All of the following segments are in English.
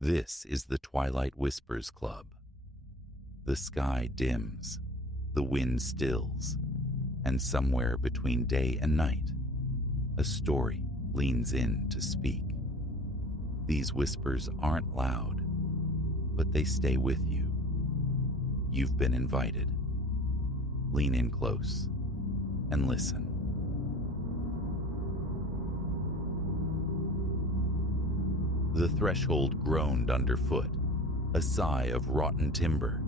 This is the Twilight Whispers Club. The sky dims, the wind stills, and somewhere between day and night, a story leans in to speak. These whispers aren't loud, but they stay with you. You've been invited. Lean in close and listen. The threshold groaned underfoot, a sigh of rotten timber,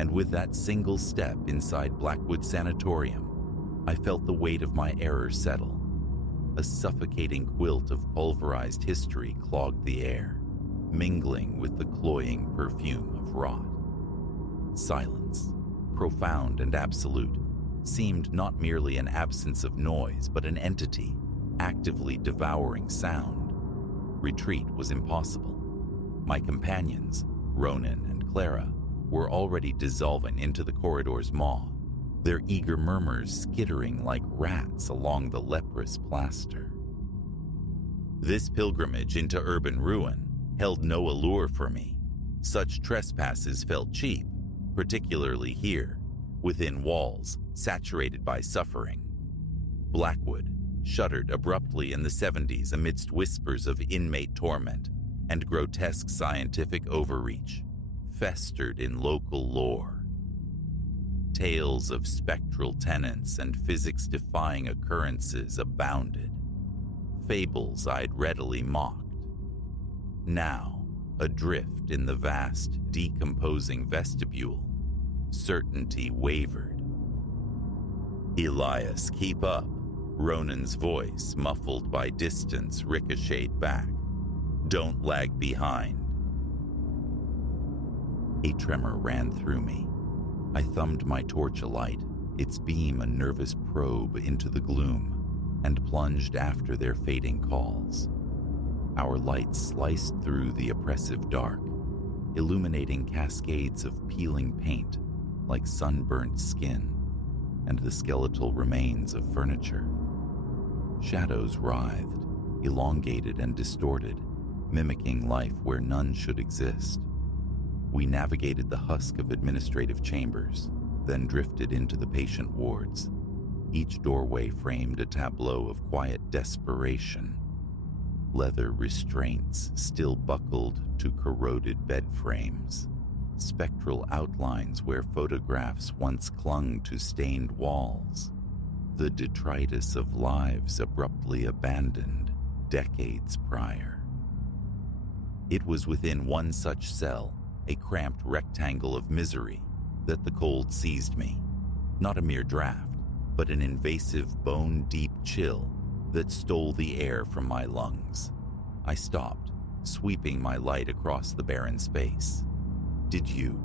and with that single step inside Blackwood Sanatorium, I felt the weight of my error settle. A suffocating quilt of pulverized history clogged the air, mingling with the cloying perfume of rot. Silence, profound and absolute, seemed not merely an absence of noise, but an entity actively devouring sound. Retreat was impossible. My companions, Ronan and Clara, were already dissolving into the corridor's maw, their eager murmurs skittering like rats along the leprous plaster. This pilgrimage into urban ruin held no allure for me. Such trespasses felt cheap, particularly here, within walls saturated by suffering. Blackwood shuddered abruptly in the 70s amidst whispers of inmate torment and grotesque scientific overreach, festered in local lore. Tales of spectral tenants and physics-defying occurrences abounded, fables I'd readily mocked. Now, adrift in the vast, decomposing vestibule, certainty wavered. "Elias, keep up," Ronan's voice, muffled by distance, ricocheted back. "Don't lag behind." A tremor ran through me. I thumbed my torch alight, its beam a nervous probe into the gloom, and plunged after their fading calls. Our light sliced through the oppressive dark, illuminating cascades of peeling paint like sunburnt skin and the skeletal remains of furniture. Shadows writhed, elongated and distorted, mimicking life where none should exist. We navigated the husk of administrative chambers, then drifted into the patient wards. Each doorway framed a tableau of quiet desperation. Leather restraints still buckled to corroded bed frames. Spectral outlines where photographs once clung to stained walls. The detritus of lives abruptly abandoned decades prior. It was within one such cell, a cramped rectangle of misery, that the cold seized me. Not a mere draft, but an invasive bone-deep chill that stole the air from my lungs. I stopped, sweeping my light across the barren space. "Did you?"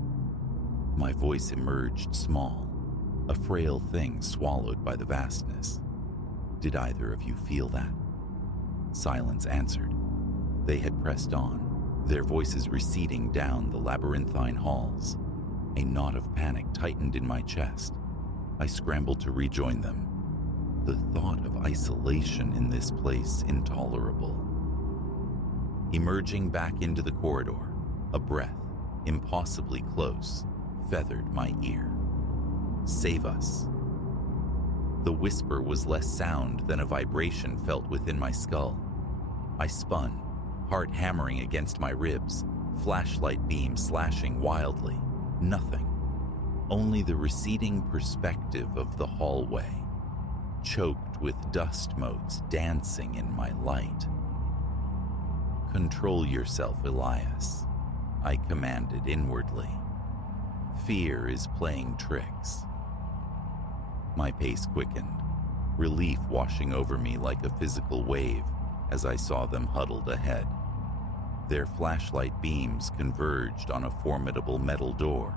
My voice emerged small, a frail thing swallowed by the vastness. "Did either of you feel that?" Silence answered. They had pressed on, their voices receding down the labyrinthine halls. A knot of panic tightened in my chest. I scrambled to rejoin them. The thought of isolation in this place intolerable. Emerging back into the corridor, a breath, impossibly close, feathered my ear. "Save us." The whisper was less sound than a vibration felt within my skull. I spun, heart hammering against my ribs, flashlight beam slashing wildly. Nothing. Only the receding perspective of the hallway, choked with dust motes dancing in my light. "Control yourself, Elias," I commanded inwardly. "Fear is playing tricks." My pace quickened, relief washing over me like a physical wave as I saw them huddled ahead. Their flashlight beams converged on a formidable metal door,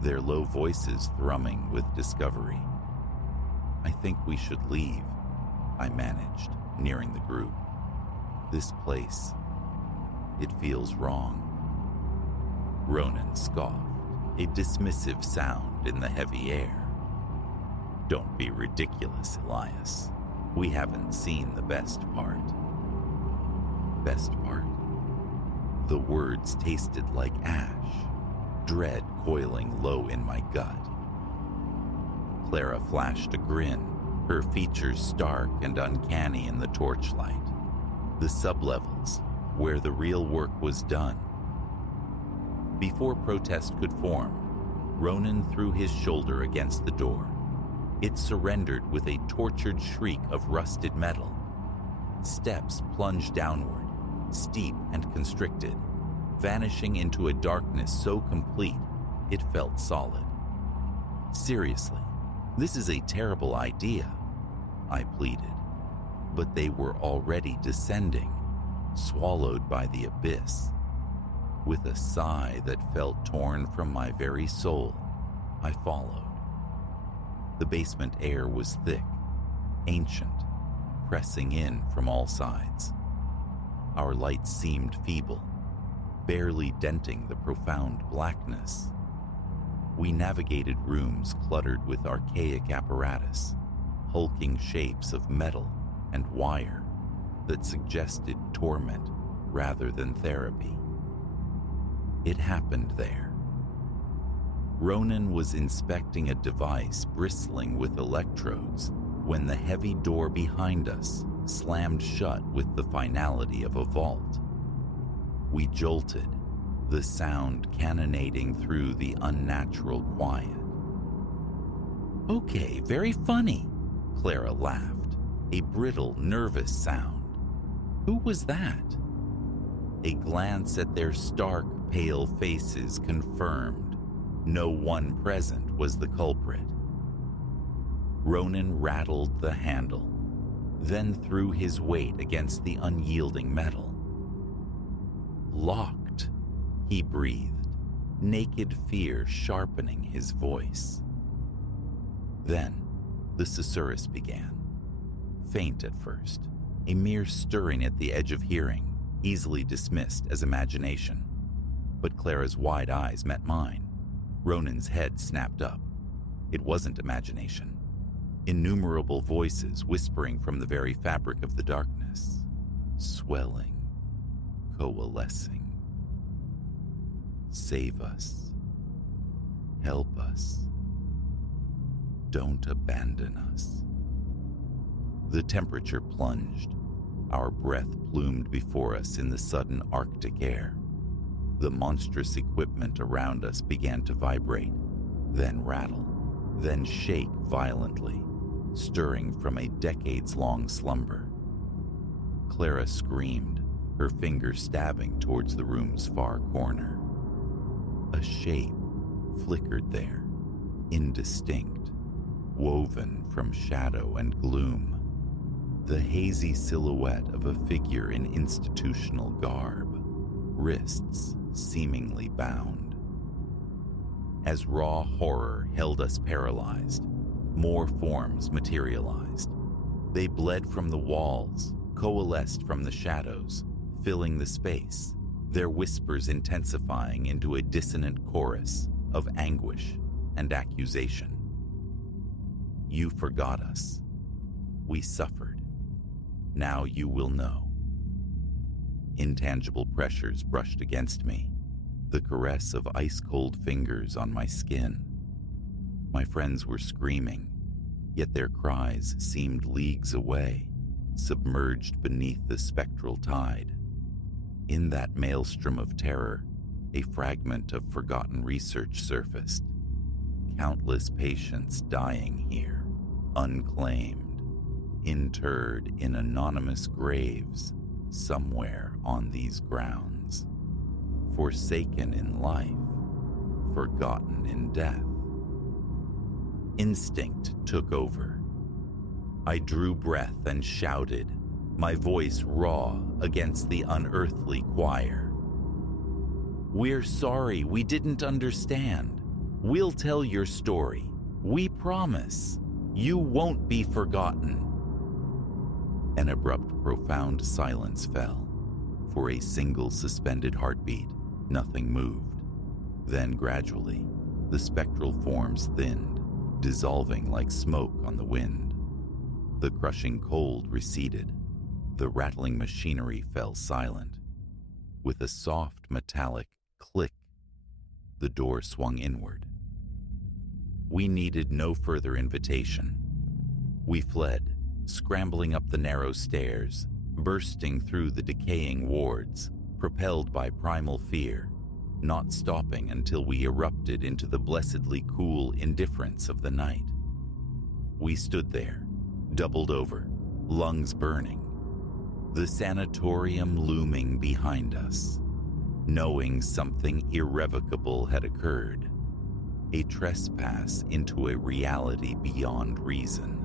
their low voices thrumming with discovery. "I think we should leave," I managed, nearing the group. "This place, it feels wrong." Ronan scoffed, a dismissive sound in the heavy air. "Don't be ridiculous, Elias. We haven't seen the best part." Best part? The words tasted like ash, dread coiling low in my gut. Clara flashed a grin, her features stark and uncanny in the torchlight. The sublevels, where the real work was done. Before protest could form, Ronan threw his shoulder against the door. It surrendered with a tortured shriek of rusted metal. Steps plunged downward, steep and constricted, vanishing into a darkness so complete it felt solid. Seriously, this is a terrible idea, I pleaded, but they were already descending, swallowed by the abyss. With a sigh that felt torn from my very soul, I followed. The basement air was thick, ancient, pressing in from all sides. Our lights seemed feeble, barely denting the profound blackness. We navigated rooms cluttered with archaic apparatus, hulking shapes of metal and wire that suggested torment rather than therapy. It happened there. Ronan was inspecting a device bristling with electrodes when the heavy door behind us slammed shut with the finality of a vault. We jolted, the sound cannonading through the unnatural quiet. "Okay, very funny," Clara laughed, a brittle, nervous sound. "Who was that?" A glance at their stark, pale faces confirmed no one present was the culprit. Ronan rattled the handle, then threw his weight against the unyielding metal. "Locked," he breathed, naked fear sharpening his voice. Then the susurrus began. Faint at first, a mere stirring at the edge of hearing, easily dismissed as imagination. But Clara's wide eyes met mine. Ronan's head snapped up. It wasn't imagination. Innumerable voices whispering from the very fabric of the darkness, swelling, coalescing. "Save us. Help us. Don't abandon us." The temperature plunged. Our breath plumed before us in the sudden Arctic air. The monstrous equipment around us began to vibrate, then rattle, then shake violently, stirring from a decades-long slumber. Clara screamed, her finger stabbing towards the room's far corner. A shape flickered there, indistinct, woven from shadow and gloom. The hazy silhouette of a figure in institutional garb, wrists seemingly bound. As raw horror held us paralyzed, more forms materialized. They bled from the walls, coalesced from the shadows, filling the space, their whispers intensifying into a dissonant chorus of anguish and accusation. "You forgot us. We suffered. Now you will know." Intangible pressures brushed against me, the caress of ice-cold fingers on my skin. My friends were screaming, yet their cries seemed leagues away, submerged beneath the spectral tide. In that maelstrom of terror, a fragment of forgotten research surfaced. Countless patients dying here, unclaimed, interred in anonymous graves somewhere on these grounds. Forsaken in life, forgotten in death. Instinct took over. I drew breath and shouted, my voice raw against the unearthly choir. "We're sorry, we didn't understand. We'll tell your story. We promise. You won't be forgotten." An abrupt, profound silence fell. For a single suspended heartbeat, nothing moved. Then gradually, the spectral forms thinned, dissolving like smoke on the wind. The crushing cold receded. The rattling machinery fell silent. With a soft metallic click, the door swung inward. We needed no further invitation. We fled, scrambling up the narrow stairs, bursting through the decaying wards, propelled by primal fear, not stopping until we erupted into the blessedly cool indifference of the night. We stood there, doubled over, lungs burning, the sanatorium looming behind us, knowing something irrevocable had occurred, a trespass into a reality beyond reason.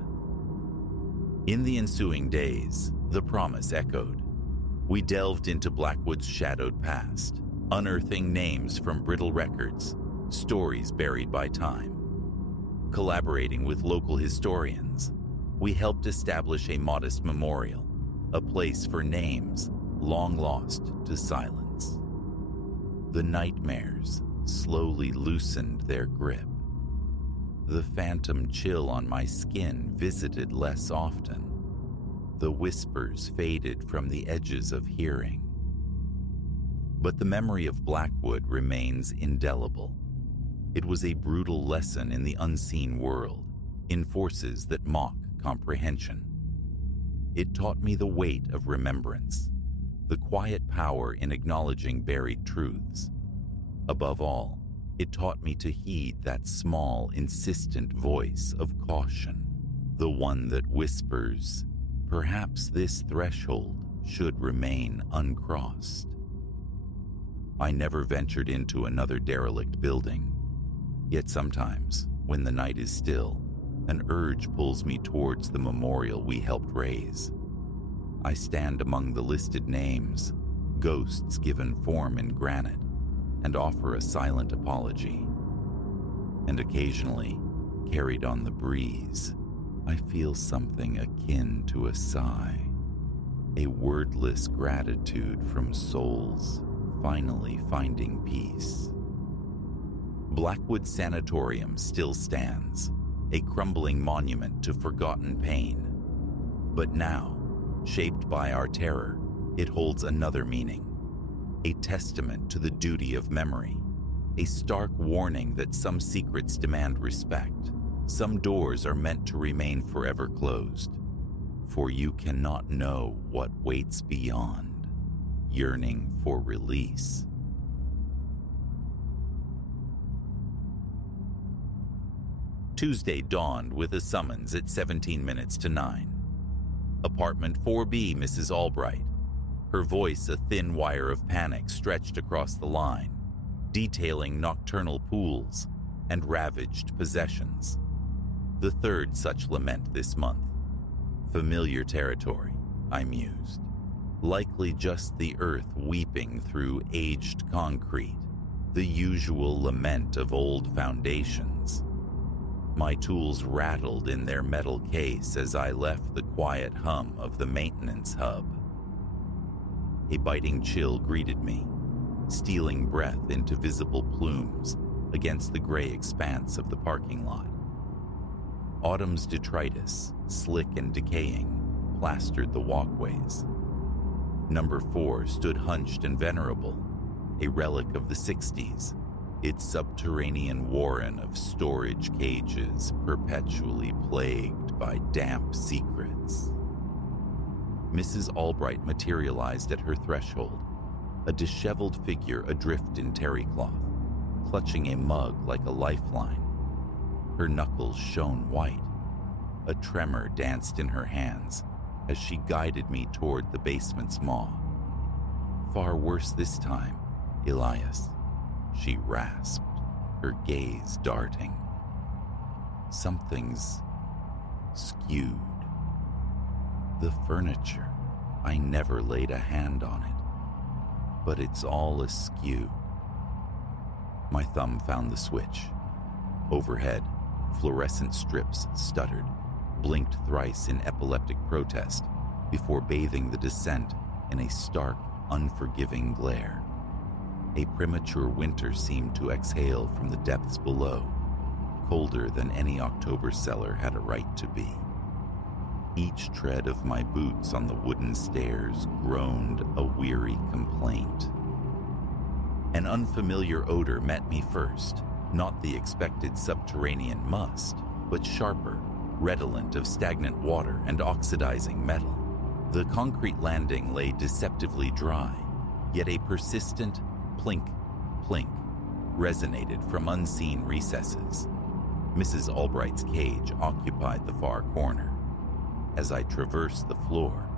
In the ensuing days, the promise echoed. We delved into Blackwood's shadowed past, unearthing names from brittle records, stories buried by time. Collaborating with local historians, we helped establish a modest memorial, a place for names long lost to silence. The nightmares slowly loosened their grip. The phantom chill on my skin visited less often. The whispers faded from the edges of hearing. But the memory of Blackwood remains indelible. It was a brutal lesson in the unseen world, in forces that mock comprehension. It taught me the weight of remembrance, the quiet power in acknowledging buried truths. Above all, it taught me to heed that small, insistent voice of caution, the one that whispers, perhaps this threshold should remain uncrossed. I never ventured into another derelict building, yet sometimes, when the night is still, an urge pulls me towards the memorial we helped raise. I stand among the listed names, ghosts given form in granite, and offer a silent apology. And occasionally, carried on the breeze, I feel something akin to a sigh, a wordless gratitude from souls finally finding peace. Blackwood Sanatorium still stands, a crumbling monument to forgotten pain. But now, shaped by our terror, it holds another meaning, a testament to the duty of memory, a stark warning that some secrets demand respect, some doors are meant to remain forever closed, for you cannot know what waits beyond, yearning for release. Tuesday dawned with a summons at 17 minutes to 9. Apartment 4B, Mrs. Albright. Her voice a thin wire of panic stretched across the line, detailing nocturnal pools and ravaged possessions. The third such lament this month. Familiar territory, I mused. Likely just the earth weeping through aged concrete, the usual lament of old foundations. My tools rattled in their metal case as I left the quiet hum of the maintenance hub. A biting chill greeted me, stealing breath into visible plumes against the gray expanse of the parking lot. Autumn's detritus, slick and decaying, plastered the walkways. Number 4 stood hunched and venerable, a relic of the 60s, its subterranean warren of storage cages perpetually plagued by damp secrets. Mrs. Albright materialized at her threshold, a disheveled figure adrift in terry cloth, clutching a mug like a lifeline. Her knuckles shone white. A tremor danced in her hands as she guided me toward the basement's maw. Far worse this time, Elias, she rasped, her gaze darting. Something's skewed. The furniture, I never laid a hand on it, but it's all askew. My thumb found the switch. Overhead, fluorescent strips stuttered, blinked thrice in epileptic protest before bathing the descent in a stark, unforgiving glare. A premature winter seemed to exhale from the depths below, colder than any October cellar had a right to be. Each tread of my boots on the wooden stairs groaned a weary complaint. An unfamiliar odor met me first, not the expected subterranean must, but sharper, redolent of stagnant water and oxidizing metal. The concrete landing lay deceptively dry, yet a persistent plink, plink resonated from unseen recesses. Mrs. Albright's cage occupied the far corner. As I traversed the floor,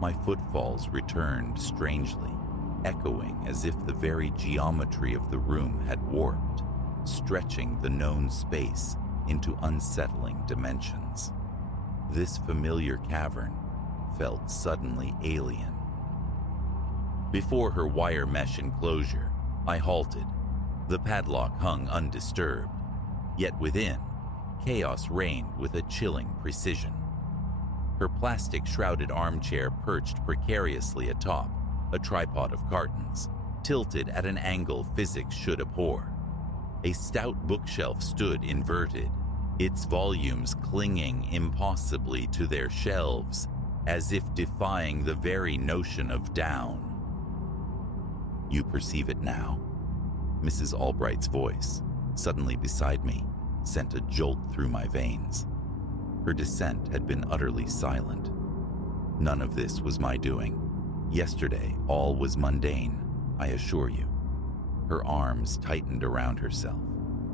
my footfalls returned strangely, echoing as if the very geometry of the room had warped, stretching the known space into unsettling dimensions. This familiar cavern felt suddenly alien. Before her wire mesh enclosure, I halted. The padlock hung undisturbed, yet within, chaos reigned with a chilling precision. Her plastic-shrouded armchair perched precariously atop a tripod of cartons, tilted at an angle physics should abhor. A stout bookshelf stood inverted, its volumes clinging impossibly to their shelves, as if defying the very notion of down. "You perceive it now?" Mrs. Albright's voice, suddenly beside me, sent a jolt through my veins. Her dissent had been utterly silent. None of this was my doing. Yesterday, all was mundane, I assure you. Her arms tightened around herself,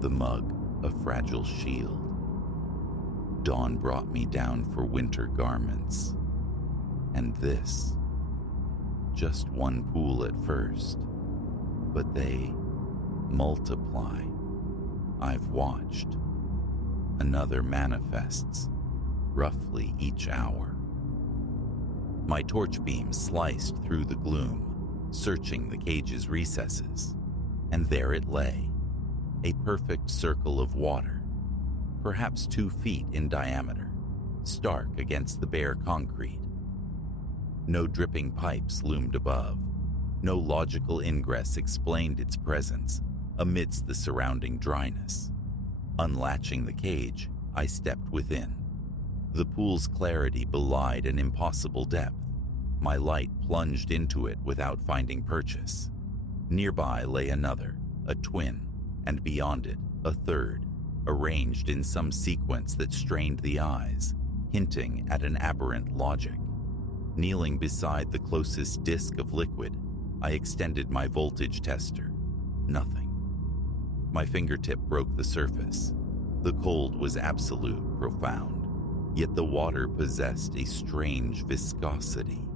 the mug a fragile shield. Dawn brought me down for winter garments. And this, just one pool at first, but they multiply. I've watched. Another manifests, roughly each hour. My torch beam sliced through the gloom, searching the cage's recesses, and there it lay, a perfect circle of water, perhaps 2 feet in diameter, stark against the bare concrete. No dripping pipes loomed above. No logical ingress explained its presence amidst the surrounding dryness. Unlatching the cage, I stepped within. The pool's clarity belied an impossible depth. My light plunged into it without finding purchase. Nearby lay another, a twin, and beyond it, a third, arranged in some sequence that strained the eyes, hinting at an aberrant logic. Kneeling beside the closest disk of liquid, I extended my voltage tester. Nothing. My fingertip broke the surface. The cold was absolute, profound, yet the water possessed a strange viscosity,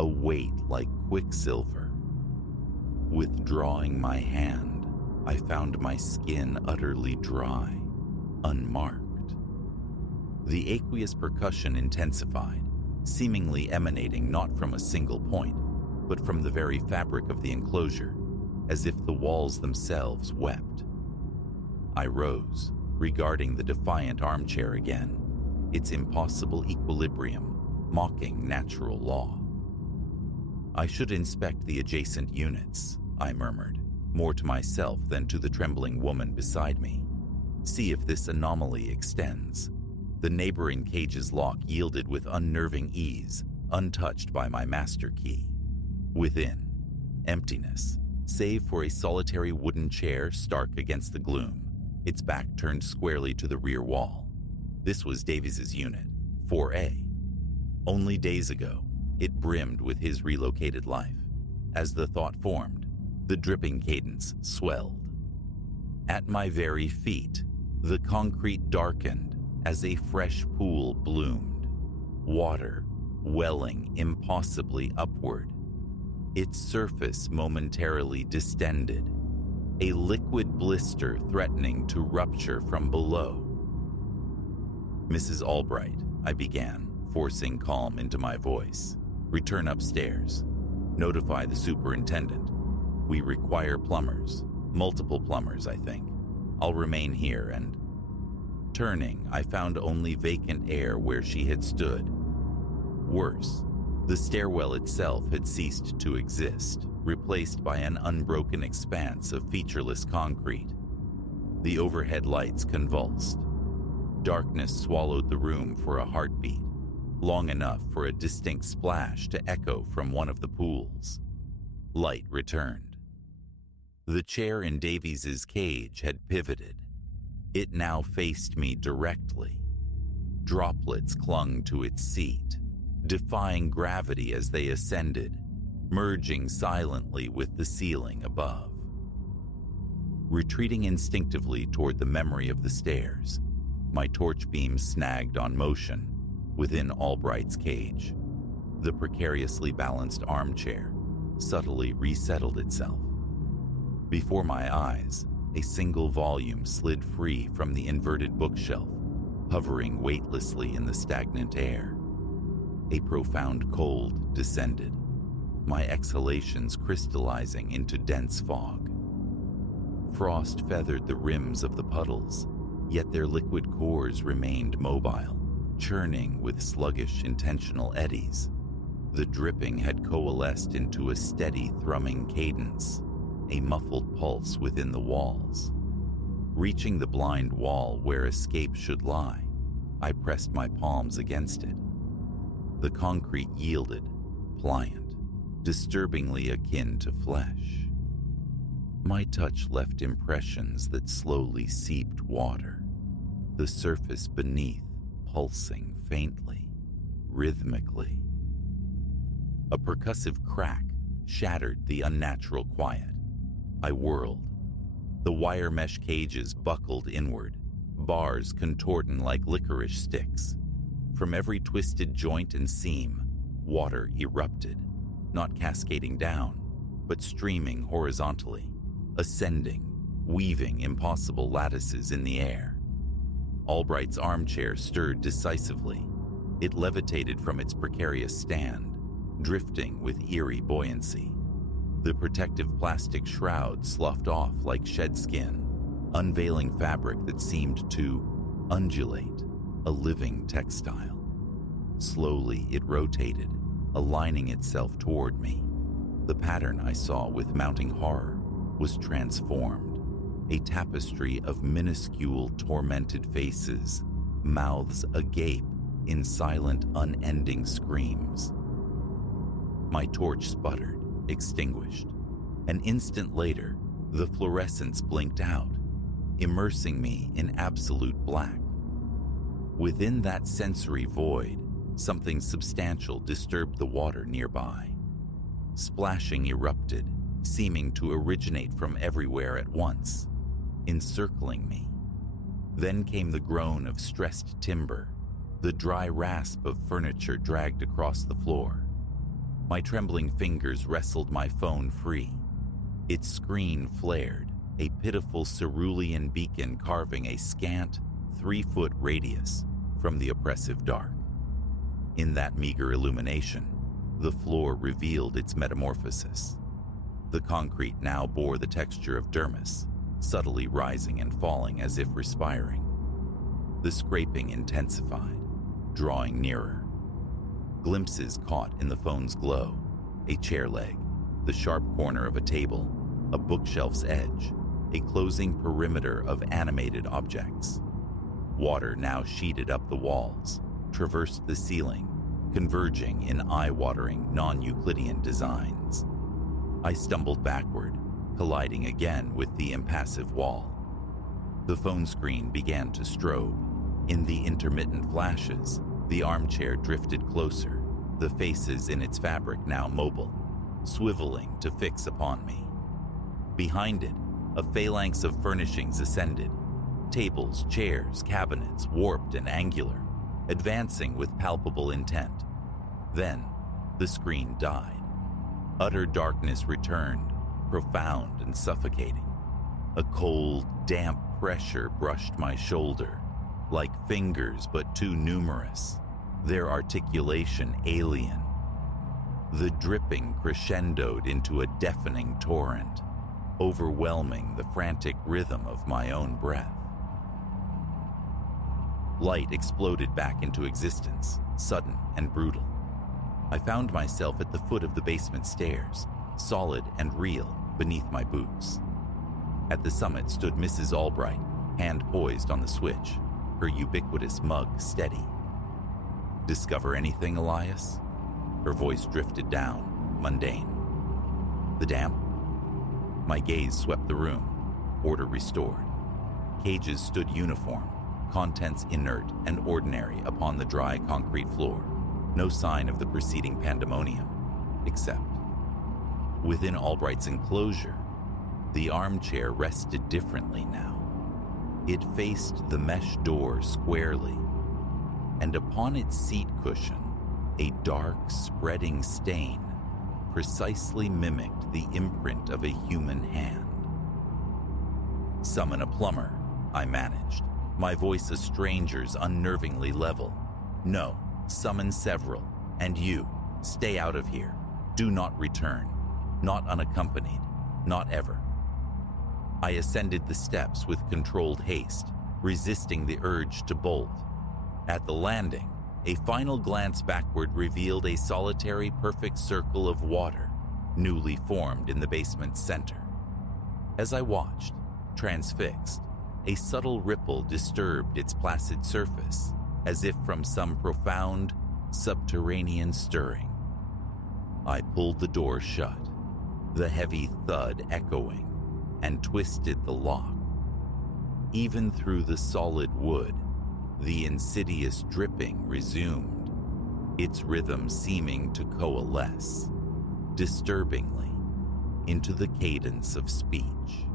a weight like quicksilver. Withdrawing my hand, I found my skin utterly dry, unmarked. The aqueous percussion intensified, seemingly emanating not from a single point, but from the very fabric of the enclosure, as if the walls themselves wept. I rose, regarding the defiant armchair again, its impossible equilibrium, mocking natural law. "I should inspect the adjacent units," I murmured, more to myself than to the trembling woman beside me. "See if this anomaly extends." The neighboring cage's lock yielded with unnerving ease, untouched by my master key. Within, emptiness, save for a solitary wooden chair stark against the gloom, its back turned squarely to the rear wall. This was Davies's unit, 4A. Only days ago, it brimmed with his relocated life. As the thought formed, the dripping cadence swelled. At my very feet, the concrete darkened as a fresh pool bloomed, water welling impossibly upward. Its surface momentarily distended, a liquid blister threatening to rupture from below. "Mrs. Albright," I began, forcing calm into my voice, "return upstairs. Notify the superintendent. We require plumbers, multiple plumbers, I think. I'll remain here and..." Turning, I found only vacant air where she had stood. Worse, the stairwell itself had ceased to exist, replaced by an unbroken expanse of featureless concrete. The overhead lights convulsed. Darkness swallowed the room for a heartbeat, long enough for a distinct splash to echo from one of the pools. Light returned. The chair in Davies's cage had pivoted. It now faced me directly. Droplets clung to its seat, defying gravity as they ascended, merging silently with the ceiling above. Retreating instinctively toward the memory of the stairs, my torch beam snagged on motion within Albright's cage. The precariously balanced armchair subtly resettled itself. Before my eyes, a single volume slid free from the inverted bookshelf, hovering weightlessly in the stagnant air. A profound cold descended, my exhalations crystallizing into dense fog. Frost feathered the rims of the puddles, yet their liquid cores remained mobile, churning with sluggish, intentional eddies. The dripping had coalesced into a steady, thrumming cadence, a muffled pulse within the walls. Reaching the blind wall where escape should lie, I pressed my palms against it. The concrete yielded, pliant, disturbingly akin to flesh. My touch left impressions that slowly seeped water, the surface beneath pulsing faintly, rhythmically. A percussive crack shattered the unnatural quiet. I whirled. The wire mesh cages buckled inward, bars contorting like licorice sticks. From every twisted joint and seam, water erupted, not cascading down, but streaming horizontally, ascending, weaving impossible lattices in the air. Albright's armchair stirred decisively. It levitated from its precarious stand, drifting with eerie buoyancy. The protective plastic shroud sloughed off like shed skin, unveiling fabric that seemed to undulate, a living textile. Slowly it rotated, aligning itself toward me. The pattern I saw with mounting horror was transformed, a tapestry of minuscule, tormented faces, mouths agape in silent, unending screams. My torch sputtered, extinguished. An instant later, the fluorescence blinked out, immersing me in absolute black. Within that sensory void, something substantial disturbed the water nearby. Splashing erupted, seeming to originate from everywhere at once, encircling me. Then came the groan of stressed timber, the dry rasp of furniture dragged across the floor. My trembling fingers wrestled my phone free. Its screen flared, a pitiful cerulean beacon carving a scant 3-foot radius from the oppressive dark. In that meager illumination, the floor revealed its metamorphosis. The concrete now bore the texture of dermis, subtly rising and falling as if respiring. The scraping intensified, drawing nearer. Glimpses caught in the phone's glow, a chair leg, the sharp corner of a table, a bookshelf's edge, a closing perimeter of animated objects. Water now sheeted up the walls, traversed the ceiling, converging in eye-watering, non-Euclidean designs. I stumbled backward, colliding again with the impassive wall. The phone screen began to strobe. In the intermittent flashes, the armchair drifted closer, the faces in its fabric now mobile, swiveling to fix upon me. Behind it, a phalanx of furnishings ascended, tables, chairs, cabinets, warped and angular, advancing with palpable intent. Then, the screen died. Utter darkness returned, profound and suffocating. A cold, damp pressure brushed my shoulder, like fingers but too numerous, their articulation alien. The dripping crescendoed into a deafening torrent, overwhelming the frantic rhythm of my own breath. Light exploded back into existence, sudden and brutal. I found myself at the foot of the basement stairs, solid and real beneath my boots. At the summit stood Mrs. Albright, hand poised on the switch, her ubiquitous mug steady. "Discover anything, Elias?" Her voice drifted down, mundane. "The damp?" My gaze swept the room, order restored. Cages stood uniform, contents inert and ordinary upon the dry concrete floor. No sign of the preceding pandemonium, except within Albright's enclosure, the armchair rested differently now. It faced the mesh door squarely, and upon its seat cushion, a dark, spreading stain precisely mimicked the imprint of a human hand. "Summon a plumber," I managed, my voice a stranger's unnervingly level. "No, summon several, and you, stay out of here. Do not return, not unaccompanied, not ever." I ascended the steps with controlled haste, resisting the urge to bolt. At the landing, a final glance backward revealed a solitary perfect circle of water, newly formed in the basement's center. As I watched, transfixed, a subtle ripple disturbed its placid surface, as if from some profound, subterranean stirring. I pulled the door shut, the heavy thud echoing, and twisted the lock. Even through the solid wood, the insidious dripping resumed, its rhythm seeming to coalesce, disturbingly, into the cadence of speech.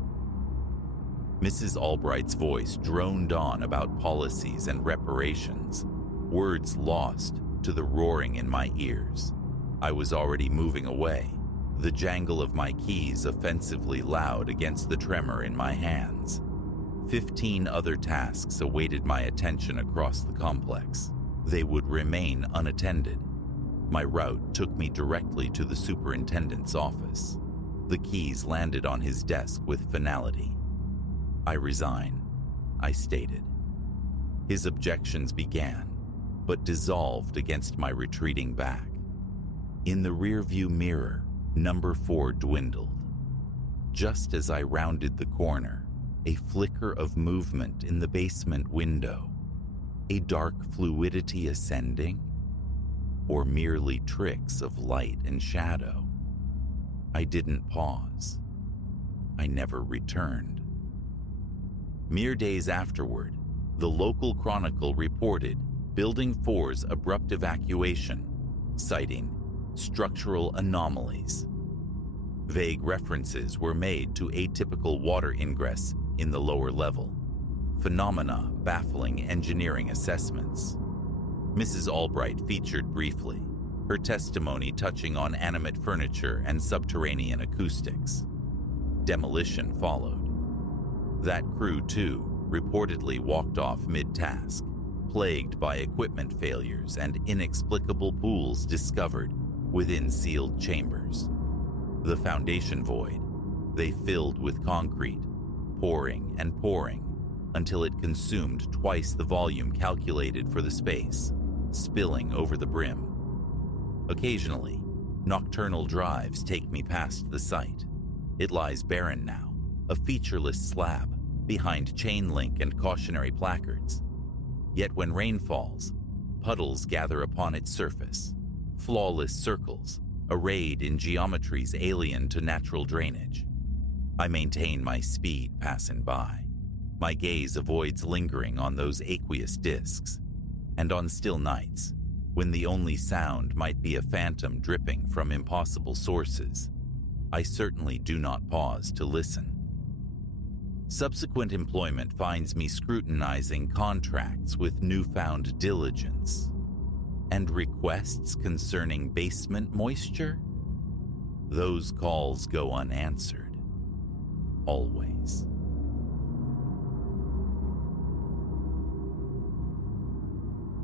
Mrs. Albright's voice droned on about policies and reparations, words lost to the roaring in my ears. I was already moving away, the jangle of my keys offensively loud against the tremor in my hands. 15 other tasks awaited my attention across the complex. They would remain unattended. My route took me directly to the superintendent's office. The keys landed on his desk with finality. "I resign," I stated. His objections began, but dissolved against my retreating back. In the rearview mirror, number 4 dwindled. Just as I rounded the corner, a flicker of movement in the basement window, a dark fluidity ascending, or merely tricks of light and shadow. I didn't pause. I never returned. Mere days afterward, the local chronicle reported Building 4's abrupt evacuation, citing structural anomalies. Vague references were made to atypical water ingress in the lower level, phenomena baffling engineering assessments. Mrs. Albright featured briefly, her testimony touching on animate furniture and subterranean acoustics. Demolition followed. That crew, too, reportedly walked off mid-task, plagued by equipment failures and inexplicable pools discovered within sealed chambers. The foundation void, they filled with concrete, pouring and pouring until it consumed twice the volume calculated for the space, spilling over the brim. Occasionally, nocturnal drives take me past the site. It lies barren now, a featureless slab behind chain link and cautionary placards. Yet when rain falls, puddles gather upon its surface, flawless circles arrayed in geometries alien to natural drainage. I maintain my speed passing by. My gaze avoids lingering on those aqueous discs, and on still nights, when the only sound might be a phantom dripping from impossible sources, I certainly do not pause to listen. Subsequent employment finds me scrutinizing contracts with newfound diligence, and requests concerning basement moisture? Those calls go unanswered. Always.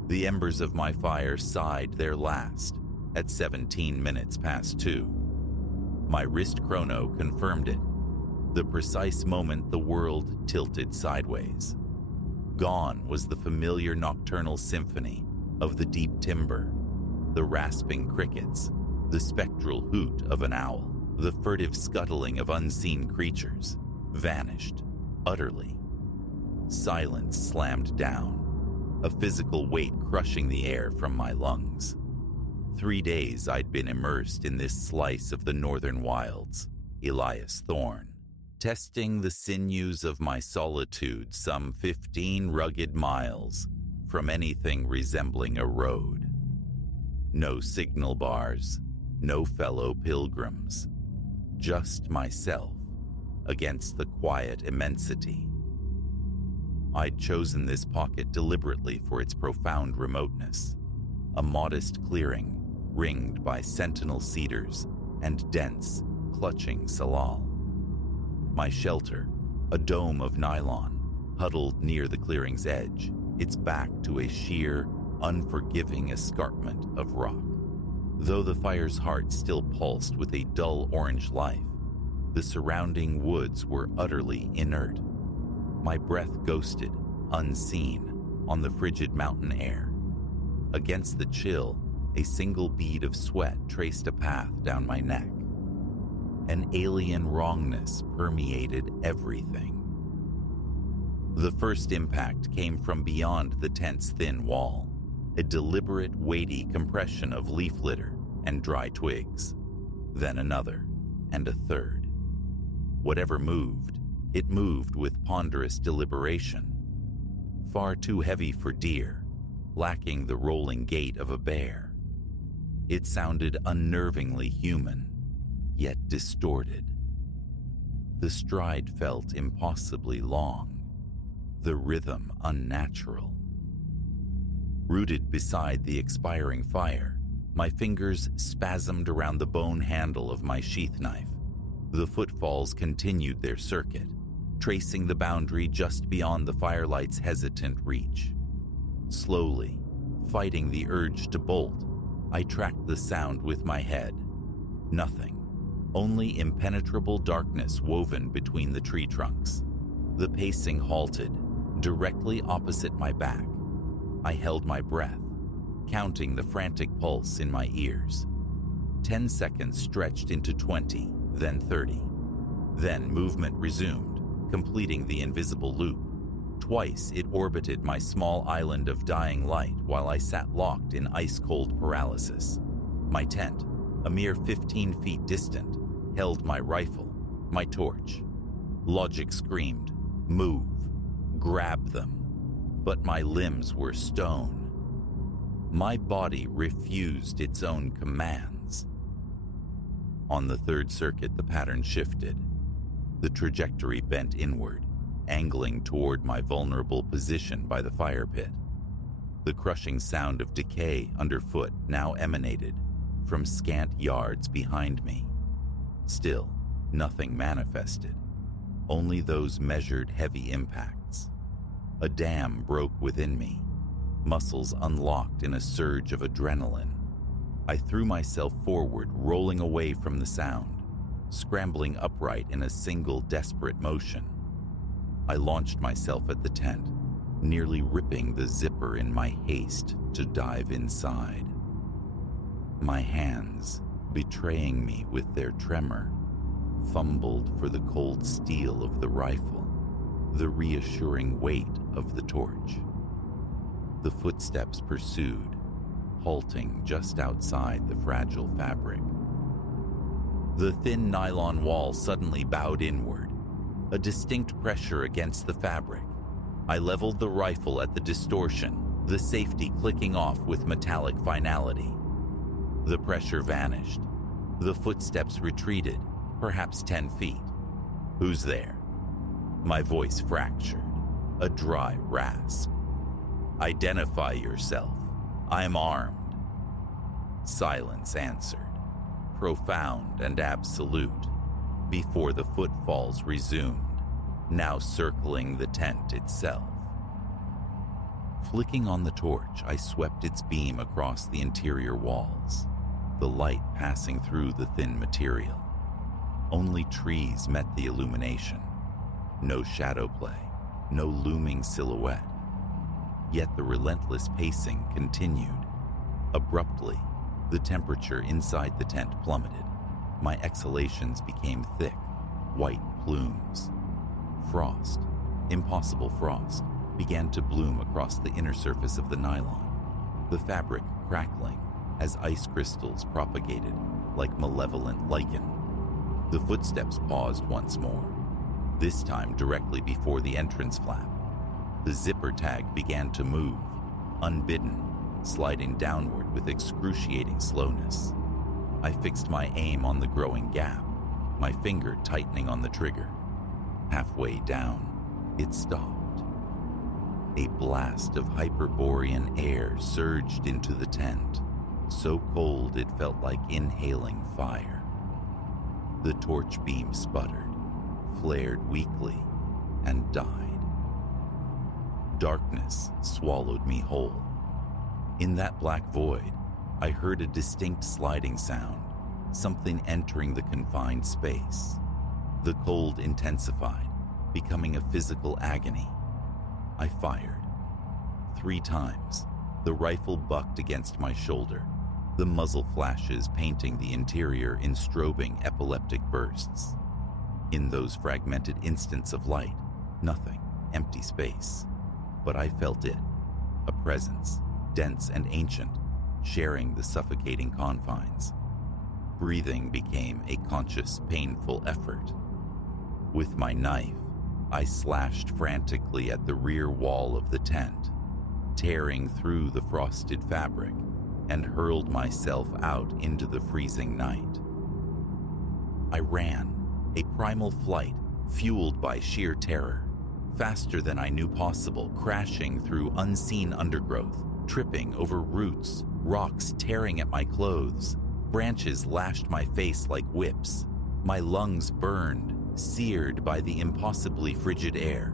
The embers of my fire sighed their last at 17 minutes past 2. My wrist chrono confirmed it, the precise moment the world tilted sideways. Gone was the familiar nocturnal symphony of the deep timber, the rasping crickets, the spectral hoot of an owl, the furtive scuttling of unseen creatures, vanished, utterly. Silence slammed down, a physical weight crushing the air from my lungs. 3 days I'd been immersed in this slice of the northern wilds, Elias Thorne. testing the sinews of my solitude some 15 rugged miles from anything resembling a road. No signal bars, no fellow pilgrims, just myself against the quiet immensity. I'd chosen this pocket deliberately for its profound remoteness, a modest clearing ringed by sentinel cedars and dense, clutching salal. My shelter, a dome of nylon, huddled near the clearing's edge, its back to a sheer, unforgiving escarpment of rock. Though the fire's heart still pulsed with a dull orange life, the surrounding woods were utterly inert. My breath ghosted, unseen, on the frigid mountain air. Against the chill, a single bead of sweat traced a path down my neck. An alien wrongness permeated everything. The first impact came from beyond the tent's thin wall, a deliberate, weighty compression of leaf litter and dry twigs. Then another, and a third. Whatever moved, it moved with ponderous deliberation. Far too heavy for deer, lacking the rolling gait of a bear. It sounded unnervingly human, yet distorted. The stride felt impossibly long, the rhythm unnatural. Rooted beside the expiring fire, my fingers spasmed around the bone handle of my sheath knife. The footfalls continued their circuit, tracing the boundary just beyond the firelight's hesitant reach. Slowly, fighting the urge to bolt, I tracked the sound with my head. Nothing, only impenetrable darkness woven between the tree trunks. The pacing halted, directly opposite my back. I held my breath, counting the frantic pulse in my ears. 10 seconds stretched into 20, then 30. Then movement resumed, completing the invisible loop. Twice it orbited my small island of dying light while I sat locked in ice-cold paralysis. My tent, a mere 15 feet distant, held my rifle, my torch. Logic screamed, "Move, grab them." But my limbs were stone. My body refused its own commands. On the third circuit, the pattern shifted. The trajectory bent inward, angling toward my vulnerable position by the fire pit. The crushing sound of decay underfoot now emanated from scant yards behind me. Still, nothing manifested, only those measured heavy impacts. A dam broke within me, muscles unlocked in a surge of adrenaline. I threw myself forward, rolling away from the sound, scrambling upright in a single desperate motion. I launched myself at the tent, nearly ripping the zipper in my haste to dive inside. My hands, betraying me with their tremor, fumbled for the cold steel of the rifle, the reassuring weight of the torch. The footsteps pursued, halting just outside the fragile fabric. The thin nylon wall suddenly bowed inward, a distinct pressure against the fabric. I leveled the rifle at the distortion, the safety clicking off with metallic finality. The pressure vanished. The footsteps retreated, perhaps 10 feet. "Who's there?" My voice fractured, a dry rasp. "Identify yourself. I'm armed." Silence answered, profound and absolute, before the footfalls resumed, now circling the tent itself. Flicking on the torch, I swept its beam across the interior walls, the light passing through the thin material. Only trees met the illumination. No shadow play, no looming silhouette. Yet the relentless pacing continued. Abruptly, the temperature inside the tent plummeted. My exhalations became thick, white plumes. Frost, impossible frost, began to bloom across the inner surface of the nylon, the fabric crackling as ice crystals propagated like malevolent lichen. The footsteps paused once more, this time directly before the entrance flap. The zipper tag began to move, unbidden, sliding downward with excruciating slowness. I fixed my aim on the growing gap, my finger tightening on the trigger. Halfway down, it stopped. A blast of Hyperborean air surged into the tent, so cold it felt like inhaling fire. The torch beam sputtered, flared weakly, and died. Darkness swallowed me whole. In that black void, I heard a distinct sliding sound, something entering the confined space. The cold intensified, becoming a physical agony. I fired. 3 times, the rifle bucked against my shoulder, the muzzle flashes painting the interior in strobing epileptic bursts. In those fragmented instants of light, nothing, empty space. But I felt it, a presence, dense and ancient, sharing the suffocating confines. Breathing became a conscious, painful effort. With my knife, I slashed frantically at the rear wall of the tent, tearing through the frosted fabric, and hurled myself out into the freezing night. I ran, a primal flight fueled by sheer terror, faster than I knew possible, crashing through unseen undergrowth, tripping over roots, rocks tearing at my clothes, branches lashed my face like whips. My lungs burned, seared by the impossibly frigid air,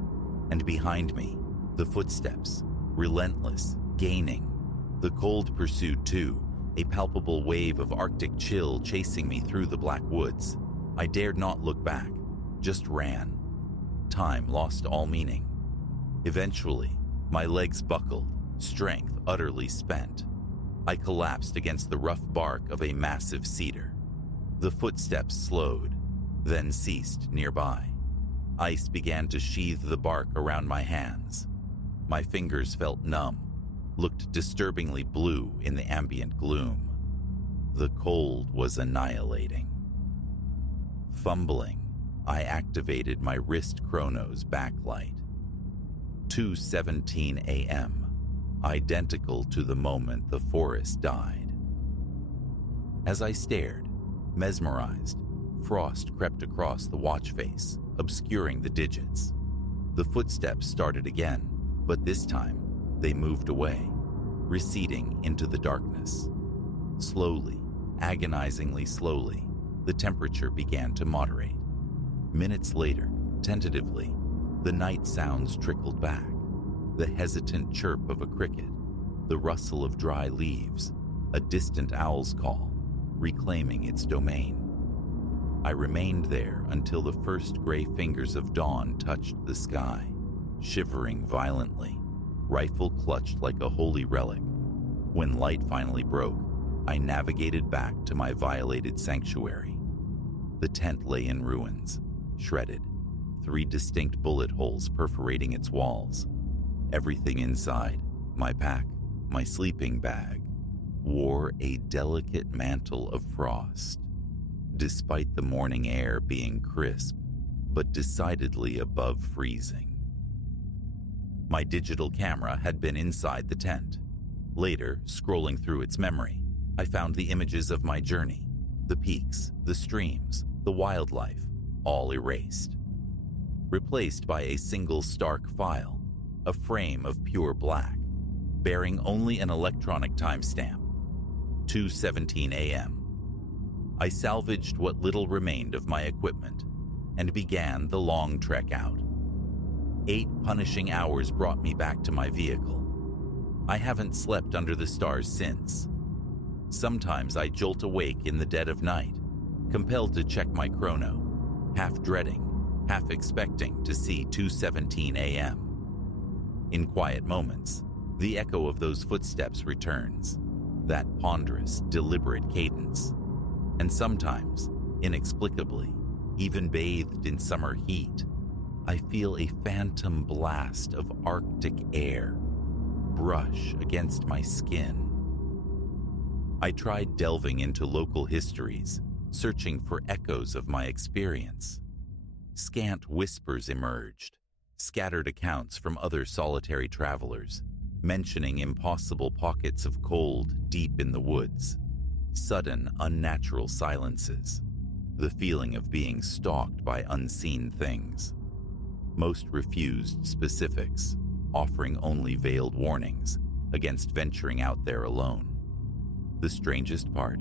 and behind me, the footsteps, relentless, gaining. The cold pursued too, a palpable wave of Arctic chill chasing me through the black woods. I dared not look back, just ran. Time lost all meaning. Eventually, my legs buckled, strength utterly spent. I collapsed against the rough bark of a massive cedar. The footsteps slowed, then ceased nearby. Ice began to sheathe the bark around my hands. My fingers felt numb, looked disturbingly blue in the ambient gloom. The cold was annihilating. Fumbling, I activated my wrist chrono's backlight. 2:17 a.m., identical to the moment the forest died. As I stared, mesmerized, frost crept across the watch face, obscuring the digits. The footsteps started again, but this time they moved away, receding into the darkness. Slowly, agonizingly slowly, the temperature began to moderate. Minutes later, tentatively, the night sounds trickled back. The hesitant chirp of a cricket, the rustle of dry leaves, a distant owl's call, reclaiming its domain. I remained there until the first gray fingers of dawn touched the sky, shivering violently, rifle clutched like a holy relic. When light finally broke, I navigated back to my violated sanctuary. The tent lay in ruins, shredded, 3 distinct bullet holes perforating its walls. Everything inside, my pack, my sleeping bag, wore a delicate mantle of frost, despite the morning air being crisp, but decidedly above freezing. My digital camera had been inside the tent. Later, scrolling through its memory, I found the images of my journey, the peaks, the streams, the wildlife, all erased. Replaced by a single stark file, a frame of pure black, bearing only an electronic timestamp, 2:17 a.m. I salvaged what little remained of my equipment and began the long trek out. 8 punishing hours brought me back to my vehicle. I haven't slept under the stars since. Sometimes I jolt awake in the dead of night, compelled to check my chrono, half dreading, half expecting to see 2:17 a.m. In quiet moments, the echo of those footsteps returns, that ponderous, deliberate cadence. And sometimes, inexplicably, even bathed in summer heat, I feel a phantom blast of Arctic air brush against my skin. I tried delving into local histories, searching for echoes of my experience. Scant whispers emerged, scattered accounts from other solitary travelers, mentioning impossible pockets of cold deep in the woods, sudden unnatural silences, the feeling of being stalked by unseen things. Most refused specifics, offering only veiled warnings against venturing out there alone. The strangest part,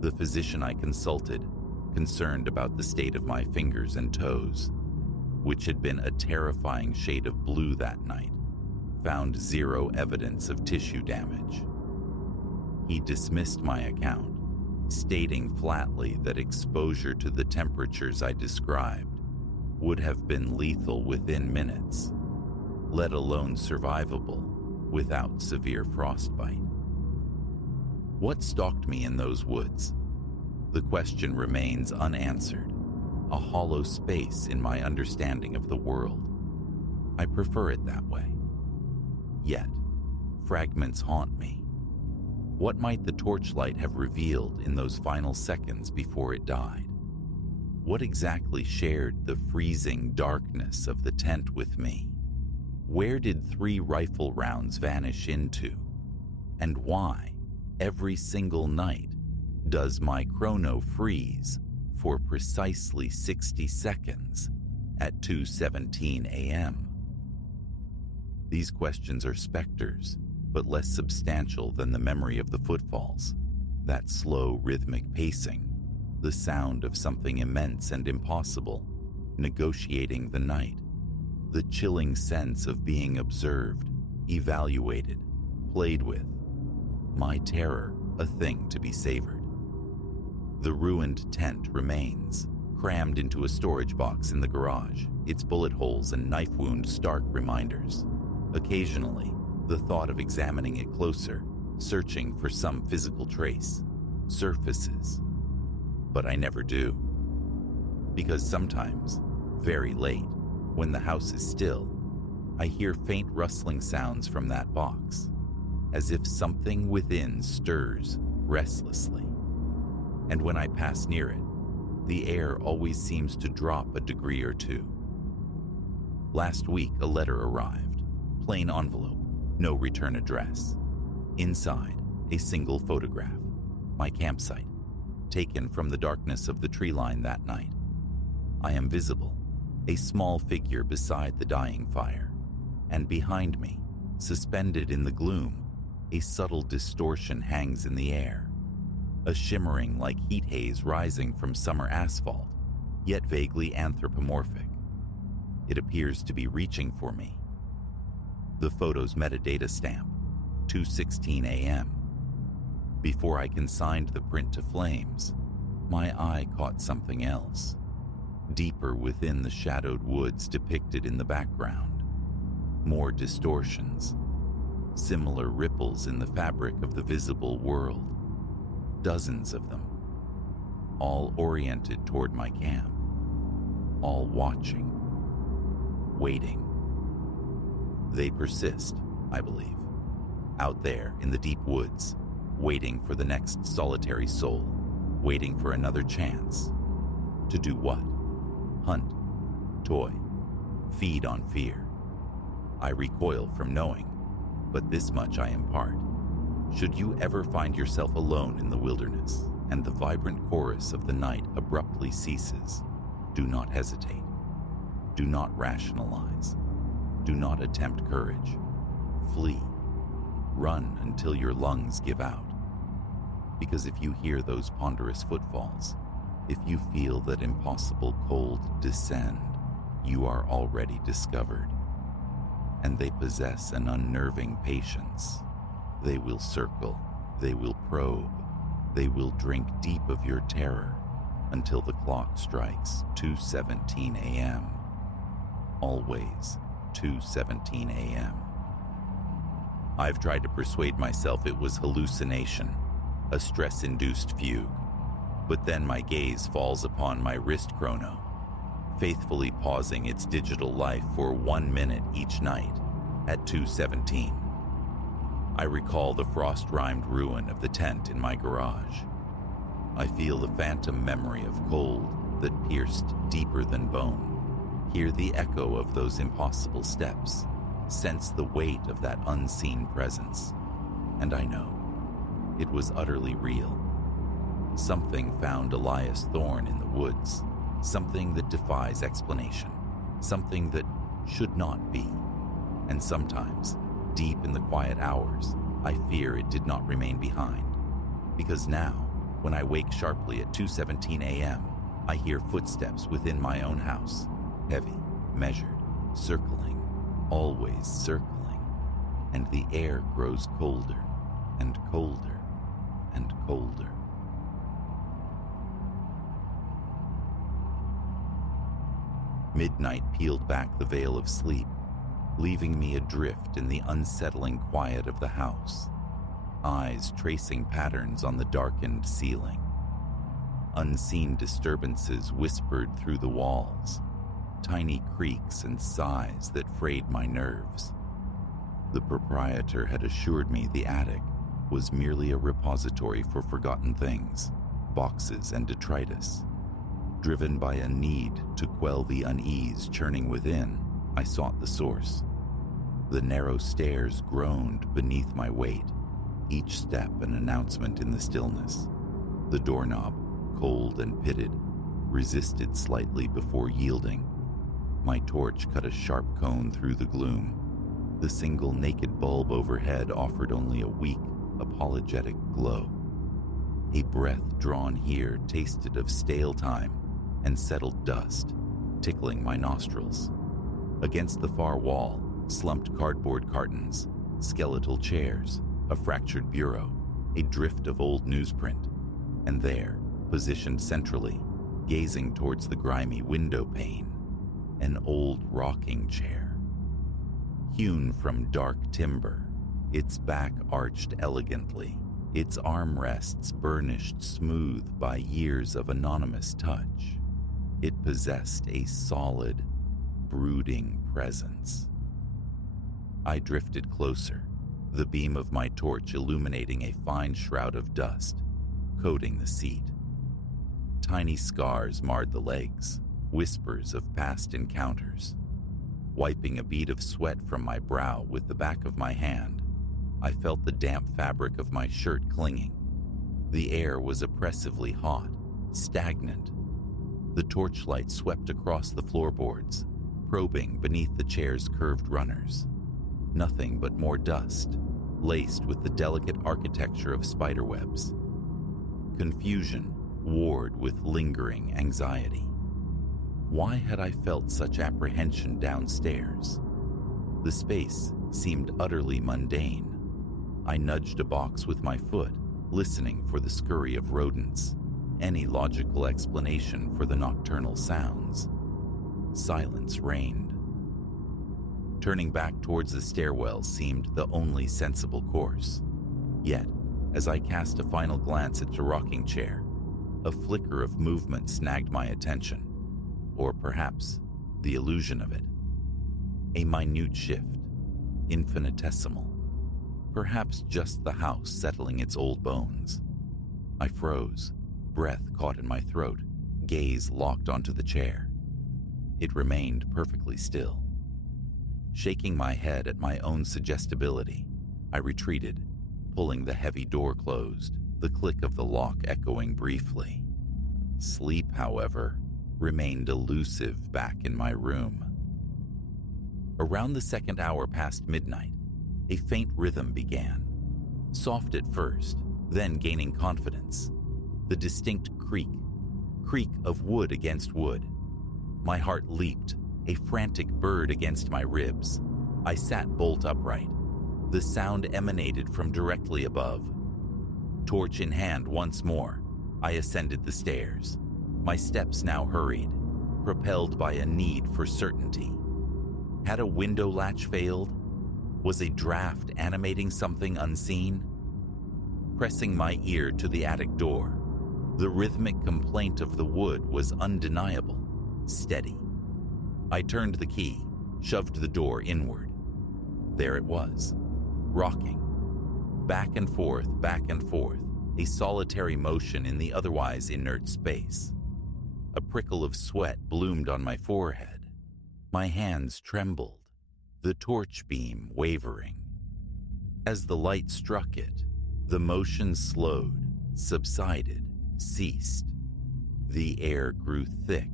the physician I consulted, concerned about the state of my fingers and toes, which had been a terrifying shade of blue that night, found zero evidence of tissue damage. He dismissed my account, stating flatly that exposure to the temperatures I described would have been lethal within minutes, let alone survivable without severe frostbite. What stalked me in those woods? The question remains unanswered, a hollow space in my understanding of the world. I prefer it that way. Yet, fragments haunt me. What might the torchlight have revealed in those final seconds before it died? What exactly shared the freezing darkness of the tent with me? Where did 3 rifle rounds vanish into? And why, every single night, does my chrono freeze for precisely 60 seconds at 2:17 a.m.? These questions are specters, but less substantial than the memory of the footfalls, that slow rhythmic pacing, the sound of something immense and impossible, negotiating the night, the chilling sense of being observed, evaluated, played with, my terror a thing to be savored. The ruined tent remains, crammed into a storage box in the garage, its bullet holes and knife wound stark reminders. Occasionally, the thought of examining it closer, searching for some physical trace, surfaces. But I never do. Because sometimes, very late, when the house is still, I hear faint rustling sounds from that box, as if something within stirs restlessly. And when I pass near it, the air always seems to drop a degree or two. Last week, a letter arrived, plain envelope, no return address. Inside, a single photograph, my campsite, taken from the darkness of the tree line that night. I am visible, a small figure beside the dying fire, and behind me, suspended in the gloom, a subtle distortion hangs in the air, a shimmering like heat haze rising from summer asphalt, yet vaguely anthropomorphic. It appears to be reaching for me. The photo's metadata stamp, 2:16 a.m. Before I consigned the print to flames, my eye caught something else, deeper within the shadowed woods depicted in the background. More distortions, similar ripples in the fabric of the visible world. Dozens of them, all oriented toward my camp, all watching, waiting. They persist, I believe, out there in the deep woods, waiting for the next solitary soul, waiting for another chance. To do what? Hunt, toy, feed on fear. I recoil from knowing, but this much I impart. Should you ever find yourself alone in the wilderness and the vibrant chorus of the night abruptly ceases, do not hesitate. Do not rationalize. Do not attempt courage. Flee. Run until your lungs give out. Because if you hear those ponderous footfalls, if you feel that impossible cold descend, you are already discovered. And they possess an unnerving patience. They will circle, they will probe, they will drink deep of your terror until the clock strikes 2:17 a.m. Always 2:17 a.m. I've tried to persuade myself it was hallucination, a stress-induced fugue, but then my gaze falls upon my wrist chrono, faithfully pausing its digital life for 1 minute each night at 2:17. I recall the frost-rimed ruin of the tent in my garage. I feel the phantom memory of cold, that pierced deeper than bone, hear the echo of those impossible steps, sense the weight of that unseen presence. And I know it was utterly real. Something found Elias Thorne in the woods, something that defies explanation, something that should not be. And sometimes, deep in the quiet hours, I fear it did not remain behind. Because now, when I wake sharply at 2:17 a.m., I hear footsteps within my own house, heavy, measured, circling, always circling, and the air grows colder and colder and colder. Midnight peeled back the veil of sleep, leaving me adrift in the unsettling quiet of the house, eyes tracing patterns on the darkened ceiling. Unseen disturbances whispered through the walls, tiny creaks and sighs that frayed my nerves. The proprietor had assured me the attic was merely a repository for forgotten things, boxes and detritus. Driven by a need to quell the unease churning within, I sought the source. The narrow stairs groaned beneath my weight, each step an announcement in the stillness. The doorknob, cold and pitted, resisted slightly before yielding. My torch cut a sharp cone through the gloom. The single naked bulb overhead offered only a weak, apologetic glow. A breath drawn here tasted of stale time and settled dust, tickling my nostrils. Against the far wall, slumped cardboard cartons, skeletal chairs, a fractured bureau, a drift of old newsprint, and there, positioned centrally, gazing towards the grimy window pane, an old rocking chair. Hewn from dark timber, its back arched elegantly, its armrests burnished smooth by years of anonymous touch. It possessed a solid, brooding presence. I drifted closer, the beam of my torch illuminating a fine shroud of dust, coating the seat. Tiny scars marred the legs, whispers of past encounters. Wiping a bead of sweat from my brow with the back of my hand, I felt the damp fabric of my shirt clinging. The air was oppressively hot, stagnant. The torchlight swept across the floorboards, probing beneath the chair's curved runners. Nothing but more dust, laced with the delicate architecture of spiderwebs. Confusion warred with lingering anxiety. Why had I felt such apprehension downstairs? The space seemed utterly mundane. I nudged a box with my foot, listening for the scurry of rodents, any logical explanation for the nocturnal sounds. Silence reigned. Turning back towards the stairwell seemed the only sensible course. Yet, as I cast a final glance at the rocking chair, a flicker of movement snagged my attention, or perhaps the illusion of it. A minute shift, infinitesimal, perhaps just the house settling its old bones. I froze, breath caught in my throat, gaze locked onto the chair. It remained perfectly still. Shaking my head at my own suggestibility, I retreated, pulling the heavy door closed, the click of the lock echoing briefly. Sleep, however, remained elusive back in my room. Around the second hour past midnight, a faint rhythm began. Soft at first, then gaining confidence. The distinct creak of wood against wood. My heart leaped, a frantic bird against my ribs. I sat bolt upright. The sound emanated from directly above. Torch in hand once more, I ascended the stairs. My steps now hurried, propelled by a need for certainty. Had a window latch failed? Was a draft animating something unseen? Pressing my ear to the attic door, the rhythmic complaint of the wood was undeniable, steady. I turned the key, shoved the door inward. There it was, rocking. Back and forth, a solitary motion in the otherwise inert space. A prickle of sweat bloomed on my forehead. My hands trembled, the torch beam wavering. As the light struck it, the motion slowed, subsided, ceased. The air grew thick,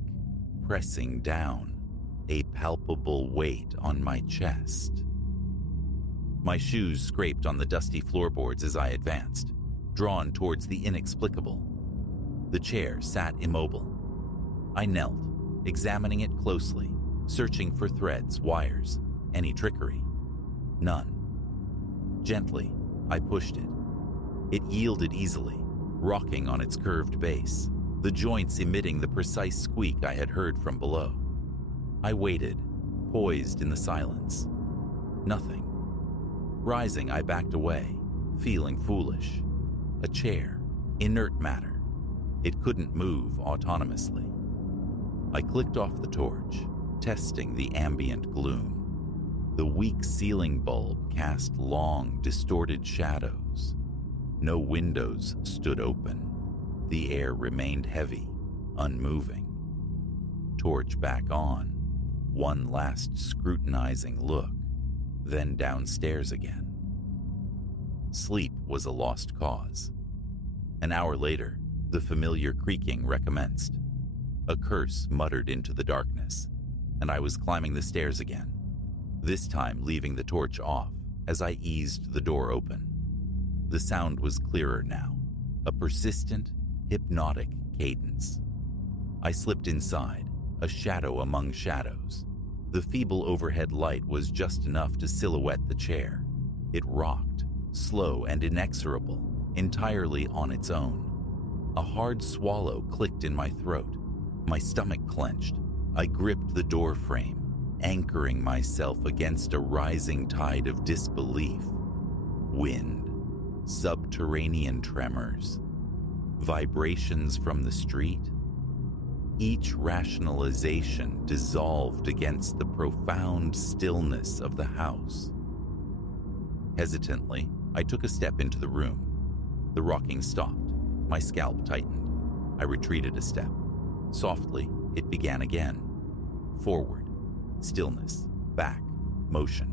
pressing down, a palpable weight on my chest. My shoes scraped on the dusty floorboards as I advanced, drawn towards the inexplicable. The chair sat immobile. I knelt, examining it closely, searching for threads, wires, any trickery. None. Gently, I pushed it. It yielded easily, rocking on its curved base, the joints emitting the precise squeak I had heard from below. I waited, poised in the silence. Nothing. Rising, I backed away, feeling foolish. A chair, inert matter. It couldn't move autonomously. I clicked off the torch, testing the ambient gloom. The weak ceiling bulb cast long, distorted shadows. No windows stood open. The air remained heavy, unmoving. Torch back on. One last scrutinizing look, then downstairs again. Sleep was a lost cause. An hour later, the familiar creaking recommenced. A curse muttered into the darkness, and I was climbing the stairs again, this time leaving the torch off as I eased the door open. The sound was clearer now, a persistent, hypnotic cadence. I slipped inside, a shadow among shadows. The feeble overhead light was just enough to silhouette the chair. It rocked, slow and inexorable, entirely on its own. A hard swallow clicked in my throat. My stomach clenched. I gripped the door frame, anchoring myself against a rising tide of disbelief. Wind, subterranean tremors, vibrations from the street. Each rationalization dissolved against the profound stillness of the house. Hesitantly, I took a step into the room. The rocking stopped. My scalp tightened. I retreated a step. Softly, it began again. Forward, stillness, back, motion.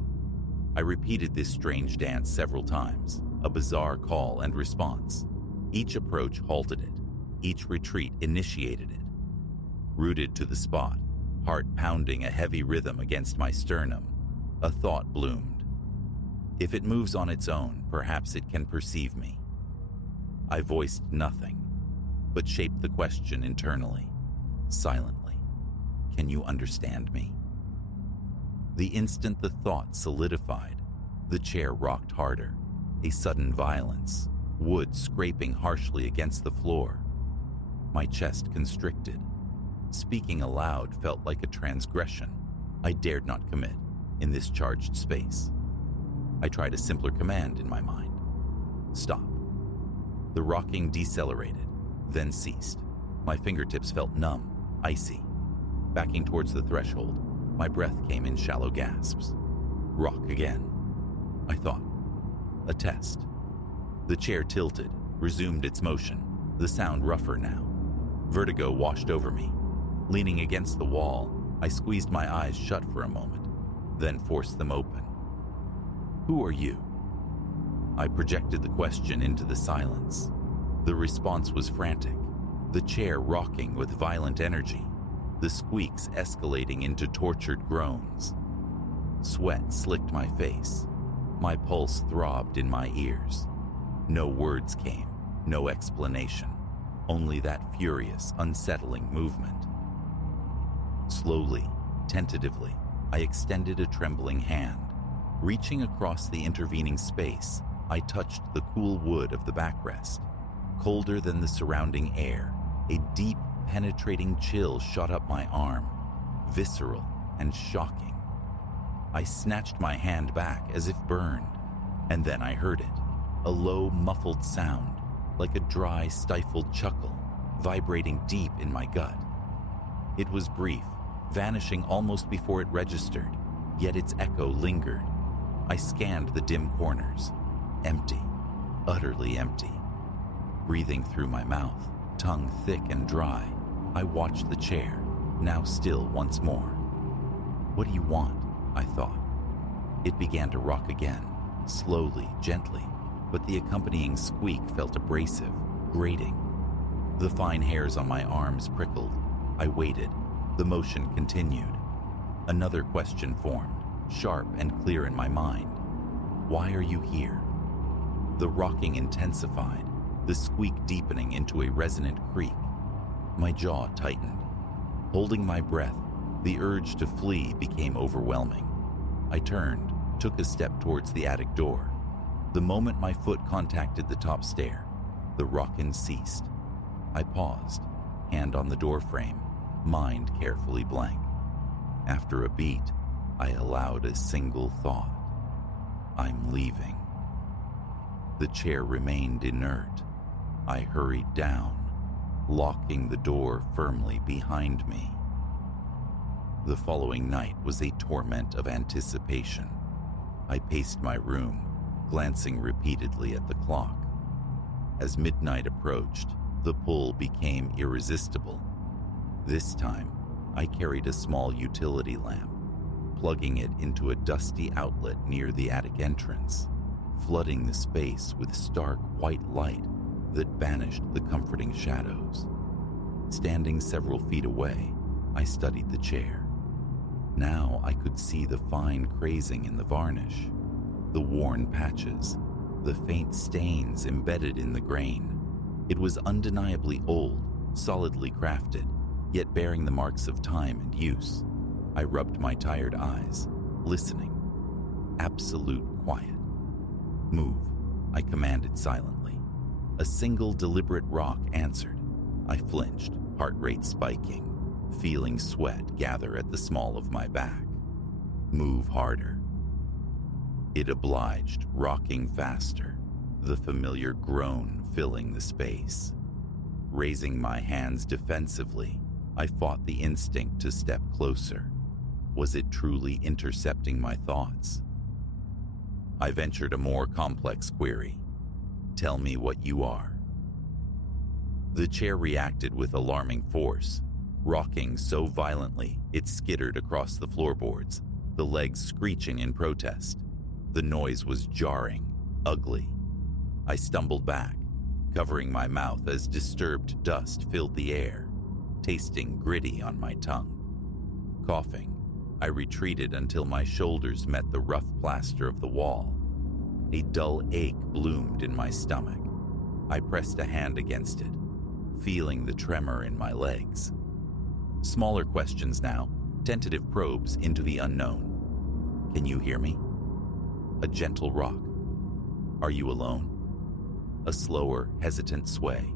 I repeated this strange dance several times, a bizarre call and response. Each approach halted it. Each retreat initiated it. Rooted to the spot, heart pounding a heavy rhythm against my sternum, a thought bloomed. If it moves on its own, perhaps it can perceive me. I voiced nothing, but shaped the question internally, silently. Can you understand me? The instant the thought solidified, the chair rocked harder, a sudden violence, wood scraping harshly against the floor. My chest constricted. Speaking aloud felt like a transgression I dared not commit in this charged space. I tried a simpler command in my mind. Stop. The rocking decelerated, then ceased. My fingertips felt numb, icy. Backing towards the threshold, my breath came in shallow gasps. Rock again. I thought. A test. The chair tilted, resumed its motion, the sound rougher now. Vertigo washed over me. Leaning against the wall, I squeezed my eyes shut for a moment, then forced them open. Who are you? I projected the question into the silence. The response was frantic, the chair rocking with violent energy, the squeaks escalating into tortured groans. Sweat slicked my face. My pulse throbbed in my ears. No words came, no explanation, only that furious, unsettling movement. Slowly, tentatively, I extended a trembling hand. Reaching across the intervening space, I touched the cool wood of the backrest. Colder than the surrounding air, a deep, penetrating chill shot up my arm, visceral and shocking. I snatched my hand back as if burned, and then I heard it, a low, muffled sound, like a dry, stifled chuckle, vibrating deep in my gut. It was brief, vanishing almost before it registered, yet its echo lingered. I scanned the dim corners. Empty, utterly empty. Breathing through my mouth, tongue thick and dry, I watched the chair, now still once more. "What do you want?" I thought. It began to rock again, slowly, gently, but the accompanying squeak felt abrasive, grating. The fine hairs on my arms prickled. I waited. The motion continued. Another question formed, sharp and clear in my mind. "Why are you here?" The rocking intensified, the squeak deepening into a resonant creak. My jaw tightened. Holding my breath, the urge to flee became overwhelming. I turned, took a step towards the attic door. The moment my foot contacted the top stair, the rockin' ceased. I paused, hand on the doorframe, mind carefully blank. After a beat, I allowed a single thought. I'm leaving. The chair remained inert. I hurried down, locking the door firmly behind me. The following night was a torment of anticipation. I paced my room, glancing repeatedly at the clock. As midnight approached, the pull became irresistible. This time, I carried a small utility lamp, plugging it into a dusty outlet near the attic entrance, flooding the space with stark white light that banished the comforting shadows. Standing several feet away, I studied the chair. Now I could see the fine crazing in the varnish, the worn patches, the faint stains embedded in the grain. It was undeniably old, solidly crafted, yet bearing the marks of time and use. I rubbed my tired eyes, listening. Absolute quiet. "Move," I commanded silently. A single deliberate rock answered. I flinched, heart rate spiking, feeling sweat gather at the small of my back. "Move harder." It obliged, rocking faster, the familiar groan filling the space. Raising my hands defensively, I fought the instinct to step closer. Was it truly intercepting my thoughts? I ventured a more complex query. "Tell me what you are." The chair reacted with alarming force, rocking so violently it skittered across the floorboards, the legs screeching in protest. The noise was jarring, ugly. I stumbled back, covering my mouth as disturbed dust filled the air, tasting gritty on my tongue. Coughing, I retreated until my shoulders met the rough plaster of the wall. A dull ache bloomed in my stomach. I pressed a hand against it, feeling the tremor in my legs. Smaller questions now, tentative probes into the unknown. "Can you hear me?" A gentle rock. "Are you alone?" A slower, hesitant sway.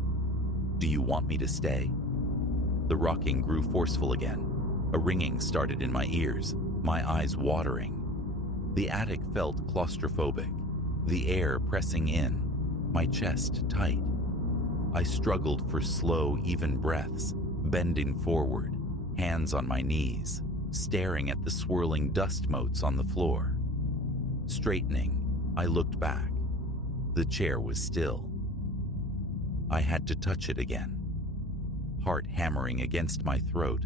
"Do you want me to stay?" The rocking grew forceful again. A ringing started in my ears, my eyes watering. The attic felt claustrophobic, the air pressing in, my chest tight. I struggled for slow, even breaths, bending forward, hands on my knees, staring at the swirling dust motes on the floor. Straightening, I looked back. The chair was still. I had to touch it again. Heart hammering against my throat,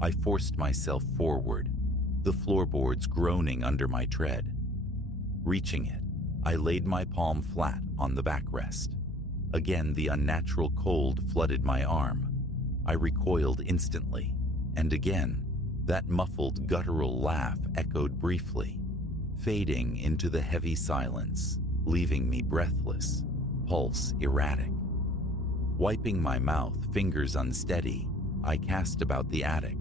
I forced myself forward, the floorboards groaning under my tread. Reaching it, I laid my palm flat on the backrest. Again, the unnatural cold flooded my arm. I recoiled instantly, and again, that muffled guttural laugh echoed briefly, fading into the heavy silence, leaving me breathless, pulse erratic. Wiping my mouth, fingers unsteady, I cast about the attic,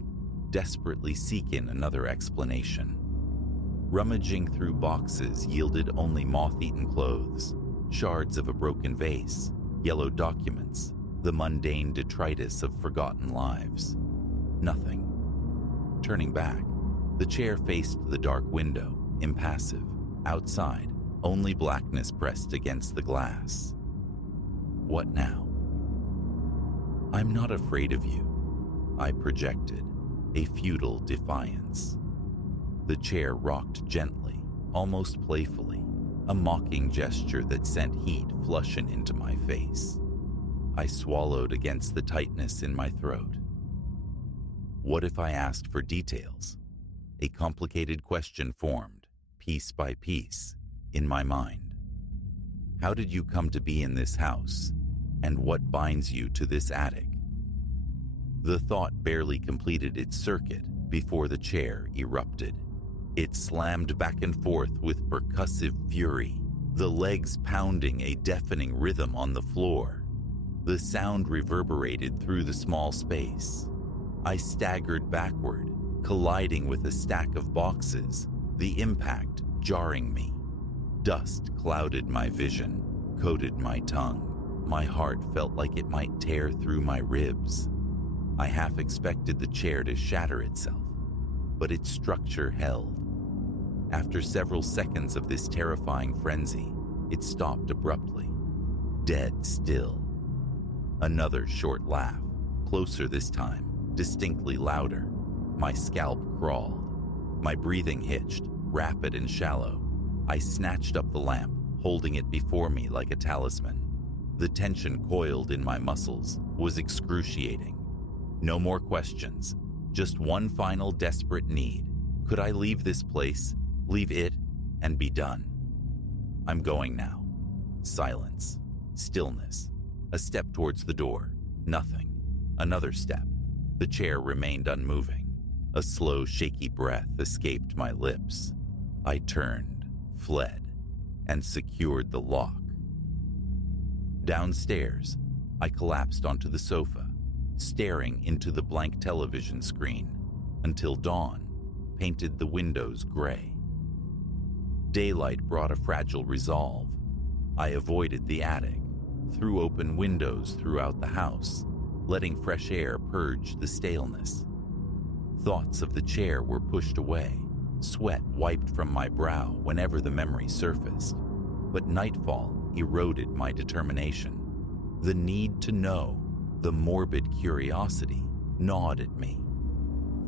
desperately seeking another explanation. Rummaging through boxes yielded only moth-eaten clothes, shards of a broken vase, yellow documents, the mundane detritus of forgotten lives. Nothing. Turning back, the chair faced the dark window, impassive. Outside, only blackness pressed against the glass. What now? "I'm not afraid of you," I projected, a futile defiance. The chair rocked gently, almost playfully, a mocking gesture that sent heat flushing into my face. I swallowed against the tightness in my throat. What if I asked for details? A complicated question formed, piece by piece, in my mind. How did you come to be in this house? And what binds you to this attic? The thought barely completed its circuit before the chair erupted. It slammed back and forth with percussive fury, the legs pounding a deafening rhythm on the floor. The sound reverberated through the small space. I staggered backward, colliding with a stack of boxes, the impact jarring me. Dust clouded my vision, coated my tongue. My heart felt like it might tear through my ribs. I half expected the chair to shatter itself, but its structure held. After several seconds of this terrifying frenzy, it stopped abruptly, dead still. Another short laugh, closer this time, distinctly louder. My scalp crawled. My breathing hitched, rapid and shallow. I snatched up the lamp, holding it before me like a talisman. The tension coiled in my muscles was excruciating. No more questions, just one final desperate need. Could I leave this place, leave it, and be done? I'm going now. Silence, stillness. A step towards the door, nothing. Another step. The chair remained unmoving. A slow, shaky breath escaped my lips. I turned, fled, and secured the lock. Downstairs, I collapsed onto the sofa, staring into the blank television screen until dawn painted the windows gray. Daylight brought a fragile resolve. I avoided the attic, threw open windows throughout the house, letting fresh air purge the staleness. Thoughts of the chair were pushed away, sweat wiped from my brow whenever the memory surfaced. But nightfall eroded my determination. The need to know, the morbid curiosity, gnawed at me.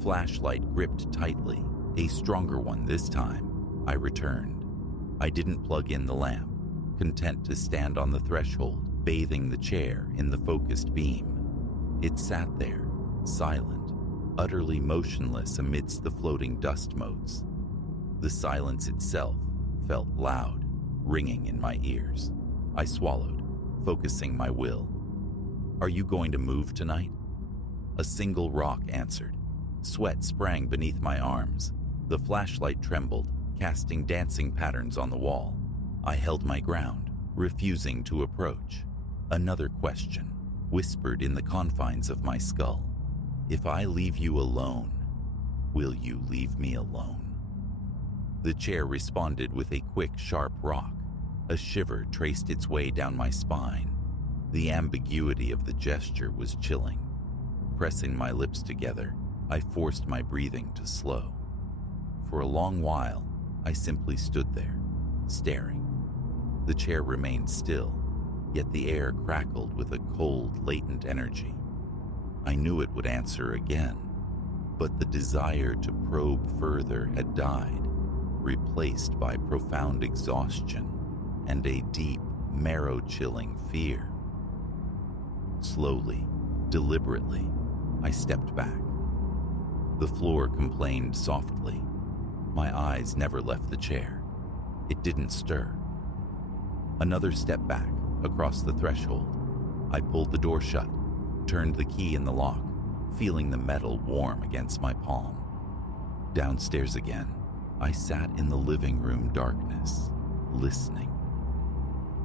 Flashlight gripped tightly, a stronger one this time. I returned. I didn't plug in the lamp, content to stand on the threshold, bathing the chair in the focused beam. It sat there, silent, utterly motionless amidst the floating dust motes. The silence itself felt loud, ringing in my ears. I swallowed, focusing my will. Are you going to move tonight? A single rock answered. Sweat sprang beneath my arms. The flashlight trembled, casting dancing patterns on the wall. I held my ground, refusing to approach. Another question whispered in the confines of my skull. If I leave you alone, will you leave me alone? The chair responded with a quick, sharp rock. A shiver traced its way down my spine. The ambiguity of the gesture was chilling. Pressing my lips together, I forced my breathing to slow. For a long while, I simply stood there, staring. The chair remained still, yet the air crackled with a cold, latent energy. I knew it would answer again, but the desire to probe further had died, replaced by profound exhaustion and a deep, marrow-chilling fear. Slowly, deliberately, I stepped back. The floor complained softly. My eyes never left the chair. It didn't stir. Another step back, across the threshold. I pulled the door shut, turned the key in the lock, feeling the metal warm against my palm. Downstairs again, I sat in the living room darkness, listening.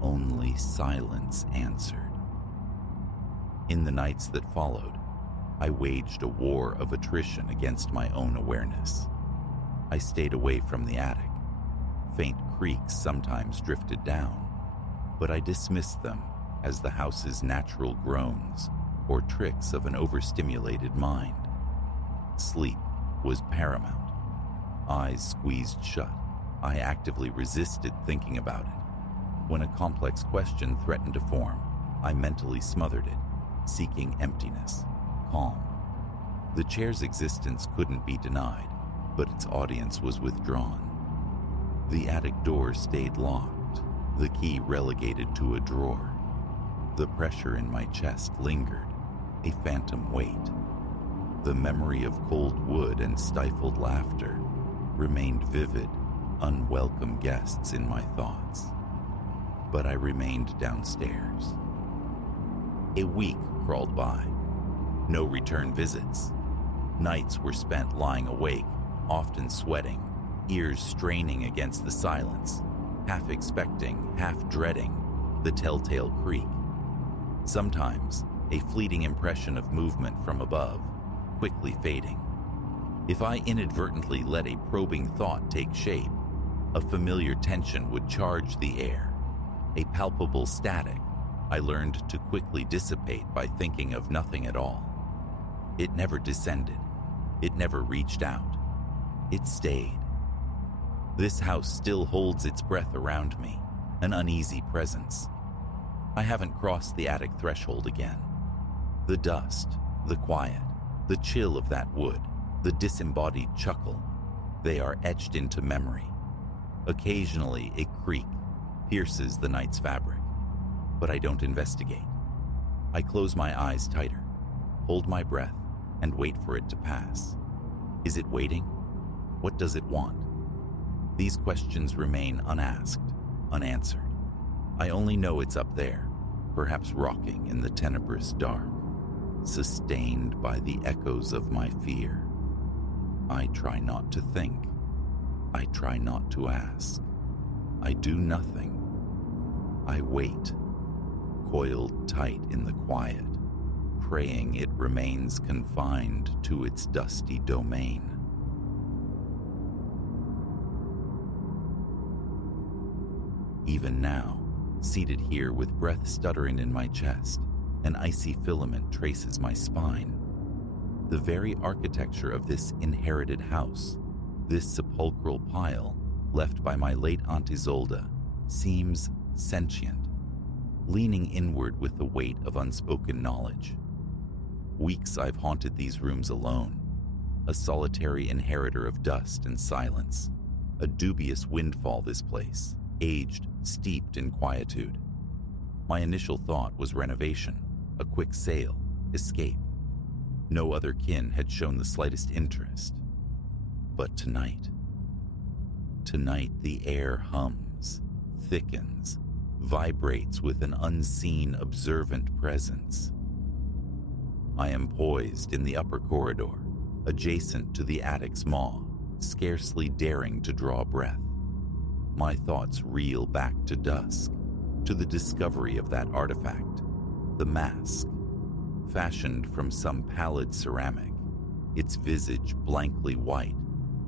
Only silence answered. In the nights that followed, I waged a war of attrition against my own awareness. I stayed away from the attic. Faint creaks sometimes drifted down, but I dismissed them as the house's natural groans or tricks of an overstimulated mind. Sleep was paramount. Eyes squeezed shut, I actively resisted thinking about it. When a complex question threatened to form, I mentally smothered it, seeking emptiness, calm. The chair's existence couldn't be denied, but its audience was withdrawn. The attic door stayed locked, the key relegated to a drawer. The pressure in my chest lingered, a phantom weight. The memory of cold wood and stifled laughter remained vivid, unwelcome guests in my thoughts. But I remained downstairs. A week crawled by. No return visits. Nights were spent lying awake, often sweating, ears straining against the silence, half expecting, half dreading the telltale creak. Sometimes a fleeting impression of movement from above, quickly fading. If I inadvertently let a probing thought take shape, a familiar tension would charge the air. A palpable static I learned to quickly dissipate by thinking of nothing at all. It never descended. It never reached out. It stayed. This house still holds its breath around me, an uneasy presence. I haven't crossed the attic threshold again. The dust, the quiet, the chill of that wood, the disembodied chuckle, they are etched into memory. Occasionally, a creak pierces the night's fabric, but I don't investigate. I close my eyes tighter, hold my breath, and wait for it to pass. Is it waiting? What does it want? These questions remain unasked, unanswered. I only know it's up there, perhaps rocking in the tenebrous dark, sustained by the echoes of my fear. I try not to think. I try not to ask. I do nothing. I wait, coiled tight in the quiet, praying it remains confined to its dusty domain. Even now, seated here with breath stuttering in my chest, an icy filament traces my spine. The very architecture of this inherited house, this sepulchral pile left by my late Aunt Isolde, seems sentient, leaning inward with the weight of unspoken knowledge. Weeks I've haunted these rooms alone, a solitary inheritor of dust and silence, a dubious windfall this place, aged, steeped in quietude. My initial thought was renovation, a quick sale, escape. No other kin had shown the slightest interest. But tonight the air hums, thickens, vibrates with an unseen, observant presence. I am poised in the upper corridor, adjacent to the attic's maw, scarcely daring to draw breath. My thoughts reel back to dusk, to the discovery of that artifact, the mask, fashioned from some pallid ceramic, its visage blankly white,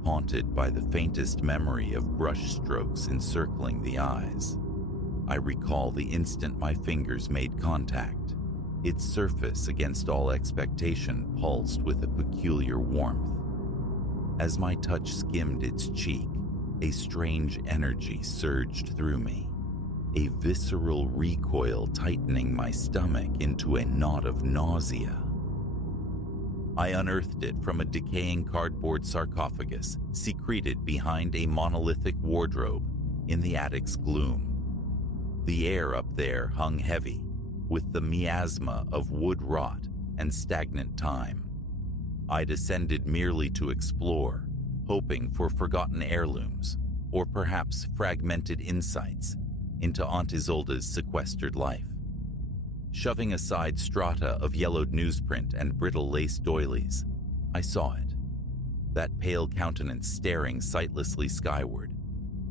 haunted by the faintest memory of brush strokes encircling the eyes. I recall the instant my fingers made contact. Its surface, against all expectation, pulsed with a peculiar warmth. As my touch skimmed its cheek, a strange energy surged through me, a visceral recoil tightening my stomach into a knot of nausea. I unearthed it from a decaying cardboard sarcophagus secreted behind a monolithic wardrobe in the attic's gloom. The air up there hung heavy, with the miasma of wood rot and stagnant time. I descended merely to explore, hoping for forgotten heirlooms, or perhaps fragmented insights into Aunt Isolde's sequestered life. Shoving aside strata of yellowed newsprint and brittle lace doilies, I saw it. That pale countenance staring sightlessly skyward,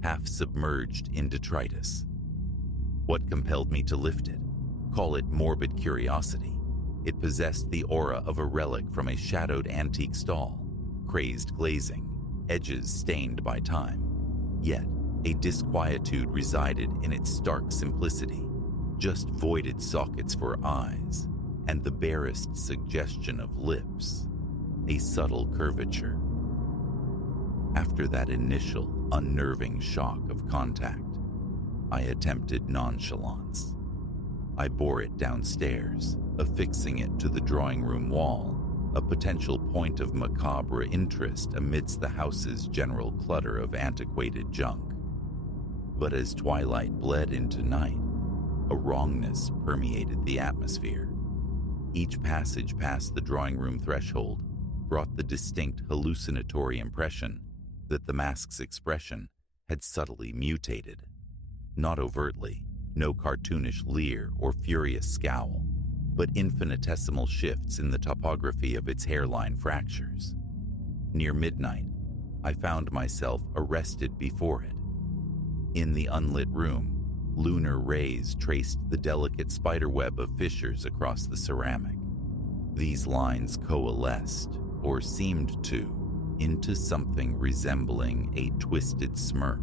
half submerged in detritus. What compelled me to lift it? Call it morbid curiosity. It possessed the aura of a relic from a shadowed antique stall, crazed glazing, edges stained by time. Yet, a disquietude resided in its stark simplicity, just voided sockets for eyes, and the barest suggestion of lips, a subtle curvature. After that initial, unnerving shock of contact, I attempted nonchalance. I bore it downstairs, affixing it to the drawing room wall, a potential point of macabre interest amidst the house's general clutter of antiquated junk. But as twilight bled into night, a wrongness permeated the atmosphere. Each passage past the drawing room threshold brought the distinct hallucinatory impression that the mask's expression had subtly mutated. Not overtly, no cartoonish leer or furious scowl, but infinitesimal shifts in the topography of its hairline fractures. Near midnight, I found myself arrested before it. In the unlit room, lunar rays traced the delicate spiderweb of fissures across the ceramic. These lines coalesced, or seemed to, into something resembling a twisted smirk,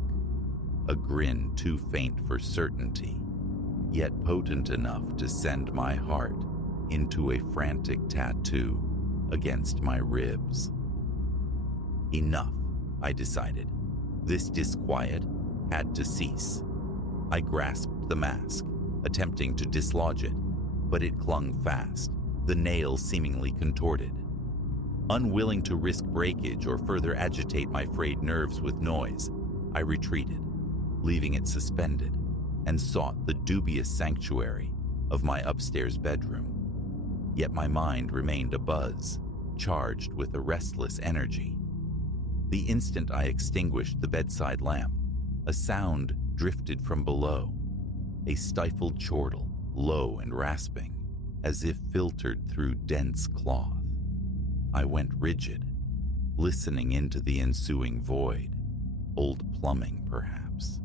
a grin too faint for certainty, yet potent enough to send my heart into a frantic tattoo against my ribs. Enough, I decided. This disquiet had to cease. I grasped the mask, attempting to dislodge it, but it clung fast, the nails seemingly contorted. Unwilling to risk breakage or further agitate my frayed nerves with noise, I retreated, leaving it suspended, and sought the dubious sanctuary of my upstairs bedroom. Yet my mind remained abuzz, charged with a restless energy. The instant I extinguished the bedside lamp, a sound drifted from below, a stifled chortle, low and rasping, as if filtered through dense cloth. I went rigid, listening into the ensuing void, old plumbing perhaps.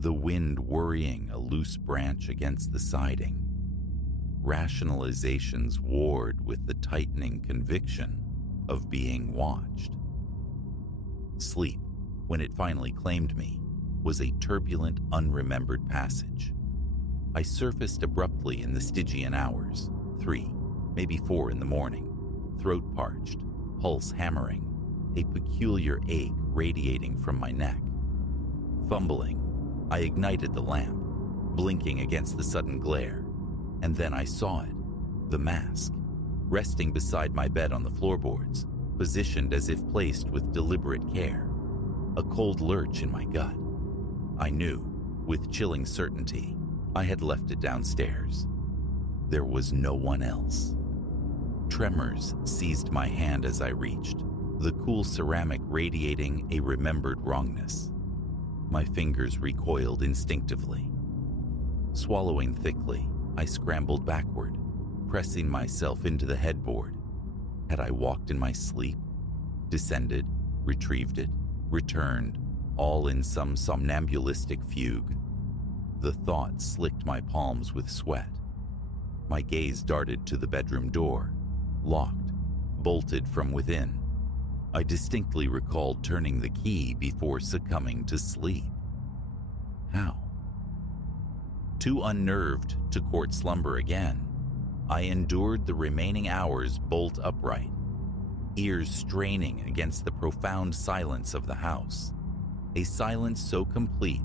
The wind worrying a loose branch against the siding. Rationalizations warred with the tightening conviction of being watched. Sleep, when it finally claimed me, was a turbulent, unremembered passage. I surfaced abruptly in the Stygian hours, 3, maybe 4 in the morning, throat parched, pulse hammering, a peculiar ache radiating from my neck. Fumbling, I ignited the lamp, blinking against the sudden glare, and then I saw it, the mask, resting beside my bed on the floorboards, positioned as if placed with deliberate care. A cold lurch in my gut. I knew, with chilling certainty, I had left it downstairs. There was no one else. Tremors seized my hand as I reached, the cool ceramic radiating a remembered wrongness. My fingers recoiled instinctively. Swallowing thickly, I scrambled backward, pressing myself into the headboard. Had I walked in my sleep? Descended, retrieved it, returned, all in some somnambulistic fugue. The thought slicked my palms with sweat. My gaze darted to the bedroom door, locked, bolted from within. I distinctly recalled turning the key before succumbing to sleep. How? Too unnerved to court slumber again, I endured the remaining hours bolt upright, ears straining against the profound silence of the house, a silence so complete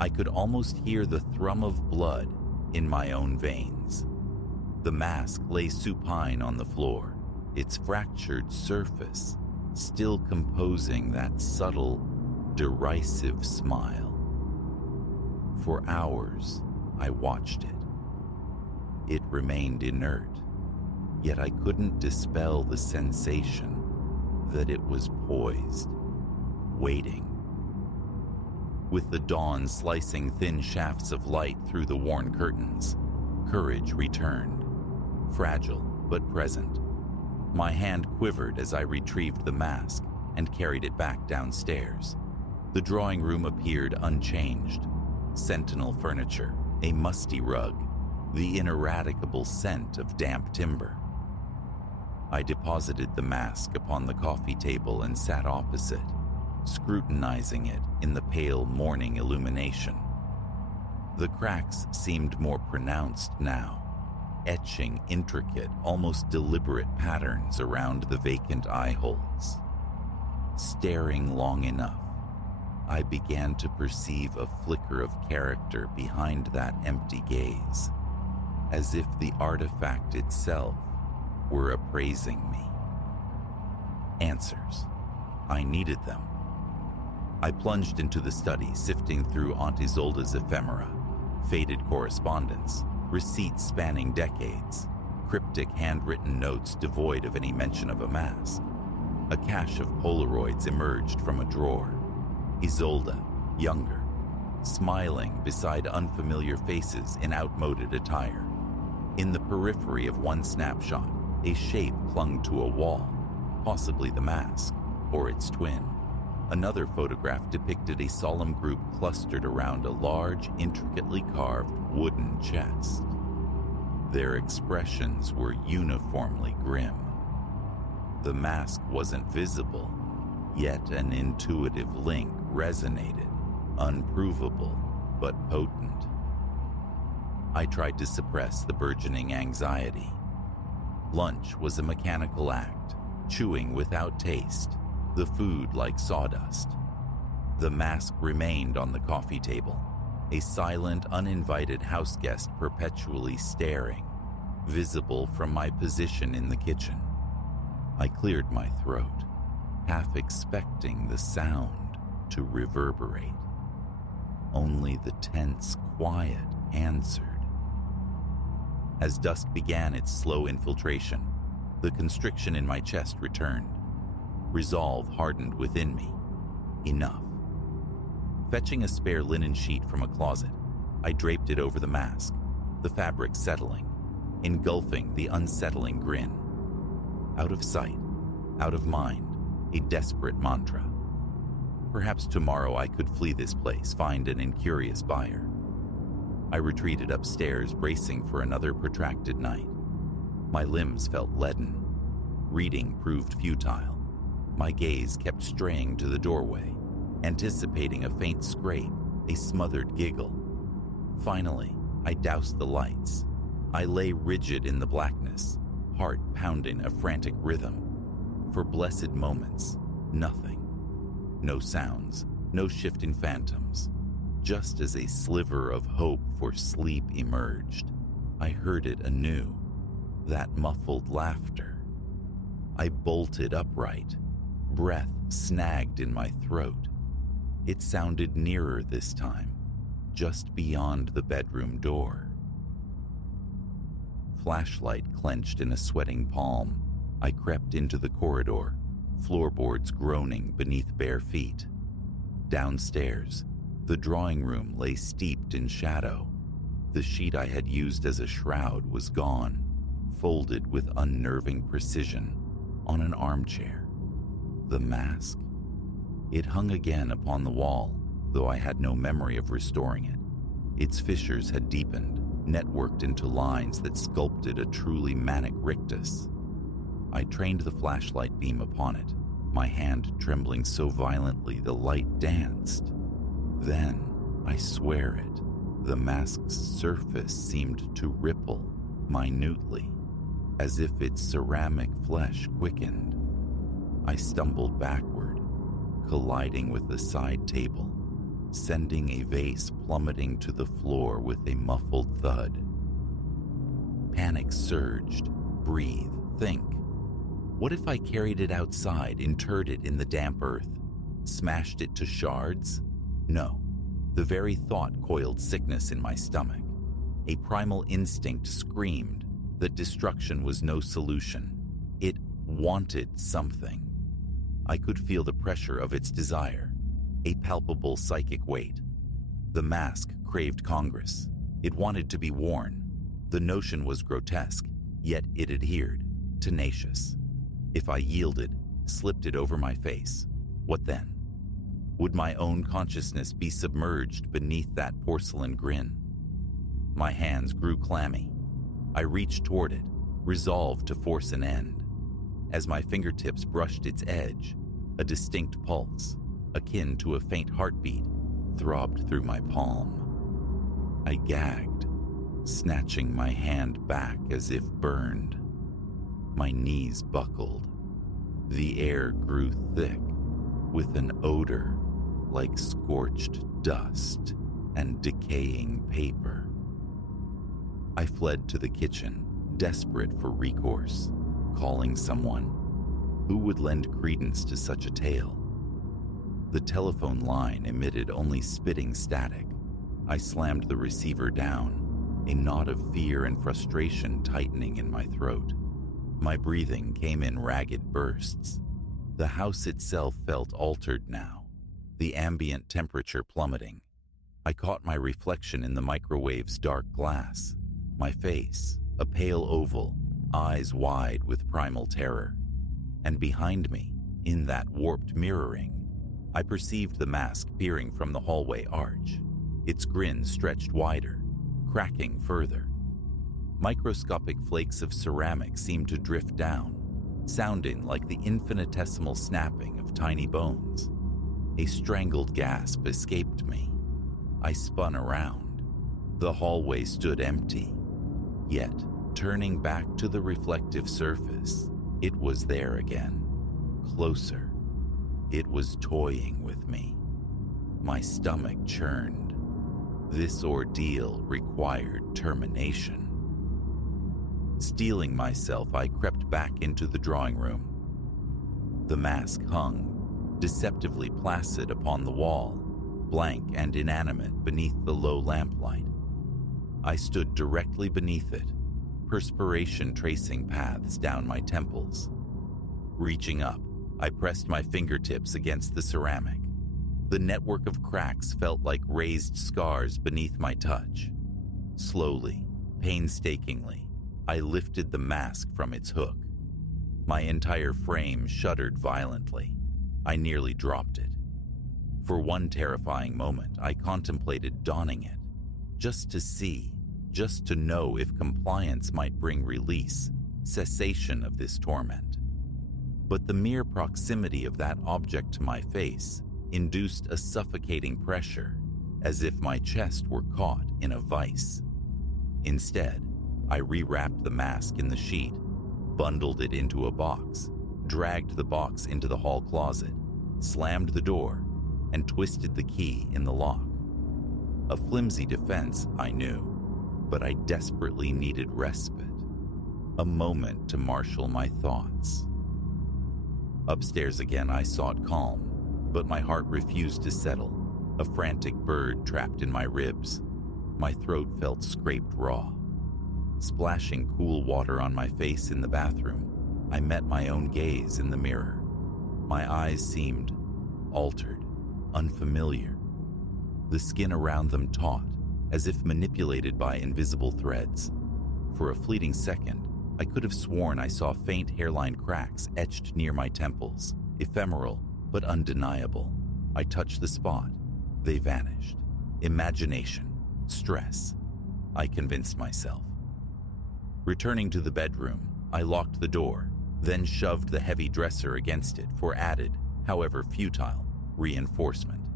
I could almost hear the thrum of blood in my own veins. The mask lay supine on the floor, its fractured surface still composing that subtle, derisive smile. For hours, I watched it. It remained inert, yet I couldn't dispel the sensation that it was poised, waiting. With the dawn slicing thin shafts of light through the worn curtains, courage returned, fragile but present. My hand quivered as I retrieved the mask and carried it back downstairs. The drawing room appeared unchanged. Sentinel furniture, a musty rug, the ineradicable scent of damp timber. I deposited the mask upon the coffee table and sat opposite, scrutinizing it in the pale morning illumination. The cracks seemed more pronounced now, etching intricate, almost deliberate patterns around the vacant eye holes. Staring long enough, I began to perceive a flicker of character behind that empty gaze, as if the artifact itself were appraising me. Answers. I needed them. I plunged into the study, sifting through Aunt Isolde's ephemera, faded correspondence, receipts spanning decades, cryptic handwritten notes devoid of any mention of a mask. A cache of Polaroids emerged from a drawer. Isolde, younger, smiling beside unfamiliar faces in outmoded attire. In the periphery of one snapshot, a shape clung to a wall, possibly the mask or its twin. Another photograph depicted a solemn group clustered around a large, intricately carved wooden chest. Their expressions were uniformly grim. The mask wasn't visible, yet an intuitive link resonated, unprovable but potent. I tried to suppress the burgeoning anxiety. Lunch was a mechanical act, chewing without taste, the food like sawdust. The mask remained on the coffee table, a silent, uninvited houseguest perpetually staring, visible from my position in the kitchen. I cleared my throat, half expecting the sound to reverberate. Only the tense quiet answered. As dusk began its slow infiltration, the constriction in my chest returned. Resolve hardened within me. Enough. Fetching a spare linen sheet from a closet, I draped it over the mask, the fabric settling, engulfing the unsettling grin. Out of sight, out of mind, a desperate mantra. Perhaps tomorrow I could flee this place, find an incurious buyer. I retreated upstairs, bracing for another protracted night. My limbs felt leaden. Reading proved futile. My gaze kept straying to the doorway, anticipating a faint scrape, a smothered giggle. Finally, I doused the lights. I lay rigid in the blackness, heart pounding a frantic rhythm. For blessed moments, nothing. No sounds, no shifting phantoms. Just as a sliver of hope for sleep emerged, I heard it anew, that muffled laughter. I bolted upright, breath snagged in my throat. It sounded nearer this time, just beyond the bedroom door. Flashlight clenched in a sweating palm, I crept into the corridor, floorboards groaning beneath bare feet. Downstairs, the drawing room lay steeped in shadow. The sheet I had used as a shroud was gone, folded with unnerving precision on an armchair. The mask? It hung again upon the wall, though I had no memory of restoring it. Its fissures had deepened, networked into lines that sculpted a truly manic rictus. I trained the flashlight beam upon it, my hand trembling so violently the light danced. Then, I swear it, the mask's surface seemed to ripple minutely, as if its ceramic flesh quickened. I stumbled backward, colliding with the side table, sending a vase plummeting to the floor with a muffled thud. Panic surged. Breathe. Think. What if I carried it outside, interred it in the damp earth, smashed it to shards? No. The very thought coiled sickness in my stomach. A primal instinct screamed that destruction was no solution. It wanted something. I could feel the pressure of its desire, a palpable psychic weight. The mask craved Congress. It wanted to be worn. The notion was grotesque, yet it adhered, tenacious. If I yielded, slipped it over my face, what then? Would my own consciousness be submerged beneath that porcelain grin? My hands grew clammy. I reached toward it, resolved to force an end. As my fingertips brushed its edge, a distinct pulse, akin to a faint heartbeat, throbbed through my palm. I gagged, snatching my hand back as if burned. My knees buckled. The air grew thick, with an odor like scorched dust and decaying paper. I fled to the kitchen, desperate for recourse, calling someone. Who would lend credence to such a tale? The telephone line emitted only spitting static. I slammed the receiver down, a knot of fear and frustration tightening in my throat. My breathing came in ragged bursts. The house itself felt altered now, the ambient temperature plummeting. I caught my reflection in the microwave's dark glass, my face, a pale oval, eyes wide with primal terror. And behind me, in that warped mirroring, I perceived the mask peering from the hallway arch, its grin stretched wider, cracking further. Microscopic flakes of ceramic seemed to drift down, sounding like the infinitesimal snapping of tiny bones. A strangled gasp escaped me. I spun around. The hallway stood empty. Yet, turning back to the reflective surface, it was there again, closer. It was toying with me. My stomach churned. This ordeal required termination. Steeling myself, I crept back into the drawing room. The mask hung, deceptively placid upon the wall, blank and inanimate beneath the low lamplight. I stood directly beneath it, perspiration tracing paths down my temples. Reaching up, I pressed my fingertips against the ceramic. The network of cracks felt like raised scars beneath my touch. Slowly, painstakingly, I lifted the mask from its hook. My entire frame shuddered violently. I nearly dropped it. For one terrifying moment, I contemplated donning it, just to see, just to know if compliance might bring release, cessation of this torment. But the mere proximity of that object to my face induced a suffocating pressure, as if my chest were caught in a vice. Instead, I rewrapped the mask in the sheet, bundled it into a box, dragged the box into the hall closet, slammed the door, and twisted the key in the lock. A flimsy defense, I knew, but I desperately needed respite, a moment to marshal my thoughts. Upstairs again, I sought calm, but my heart refused to settle, a frantic bird trapped in my ribs. My throat felt scraped raw. Splashing cool water on my face in the bathroom, I met my own gaze in the mirror. My eyes seemed altered, unfamiliar. The skin around them taut, as if manipulated by invisible threads. For a fleeting second, I could have sworn I saw faint hairline cracks etched near my temples, ephemeral but undeniable. I touched the spot. They vanished. Imagination, stress. I convinced myself. Returning to the bedroom, I locked the door, then shoved the heavy dresser against it for added, however futile, reinforcement.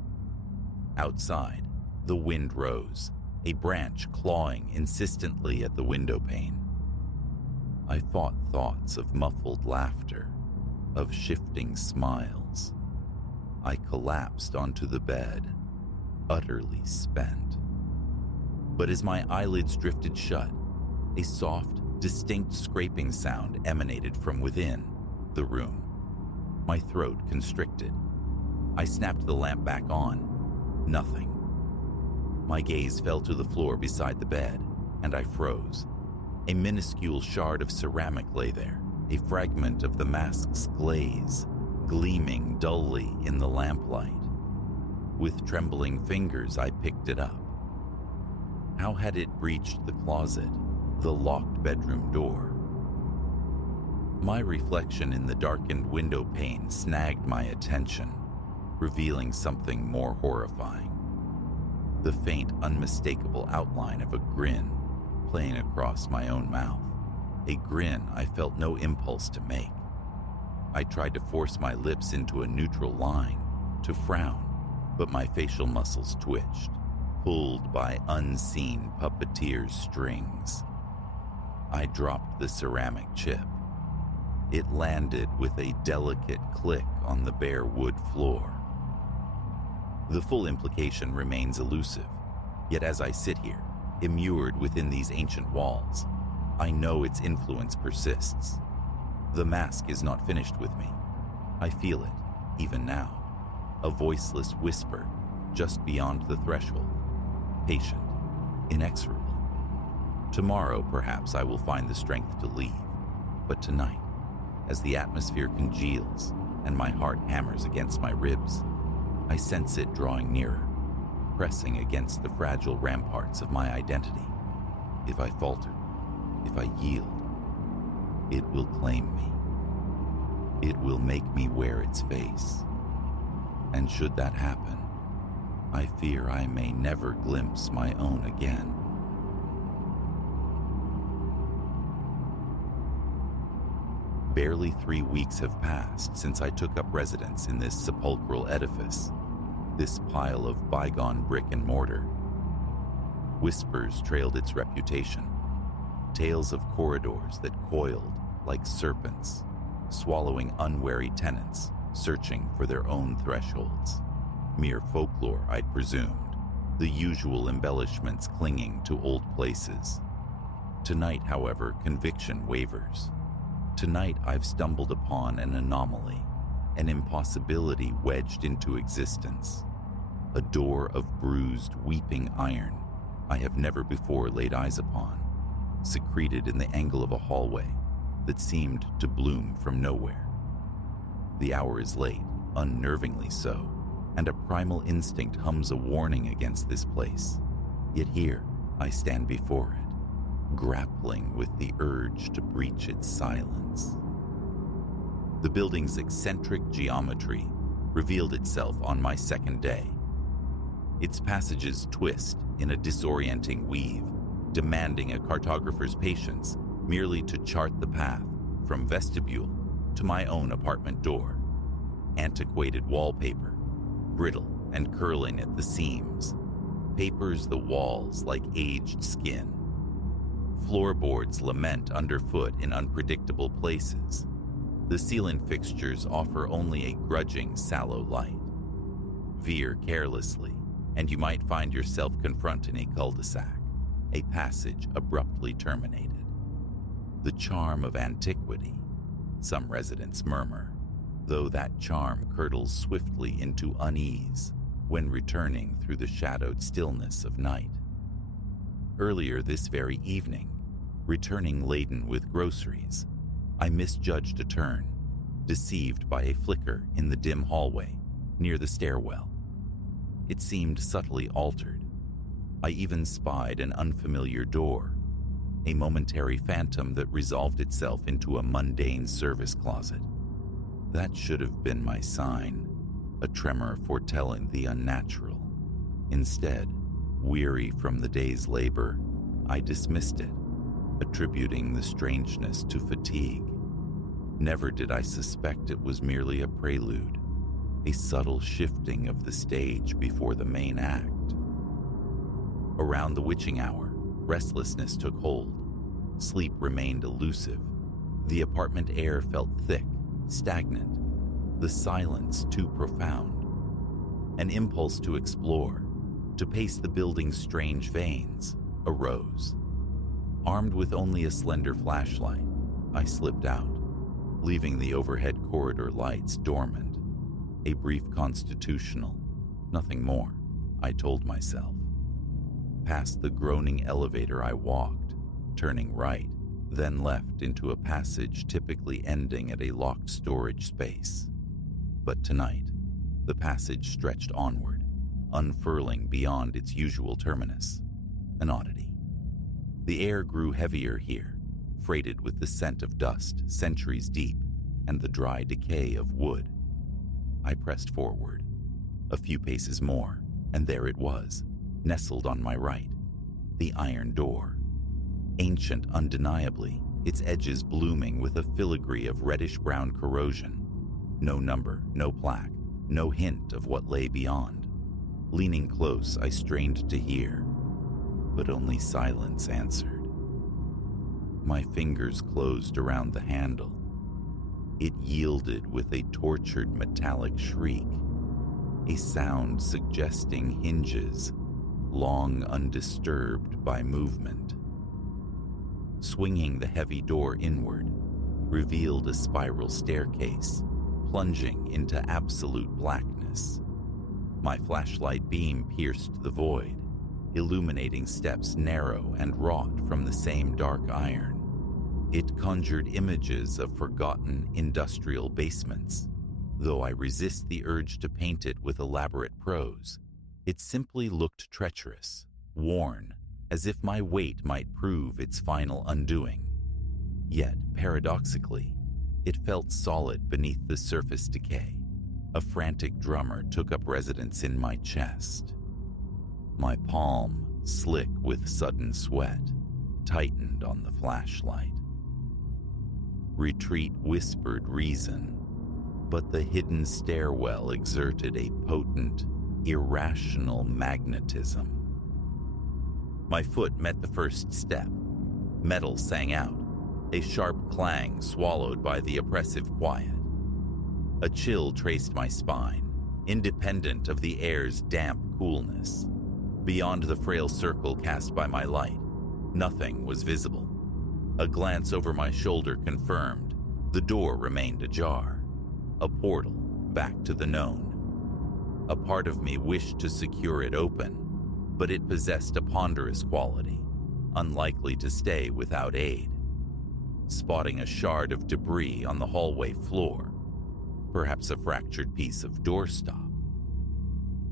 Outside, the wind rose, a branch clawing insistently at the window pane. I fought thoughts of muffled laughter, of shifting smiles. I collapsed onto the bed, utterly spent. But as my eyelids drifted shut, a soft, distinct scraping sound emanated from within the room. My throat constricted. I snapped the lamp back on. Nothing. My gaze fell to the floor beside the bed, and I froze. A minuscule shard of ceramic lay there, a fragment of the mask's glaze, gleaming dully in the lamplight. With trembling fingers, I picked it up. How had it breached the closet, the locked bedroom door? My reflection in the darkened window pane snagged my attention, revealing something more horrifying. The faint, unmistakable outline of a grin playing across my own mouth, a grin I felt no impulse to make. I tried to force my lips into a neutral line, to frown, but my facial muscles twitched, pulled by unseen puppeteer's strings. I dropped the ceramic chip. It landed with a delicate click on the bare wood floor. The full implication remains elusive, yet as I sit here, immured within these ancient walls, I know its influence persists. The mask is not finished with me. I feel it, even now, a voiceless whisper just beyond the threshold, patient, inexorable. Tomorrow, perhaps, I will find the strength to leave, but tonight, as the atmosphere congeals and my heart hammers against my ribs. I sense it drawing nearer, pressing against the fragile ramparts of my identity. If I falter, if I yield, it will claim me. It will make me wear its face. And should that happen, I fear I may never glimpse my own again. Barely 3 weeks have passed since I took up residence in this sepulchral edifice, this pile of bygone brick and mortar. Whispers trailed its reputation, tales of corridors that coiled like serpents, swallowing unwary tenants searching for their own thresholds. Mere folklore, I'd presumed, the usual embellishments clinging to old places. Tonight, however, conviction wavers. Tonight, I've stumbled upon an anomaly, an impossibility wedged into existence. A door of bruised, weeping iron I have never before laid eyes upon, secreted in the angle of a hallway that seemed to bloom from nowhere. The hour is late, unnervingly so, and a primal instinct hums a warning against this place. Yet here I stand before it, grappling with the urge to breach its silence. The building's eccentric geometry revealed itself on my second day. Its passages twist in a disorienting weave, demanding a cartographer's patience merely to chart the path from vestibule to my own apartment door. Antiquated wallpaper, brittle and curling at the seams, papers the walls like aged skin. Floorboards lament underfoot in unpredictable places. The ceiling fixtures offer only a grudging, sallow light. Veer carelessly, and you might find yourself confronting a cul-de-sac, a passage abruptly terminated. The charm of antiquity, some residents murmur, though that charm curdles swiftly into unease when returning through the shadowed stillness of night. Earlier this very evening, returning laden with groceries, I misjudged a turn, deceived by a flicker in the dim hallway near the stairwell. It seemed subtly altered. I even spied an unfamiliar door, a momentary phantom that resolved itself into a mundane service closet. That should have been my sign, a tremor foretelling the unnatural. Instead, weary from the day's labor, I dismissed it, attributing the strangeness to fatigue. Never did I suspect it was merely a prelude, a subtle shifting of the stage before the main act. Around the witching hour, restlessness took hold. Sleep remained elusive. The apartment air felt thick, stagnant, the silence too profound. An impulse to explore, to pace the building's strange veins, arose. Armed with only a slender flashlight, I slipped out, leaving the overhead corridor lights dormant. A brief constitutional, nothing more, I told myself. Past the groaning elevator I walked, turning right, then left into a passage typically ending at a locked storage space. But tonight, the passage stretched onward, unfurling beyond its usual terminus, an oddity. The air grew heavier here, freighted with the scent of dust centuries deep and the dry decay of wood. I pressed forward. A few paces more, and there it was, nestled on my right, the iron door. Ancient undeniably, its edges blooming with a filigree of reddish-brown corrosion. No number, no plaque, no hint of what lay beyond. Leaning close, I strained to hear, but only silence answered. My fingers closed around the handle. It yielded with a tortured metallic shriek, a sound suggesting hinges, long undisturbed by movement. Swinging the heavy door inward, revealed a spiral staircase, plunging into absolute blackness. My flashlight beam pierced the void, illuminating steps narrow and wrought from the same dark iron. It conjured images of forgotten industrial basements, Though I resist the urge to paint it with elaborate prose, it simply looked treacherous, worn, as if my weight might prove its final undoing. Yet, paradoxically, it felt solid beneath the surface decay. A frantic drummer took up residence in my chest. My palm, slick with sudden sweat, tightened on the flashlight. Retreat whispered reason, but the hidden stairwell exerted a potent, irrational magnetism. My foot met the first step. Metal sang out, a sharp clang swallowed by the oppressive quiet. A chill traced my spine, independent of the air's damp coolness. Beyond the frail circle cast by my light, nothing was visible. A glance over my shoulder confirmed the door remained ajar, a portal back to the known. A part of me wished to secure it open, but it possessed a ponderous quality, unlikely to stay without aid. Spotting a shard of debris on the hallway floor, perhaps a fractured piece of doorstop,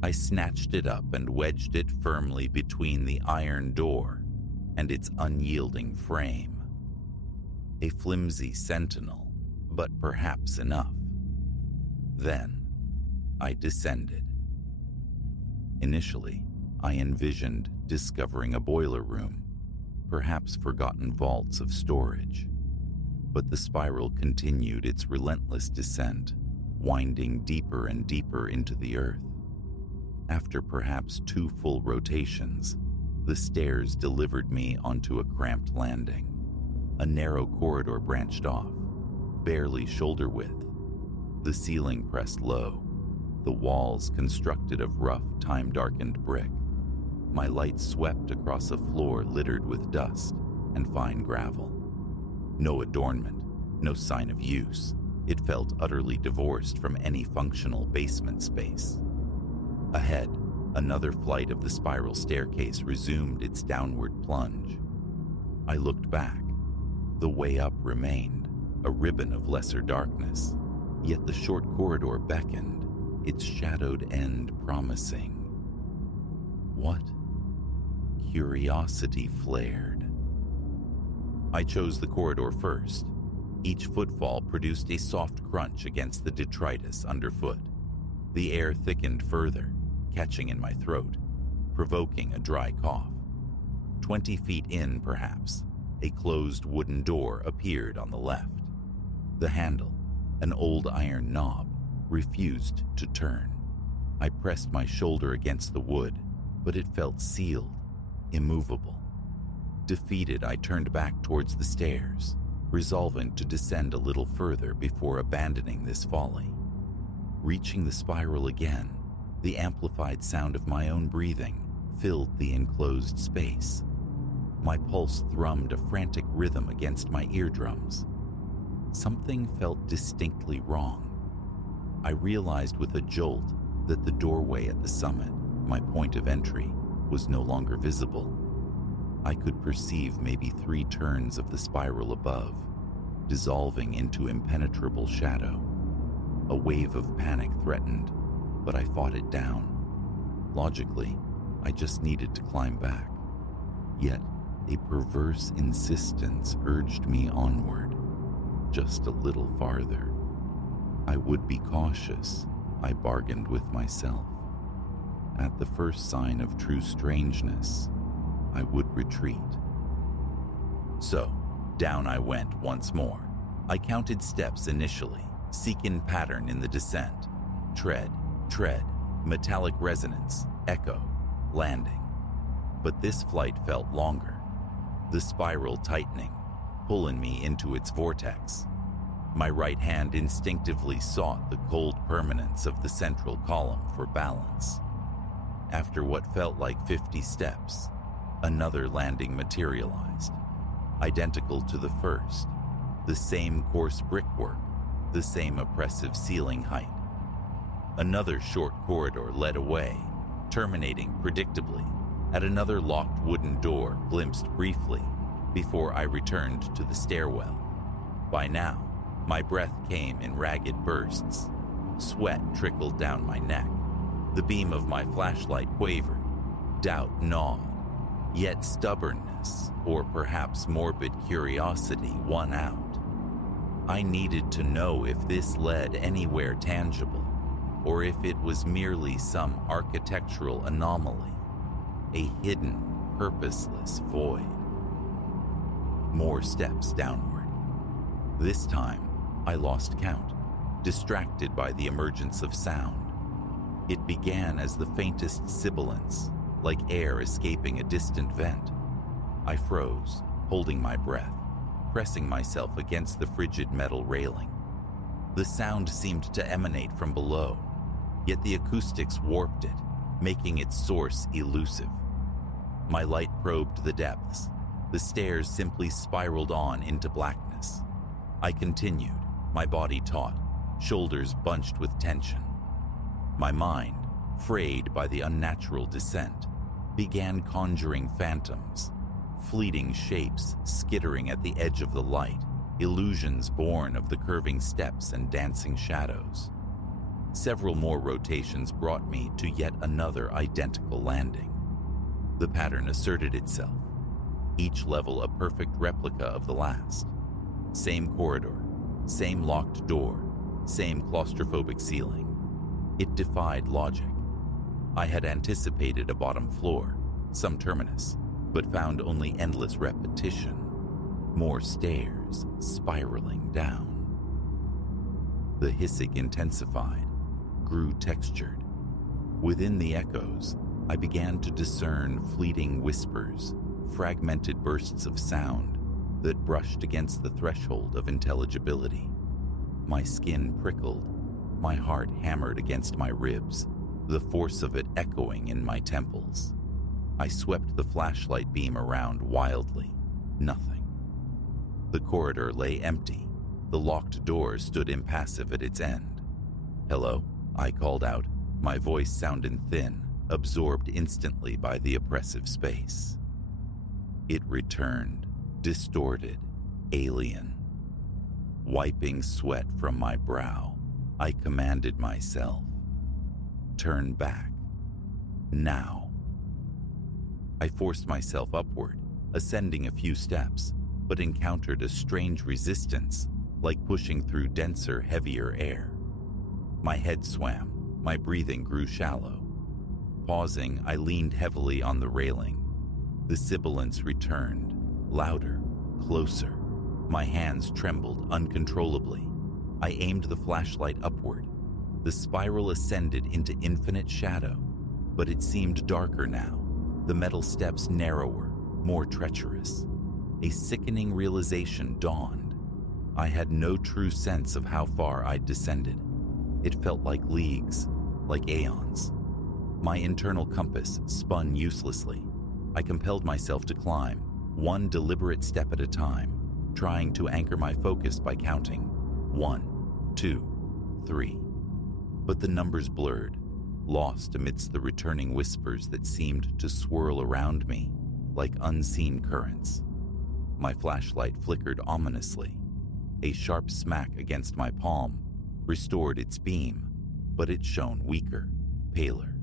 I snatched it up and wedged it firmly between the iron door and its unyielding frame. A flimsy sentinel, but perhaps enough. Then, I descended. Initially, I envisioned discovering a boiler room, perhaps forgotten vaults of storage. But the spiral continued its relentless descent, winding deeper and deeper into the earth. After perhaps 2 full rotations, the stairs delivered me onto a cramped landing. A narrow corridor branched off, barely shoulder width. The ceiling pressed low, the walls constructed of rough, time-darkened brick. My light swept across a floor littered with dust and fine gravel. No adornment, no sign of use. It felt utterly divorced from any functional basement space. Ahead, another flight of the spiral staircase resumed its downward plunge. I looked back. The way up remained, a ribbon of lesser darkness, yet the short corridor beckoned, its shadowed end promising. What? Curiosity flared. I chose the corridor first. Each footfall produced a soft crunch against the detritus underfoot. The air thickened further, catching in my throat, provoking a dry cough. 20 feet in, perhaps, a closed wooden door appeared on the left. The handle, an old iron knob, refused to turn. I pressed my shoulder against the wood, but it felt sealed, immovable. Defeated, I turned back towards the stairs, resolving to descend a little further before abandoning this folly. Reaching the spiral again, the amplified sound of my own breathing filled the enclosed space. My pulse thrummed a frantic rhythm against my eardrums. Something felt distinctly wrong. I realized with a jolt that the doorway at the summit, my point of entry, was no longer visible. I could perceive maybe 3 turns of the spiral above, dissolving into impenetrable shadow. A wave of panic threatened, but I fought it down. Logically, I just needed to climb back. Yet, a perverse insistence urged me onward, just a little farther. I would be cautious, I bargained with myself. At the first sign of true strangeness, I would retreat. So, down I went once more. I counted steps initially, seeking pattern in the descent. Tread, metallic resonance, echo, landing. But this flight felt longer. The spiral tightening, pulling me into its vortex. My right hand instinctively sought the cold permanence of the central column for balance. After what felt like 50 steps, another landing materialized, identical to the first, the same coarse brickwork, the same oppressive ceiling height. Another short corridor led away, terminating predictably at another locked wooden door glimpsed briefly before I returned to the stairwell. By now, my breath came in ragged bursts. Sweat trickled down my neck. The beam of my flashlight quavered. Doubt gnawed. Yet stubbornness, or perhaps morbid curiosity, won out. I needed to know if this led anywhere tangible, or if it was merely some architectural anomaly, a hidden, purposeless void. More steps downward. This time, I lost count, distracted by the emergence of sound. It began as the faintest sibilance, like air escaping a distant vent. I froze, holding my breath, pressing myself against the frigid metal railing. The sound seemed to emanate from below, yet the acoustics warped it, making its source elusive. My light probed the depths. The stairs simply spiraled on into blackness. I continued, my body taut, shoulders bunched with tension. My mind, frayed by the unnatural descent, began conjuring phantoms, fleeting shapes skittering at the edge of the light, illusions born of the curving steps and dancing shadows. Several more rotations brought me to yet another identical landing. The pattern asserted itself, each level a perfect replica of the last. Same corridor, same locked door, same claustrophobic ceiling. It defied logic. I had anticipated a bottom floor, some terminus, but found only endless repetition. More stairs spiraling down. The hissing intensified, grew textured. Within the echoes, I began to discern fleeting whispers, fragmented bursts of sound that brushed against the threshold of intelligibility. My skin prickled, my heart hammered against my ribs, the force of it echoing in my temples. I swept the flashlight beam around wildly. Nothing. The corridor lay empty. The locked door stood impassive at its end. "Hello?" I called out, my voice sounding thin, absorbed instantly by the oppressive space. It returned, distorted, alien. Wiping sweat from my brow, I commanded myself, "Turn back. Now." I forced myself upward, ascending a few steps, but encountered a strange resistance, like pushing through denser, heavier air. My head swam, my breathing grew shallow. Pausing, I leaned heavily on the railing. The sibilance returned, louder, closer. My hands trembled uncontrollably. I aimed the flashlight upward. The spiral ascended into infinite shadow, but it seemed darker now, the metal steps narrower, more treacherous. A sickening realization dawned. I had no true sense of how far I'd descended. It felt like leagues, like aeons. My internal compass spun uselessly. I compelled myself to climb, one deliberate step at a time, trying to anchor my focus by counting 1, 2, 3. But the numbers blurred, lost amidst the returning whispers that seemed to swirl around me like unseen currents. My flashlight flickered ominously. A sharp smack against my palm restored its beam, but it shone weaker, paler.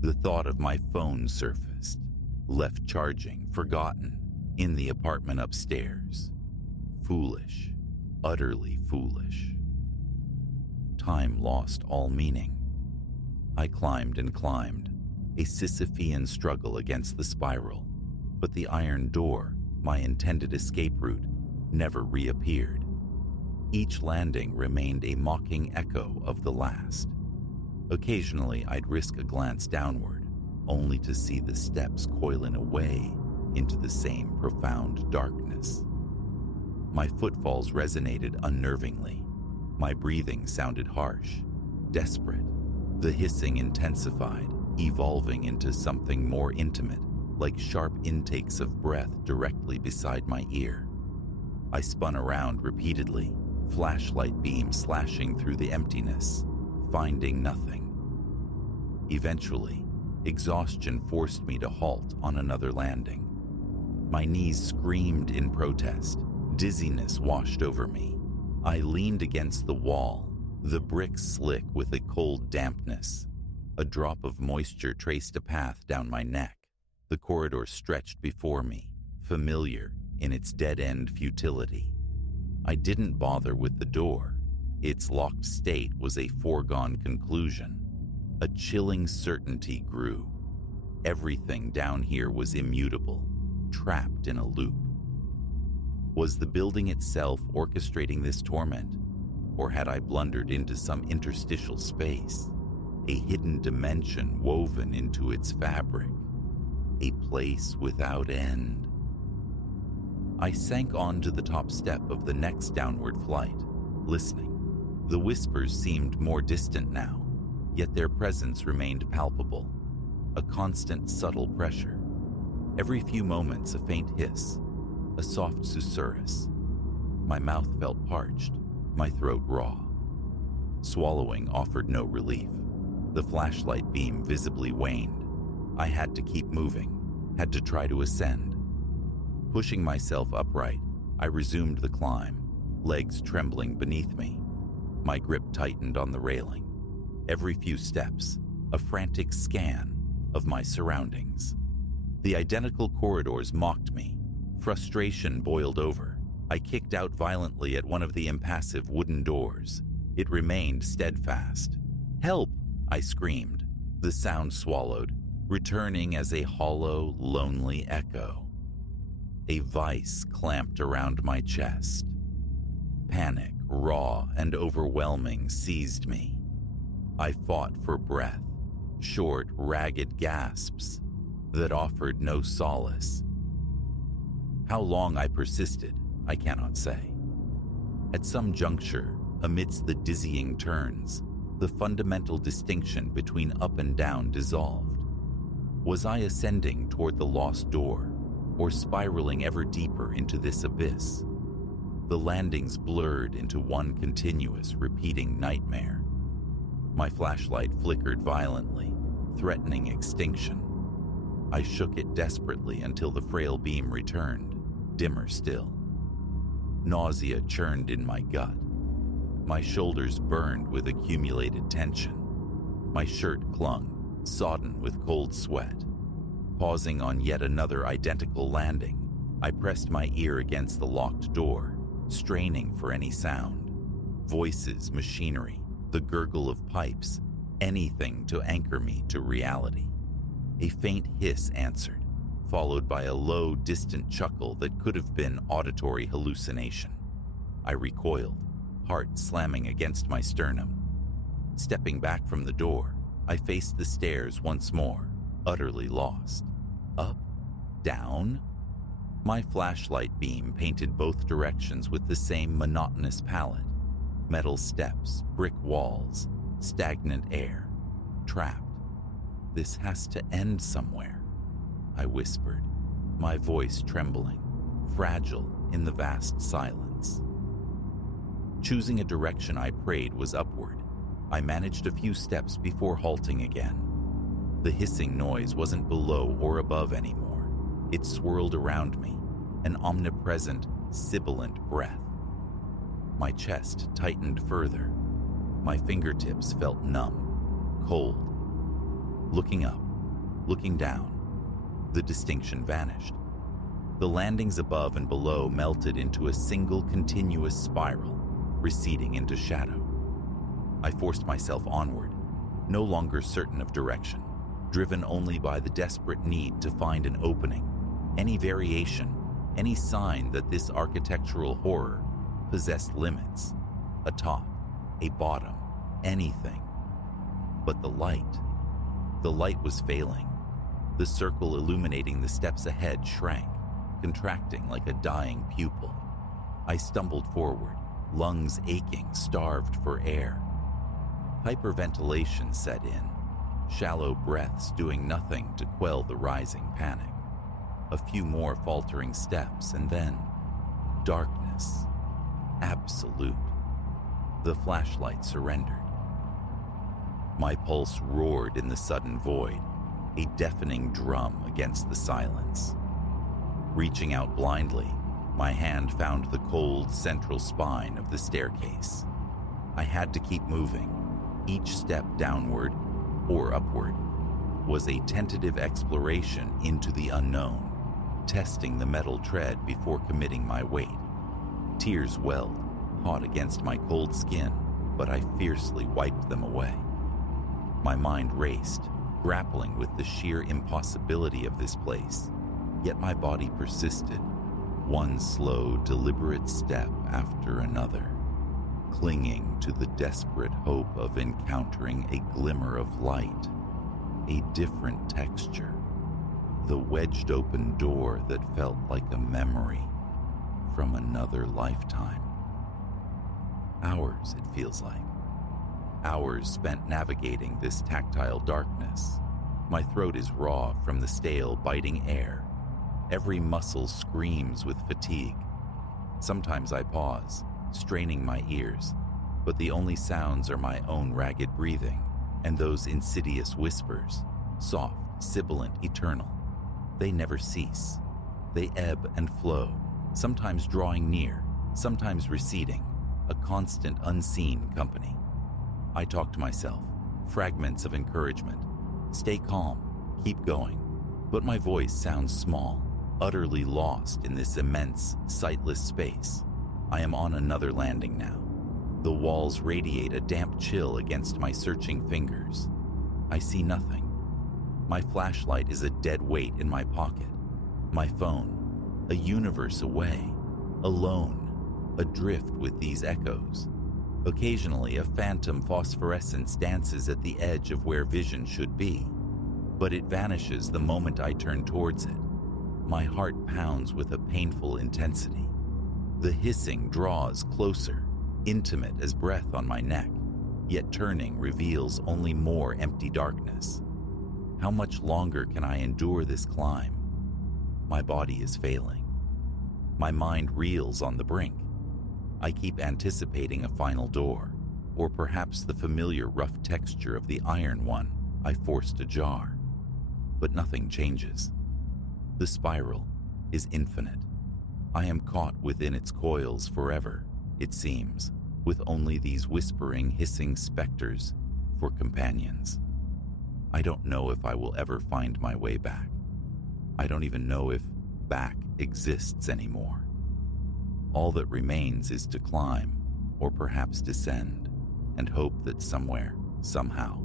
The thought of my phone surfaced, left charging, forgotten, in the apartment upstairs. Foolish, utterly foolish. Time lost all meaning. I climbed and climbed, a Sisyphean struggle against the spiral, but the iron door, my intended escape route, never reappeared. Each landing remained a mocking echo of the last. Occasionally, I'd risk a glance downward, only to see the steps coiling away into the same profound darkness. My footfalls resonated unnervingly. My breathing sounded harsh, desperate. The hissing intensified, evolving into something more intimate, like sharp intakes of breath directly beside my ear. I spun around repeatedly, flashlight beam slashing through the emptiness, finding nothing. Eventually, exhaustion forced me to halt on another landing. My knees screamed in protest. Dizziness washed over me. I leaned against the wall, The bricks slick with a cold dampness. A drop of moisture traced a path down my neck. The corridor stretched before me, familiar in its dead-end futility. I didn't bother with the door. Its locked state was a foregone conclusion. A chilling certainty grew. Everything down here was immutable, trapped in a loop. Was the building itself orchestrating this torment? Or had I blundered into some interstitial space, a hidden dimension woven into its fabric, a place without end? I sank onto the top step of the next downward flight, listening. The whispers seemed more distant now, yet their presence remained palpable, a constant subtle pressure. Every few moments a faint hiss, a soft susurrus. My mouth felt parched, my throat raw. Swallowing offered no relief. The flashlight beam visibly waned. I had to keep moving, had to try to ascend. Pushing myself upright, I resumed the climb, legs trembling beneath me. My grip tightened on the railing. Every few steps, a frantic scan of my surroundings. The identical corridors mocked me. Frustration boiled over. I kicked out violently at one of the impassive wooden doors. It remained steadfast. "Help!" I screamed. The sound swallowed, returning as a hollow, lonely echo. A vice clamped around my chest. Panic, raw and overwhelming, seized me. I fought for breath, short, ragged gasps that offered no solace. How long I persisted, I cannot say. At some juncture, amidst the dizzying turns, the fundamental distinction between up and down dissolved. Was I ascending toward the lost door, or spiraling ever deeper into this abyss? The landings blurred into one continuous, repeating nightmare. My flashlight flickered violently, threatening extinction. I shook it desperately until the frail beam returned, dimmer still. Nausea churned in my gut. My shoulders burned with accumulated tension. My shirt clung, sodden with cold sweat. Pausing on yet another identical landing, I pressed my ear against the locked door, straining for any sound. Voices, machinery, the gurgle of pipes, anything to anchor me to reality. A faint hiss answered, followed by a low, distant chuckle that could have been auditory hallucination. I recoiled, heart slamming against my sternum. Stepping back from the door, I faced the stairs once more, utterly lost. Up? Down? My flashlight beam painted both directions with the same monotonous palette. Metal steps, brick walls, stagnant air. Trapped. This has to end somewhere, I whispered, my voice trembling, fragile in the vast silence. Choosing a direction I prayed was upward. I managed a few steps before halting again. The hissing noise wasn't below or above anymore. It swirled around me, an omnipresent, sibilant breath. My chest tightened further. My fingertips felt numb, cold. Looking up, looking down, the distinction vanished. The landings above and below melted into a single continuous spiral, receding into shadow. I forced myself onward, no longer certain of direction, driven only by the desperate need to find an opening, any variation, any sign that this architectural horror possessed limits, a top, a bottom, anything. But the light was failing. The circle illuminating the steps ahead shrank, contracting like a dying pupil. I stumbled forward, lungs aching, starved for air. Hyperventilation set in, shallow breaths doing nothing to quell the rising panic. A few more faltering steps, and then darkness. Absolute. The flashlight surrendered. My pulse roared in the sudden void, a deafening drum against the silence. Reaching out blindly, my hand found the cold central spine of the staircase. I had to keep moving. Each step downward or upward was a tentative exploration into the unknown, testing the metal tread before committing my weight. Tears welled, hot against my cold skin, but I fiercely wiped them away. My mind raced, grappling with the sheer impossibility of this place, yet my body persisted, one slow, deliberate step after another, clinging to the desperate hope of encountering a glimmer of light, a different texture, the wedged open door that felt like a memory from another lifetime. Hours, it feels like. Hours spent navigating this tactile darkness. My throat is raw from the stale, biting air. Every muscle screams with fatigue. Sometimes I pause, straining my ears, but the only sounds are my own ragged breathing and those insidious whispers, soft, sibilant, eternal. They never cease. They ebb and flow, sometimes drawing near, sometimes receding, a constant unseen company. I talk to myself, fragments of encouragement. Stay calm, keep going. But my voice sounds small, utterly lost in this immense, sightless space. I am on another landing now. The walls radiate a damp chill against my searching fingers. I see nothing. My flashlight is a dead weight in my pocket. My phone, a universe away, alone, adrift with these echoes. Occasionally, a phantom phosphorescence dances at the edge of where vision should be, but it vanishes the moment I turn towards it. My heart pounds with a painful intensity. The hissing draws closer, intimate as breath on my neck, yet turning reveals only more empty darkness. How much longer can I endure this climb? My body is failing. My mind reels on the brink. I keep anticipating a final door, or perhaps the familiar rough texture of the iron one I forced ajar. But nothing changes. The spiral is infinite. I am caught within its coils forever, it seems, with only these whispering, hissing specters for companions. I don't know if I will ever find my way back. I don't even know if back exists anymore. All that remains is to climb, or perhaps descend, and hope that somewhere, somehow,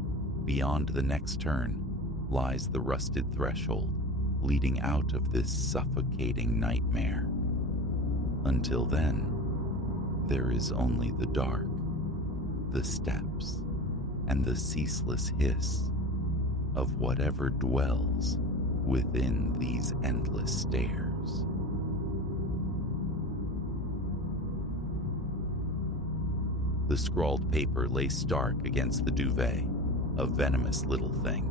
beyond the next turn, lies the rusted threshold leading out of this suffocating nightmare. Until then, there is only the dark, the steps, and the ceaseless hiss of whatever dwells within these endless stairs. The scrawled paper lay stark against the duvet, a venomous little thing.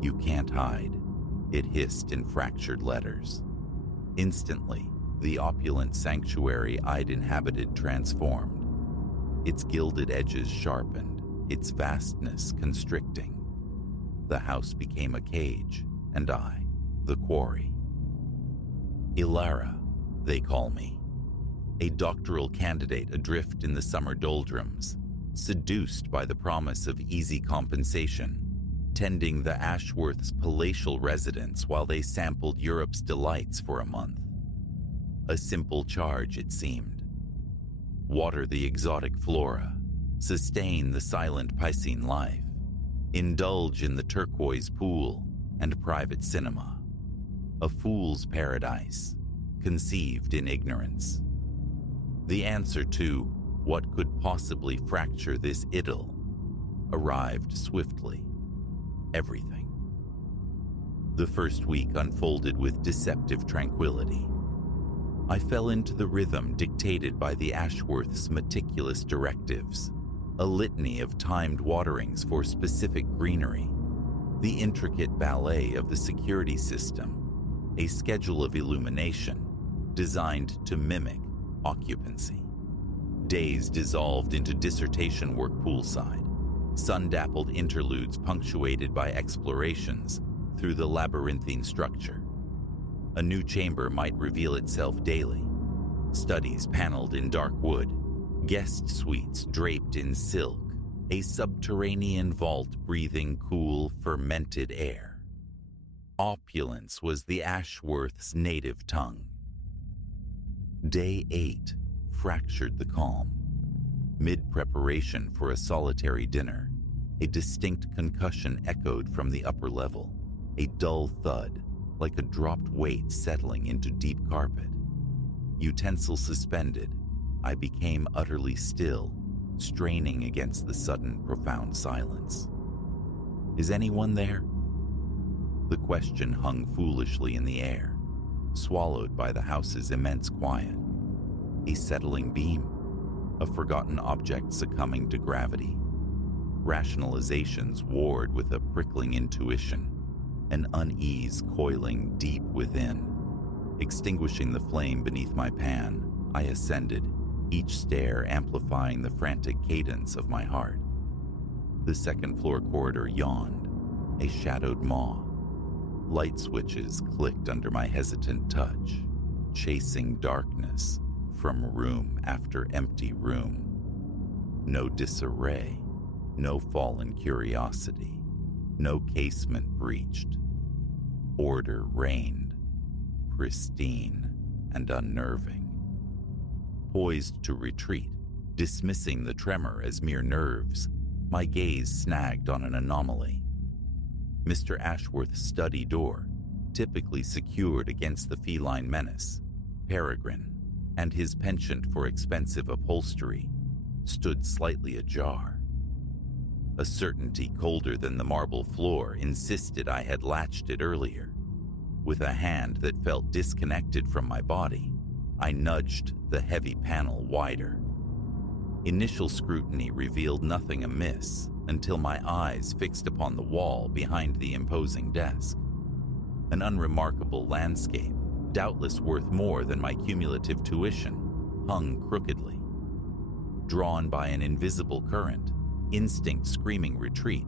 "You can't hide," it hissed in fractured letters. Instantly, the opulent sanctuary I'd inhabited transformed, its gilded edges sharpened, its vastness constricting. The house became a cage, and I, the quarry. Ilara, they call me. A doctoral candidate adrift in the summer doldrums, seduced by the promise of easy compensation, tending the Ashworths' palatial residence while they sampled Europe's delights for a month. A simple charge, it seemed. Water the exotic flora, sustain the silent Piscine life, indulge in the turquoise pool and private cinema. A fool's paradise, conceived in ignorance. The answer to what could possibly fracture this idyll arrived swiftly. Everything. The first week unfolded with deceptive tranquility. I fell into the rhythm dictated by the Ashworths' meticulous directives, a litany of timed waterings for specific greenery, the intricate ballet of the security system, a schedule of illumination designed to mimic occupancy. Days dissolved into dissertation work poolside, sun-dappled interludes punctuated by explorations through the labyrinthine structure. A new chamber might reveal itself daily, studies paneled in dark wood, Guest suites draped in silk, a subterranean vault breathing cool, fermented air. Opulence was the Ashworth's native tongue. Day 8 fractured the calm. Mid-preparation for a solitary dinner, a distinct concussion echoed from the upper level, a dull thud, like a dropped weight settling into deep carpet. Utensil suspended, I became utterly still, straining against the sudden profound silence. Is anyone there? The question hung foolishly in the air, swallowed by the house's immense quiet. A settling beam, a forgotten object succumbing to gravity. Rationalizations warred with a prickling intuition, an unease coiling deep within. Extinguishing the flame beneath my pan, I ascended, each stair amplifying the frantic cadence of my heart. The second-floor corridor yawned, a shadowed maw. Light switches clicked under my hesitant touch, chasing darkness from room after empty room. No disarray, no fallen curiosity, no casement breached. Order reigned, pristine and unnerving. Poised to retreat, dismissing the tremor as mere nerves, my gaze snagged on an anomaly. Mr. Ashworth's study door, typically secured against the feline menace, Peregrine, and his penchant for expensive upholstery, stood slightly ajar. A certainty colder than the marble floor insisted I had latched it earlier. With a hand that felt disconnected from my body, I nudged the heavy panel wider. Initial scrutiny revealed nothing amiss until my eyes fixed upon the wall behind the imposing desk. An unremarkable landscape, doubtless worth more than my cumulative tuition, hung crookedly. Drawn by an invisible current, instinct screaming retreat,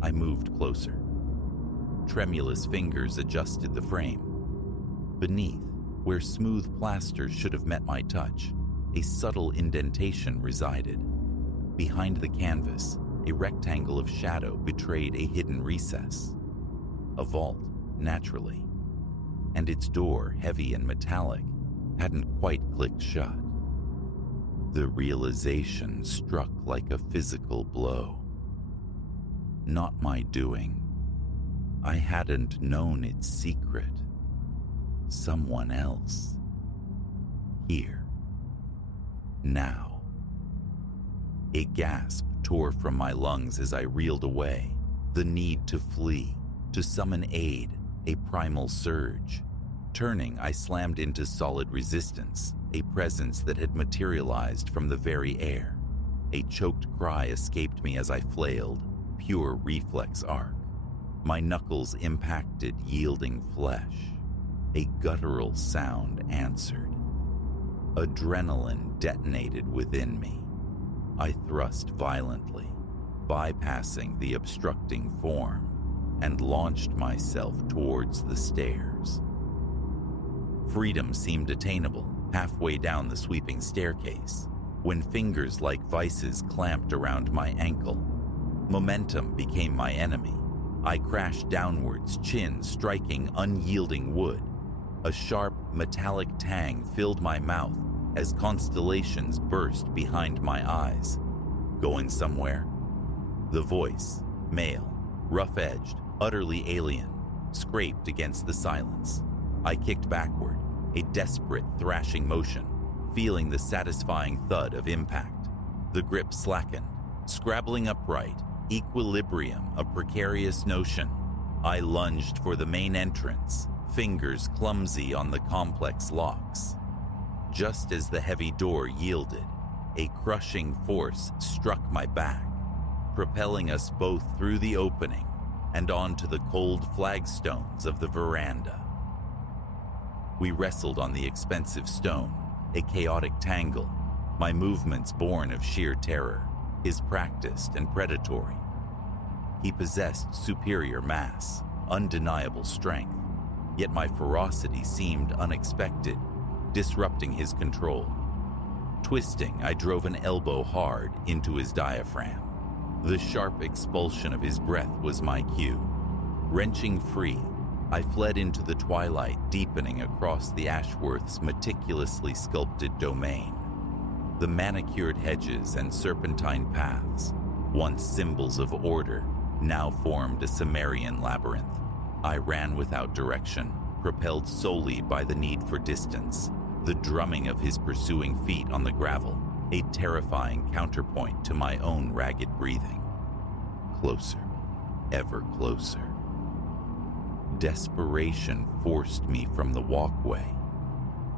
I moved closer. Tremulous fingers adjusted the frame. Beneath, where smooth plaster should have met my touch, a subtle indentation resided. Behind the canvas, a rectangle of shadow betrayed a hidden recess. A vault, naturally. And its door, heavy and metallic, hadn't quite clicked shut. The realization struck like a physical blow. Not my doing. I hadn't known its secret. Someone else. Here. Now. A gasp tore from my lungs as I reeled away, the need to flee, to summon aid, a primal surge. Turning, I slammed into solid resistance, a presence that had materialized from the very air. A choked cry escaped me as I flailed, pure reflex arc. My knuckles impacted yielding flesh. A guttural sound answered. Adrenaline detonated within me. I thrust violently, bypassing the obstructing form, and launched myself towards the stairs. Freedom seemed attainable halfway down the sweeping staircase, when fingers like vices clamped around my ankle. Momentum became my enemy. I crashed downwards, chin striking unyielding wood. A sharp, metallic tang filled my mouth as constellations burst behind my eyes. Going somewhere? The voice, male, rough-edged, utterly alien, scraped against the silence. I kicked backward, a desperate thrashing motion, feeling the satisfying thud of impact. The grip slackened, scrabbling upright, equilibrium a precarious notion. I lunged for the main entrance, fingers clumsy on the complex locks. Just as the heavy door yielded, a crushing force struck my back, propelling us both through the opening and onto the cold flagstones of the veranda. We wrestled on the expensive stone, a chaotic tangle, my movements born of sheer terror, his practiced and predatory. He possessed superior mass, undeniable strength, yet my ferocity seemed unexpected, disrupting his control. Twisting, I drove an elbow hard into his diaphragm. The sharp expulsion of his breath was my cue. Wrenching free, I fled into the twilight, deepening across the Ashworths' meticulously sculpted domain. The manicured hedges and serpentine paths, once symbols of order, now formed a Cimmerian labyrinth. I ran without direction, propelled solely by the need for distance, the drumming of his pursuing feet on the gravel, a terrifying counterpoint to my own ragged breathing. Closer, ever closer. Desperation forced me from the walkway.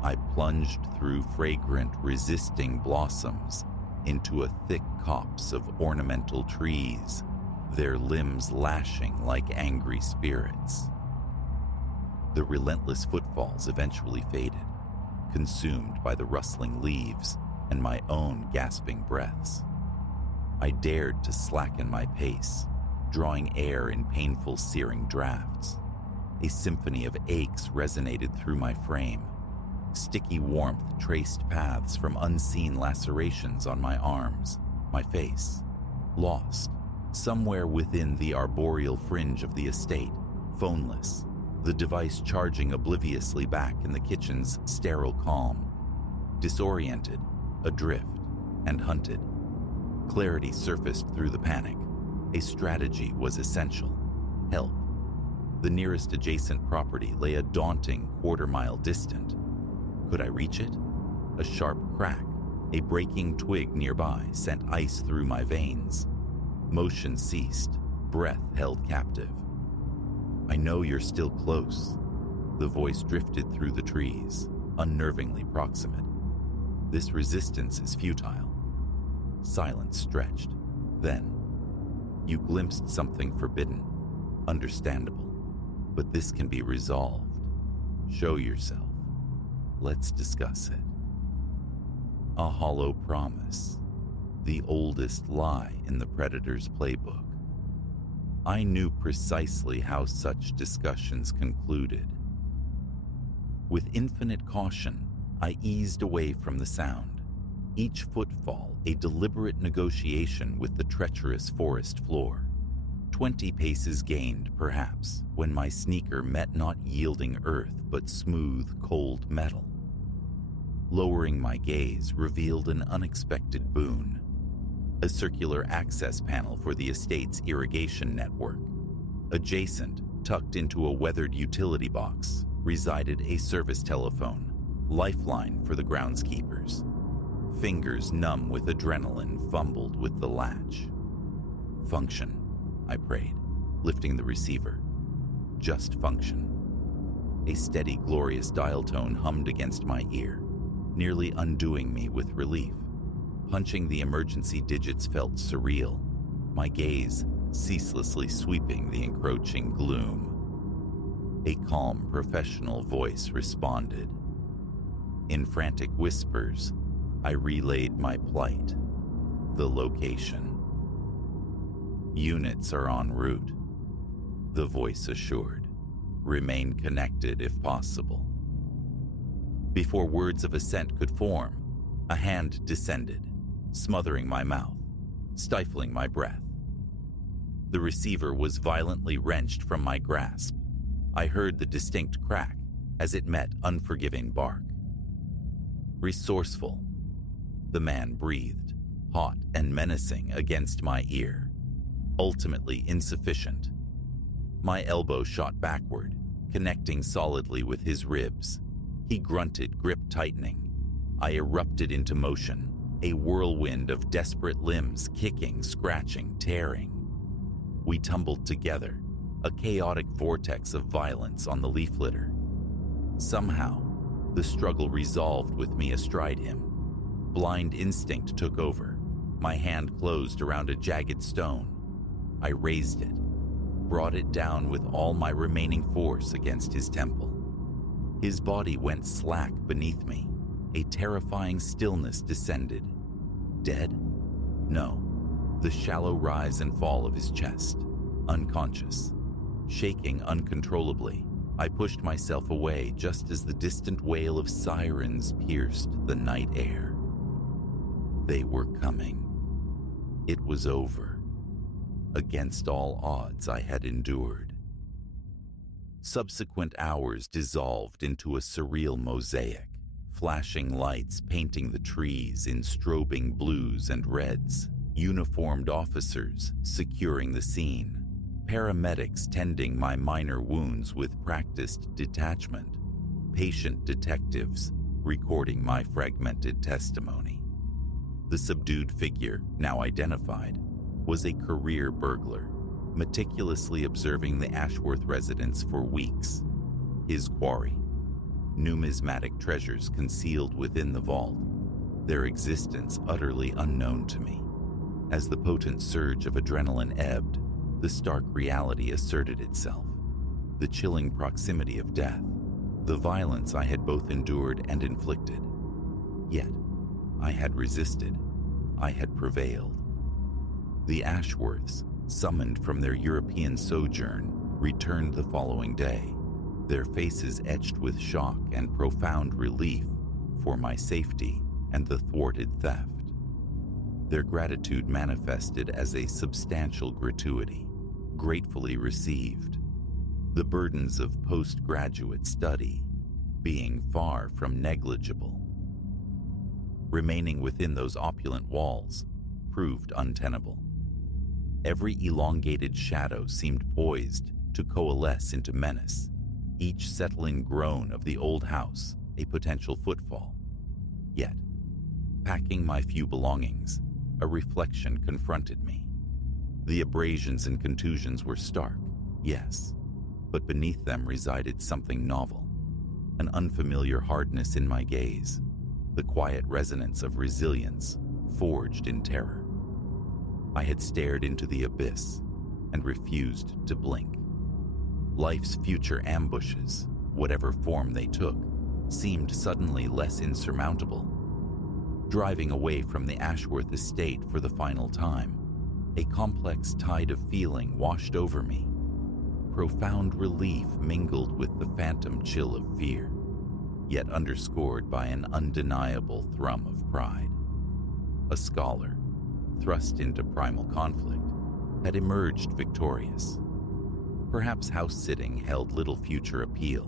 I plunged through fragrant, resisting blossoms into a thick copse of ornamental trees, their limbs lashing like angry spirits. The relentless footfalls eventually faded, consumed by the rustling leaves and my own gasping breaths. I dared to slacken my pace, drawing air in painful, searing drafts. A symphony of aches resonated through my frame. Sticky warmth traced paths from unseen lacerations on my arms, my face. Lost, somewhere within the arboreal fringe of the estate, phoneless, the device charging obliviously back in the kitchen's sterile calm. Disoriented, adrift, and hunted. Clarity surfaced through the panic. A strategy was essential. Help. The nearest adjacent property lay a daunting quarter-mile distant. Could I reach it? A sharp crack, a breaking twig nearby sent ice through my veins. Motion ceased, breath held captive. I know you're still close. The voice drifted through the trees, unnervingly proximate. This resistance is futile. Silence stretched. Then, you glimpsed something forbidden, understandable. But this can be resolved. Show yourself. Let's discuss it. A hollow promise, the oldest lie in the Predator's playbook. I knew precisely how such discussions concluded. With infinite caution, I eased away from the sound, each footfall a deliberate negotiation with the treacherous forest floor. 20 paces gained, perhaps, when my sneaker met not yielding earth but smooth, cold metal. Lowering my gaze revealed an unexpected boon. A circular access panel for the estate's irrigation network. Adjacent, tucked into a weathered utility box, resided a service telephone, lifeline for the groundskeepers. Fingers numb with adrenaline fumbled with the latch. Function, I prayed, lifting the receiver. Just function. A steady, glorious dial tone hummed against my ear, nearly undoing me with relief. Punching the emergency digits felt surreal, my gaze ceaselessly sweeping the encroaching gloom. A calm, professional voice responded. In frantic whispers, I relayed my plight, the location. Units are en route, the voice assured. Remain connected if possible. Before words of assent could form, a hand descended, smothering my mouth, stifling my breath. The receiver was violently wrenched from my grasp. I heard the distinct crack as it met unforgiving bark. Resourceful, the man breathed, hot and menacing against my ear. Ultimately insufficient. My elbow shot backward, connecting solidly with his ribs. He grunted, grip tightening. I erupted into motion, a whirlwind of desperate limbs kicking, scratching, tearing. We tumbled together, a chaotic vortex of violence on the leaf litter. Somehow, the struggle resolved with me astride him. Blind instinct took over. My hand closed around a jagged stone. I raised it, brought it down with all my remaining force against his temple. His body went slack beneath me. A terrifying stillness descended. Dead? No. The shallow rise and fall of his chest. Unconscious. Shaking uncontrollably, I pushed myself away just as the distant wail of sirens pierced the night air. They were coming. It was over. Against all odds, I had endured. Subsequent hours dissolved into a surreal mosaic, flashing lights painting the trees in strobing blues and reds, uniformed officers securing the scene, paramedics tending my minor wounds with practiced detachment, patient detectives recording my fragmented testimony. The subdued figure, now identified, was a career burglar, meticulously observing the Ashworth residence for weeks. His quarry, numismatic treasures concealed within the vault, their existence utterly unknown to me. As the potent surge of adrenaline ebbed, the stark reality asserted itself. The chilling proximity of death, the violence I had both endured and inflicted. Yet, I had resisted. I had prevailed. The Ashworths, summoned from their European sojourn, returned the following day, their faces etched with shock and profound relief for my safety and the thwarted theft. Their gratitude manifested as a substantial gratuity, gratefully received. The burdens of postgraduate study being far from negligible. Remaining within those opulent walls proved untenable. Every elongated shadow seemed poised to coalesce into menace, each settling groan of the old house a potential footfall. Yet, packing my few belongings, a reflection confronted me. The abrasions and contusions were stark, yes, but beneath them resided something novel, an unfamiliar hardness in my gaze, the quiet resonance of resilience forged in terror. I had stared into the abyss and refused to blink. Life's future ambushes, whatever form they took, seemed suddenly less insurmountable. Driving away from the Ashworth estate for the final time, a complex tide of feeling washed over me. Profound relief mingled with the phantom chill of fear, yet underscored by an undeniable thrum of pride. A scholar, thrust into primal conflict, had emerged victorious. Perhaps house-sitting held little future appeal,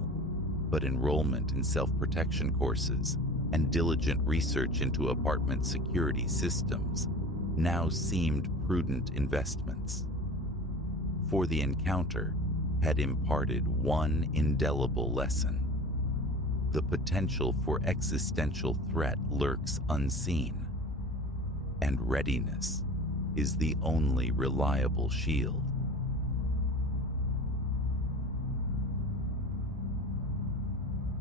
but enrollment in self-protection courses and diligent research into apartment security systems now seemed prudent investments. For the encounter had imparted one indelible lesson. The potential for existential threat lurks unseen, and readiness is the only reliable shield.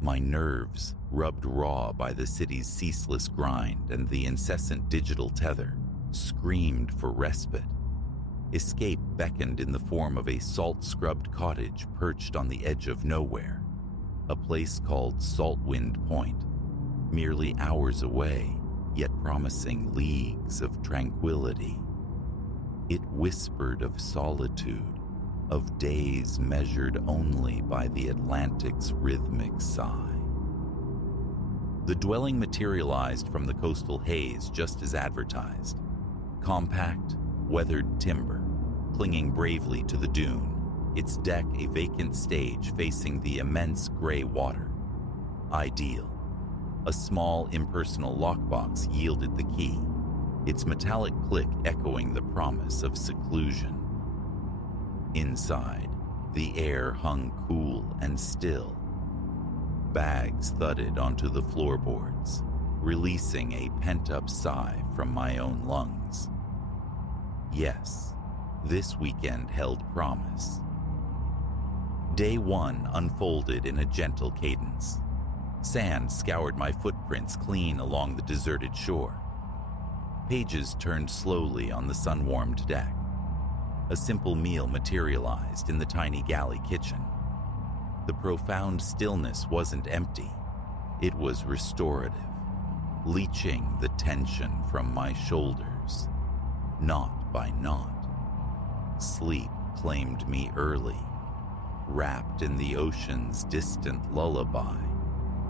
My nerves, rubbed raw by the city's ceaseless grind and the incessant digital tether, screamed for respite. Escape beckoned in the form of a salt-scrubbed cottage perched on the edge of nowhere, a place called Saltwind Point, merely hours away, yet promising leagues of tranquility. It whispered of solitude, of days measured only by the Atlantic's rhythmic sigh. The dwelling materialized from the coastal haze just as advertised. Compact, weathered timber, clinging bravely to the dune, its deck a vacant stage facing the immense gray water. Ideal. A small, impersonal lockbox yielded the key, its metallic click echoing the promise of seclusion. Inside, the air hung cool and still. Bags thudded onto the floorboards, releasing a pent-up sigh from my own lungs. Yes, this weekend held promise. Day one unfolded in a gentle cadence. Sand scoured my footprints clean along the deserted shore. Pages turned slowly on the sun-warmed deck. A simple meal materialized in the tiny galley kitchen. The profound stillness wasn't empty. It was restorative, leaching the tension from my shoulders, knot by knot. Sleep claimed me early, wrapped in the ocean's distant lullaby,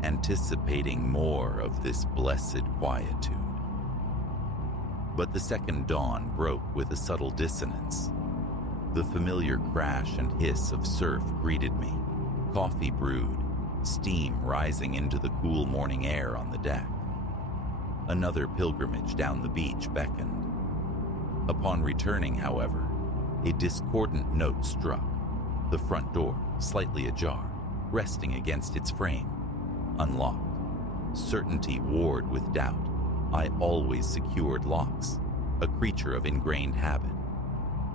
anticipating more of this blessed quietude. But the second dawn broke with a subtle dissonance. The familiar crash and hiss of surf greeted me, coffee brewed, steam rising into the cool morning air on the deck. Another pilgrimage down the beach beckoned. Upon returning, however, a discordant note struck, the front door slightly ajar, resting against its frame, unlocked. Certainty warred with doubt. I always secured locks, a creature of ingrained habit.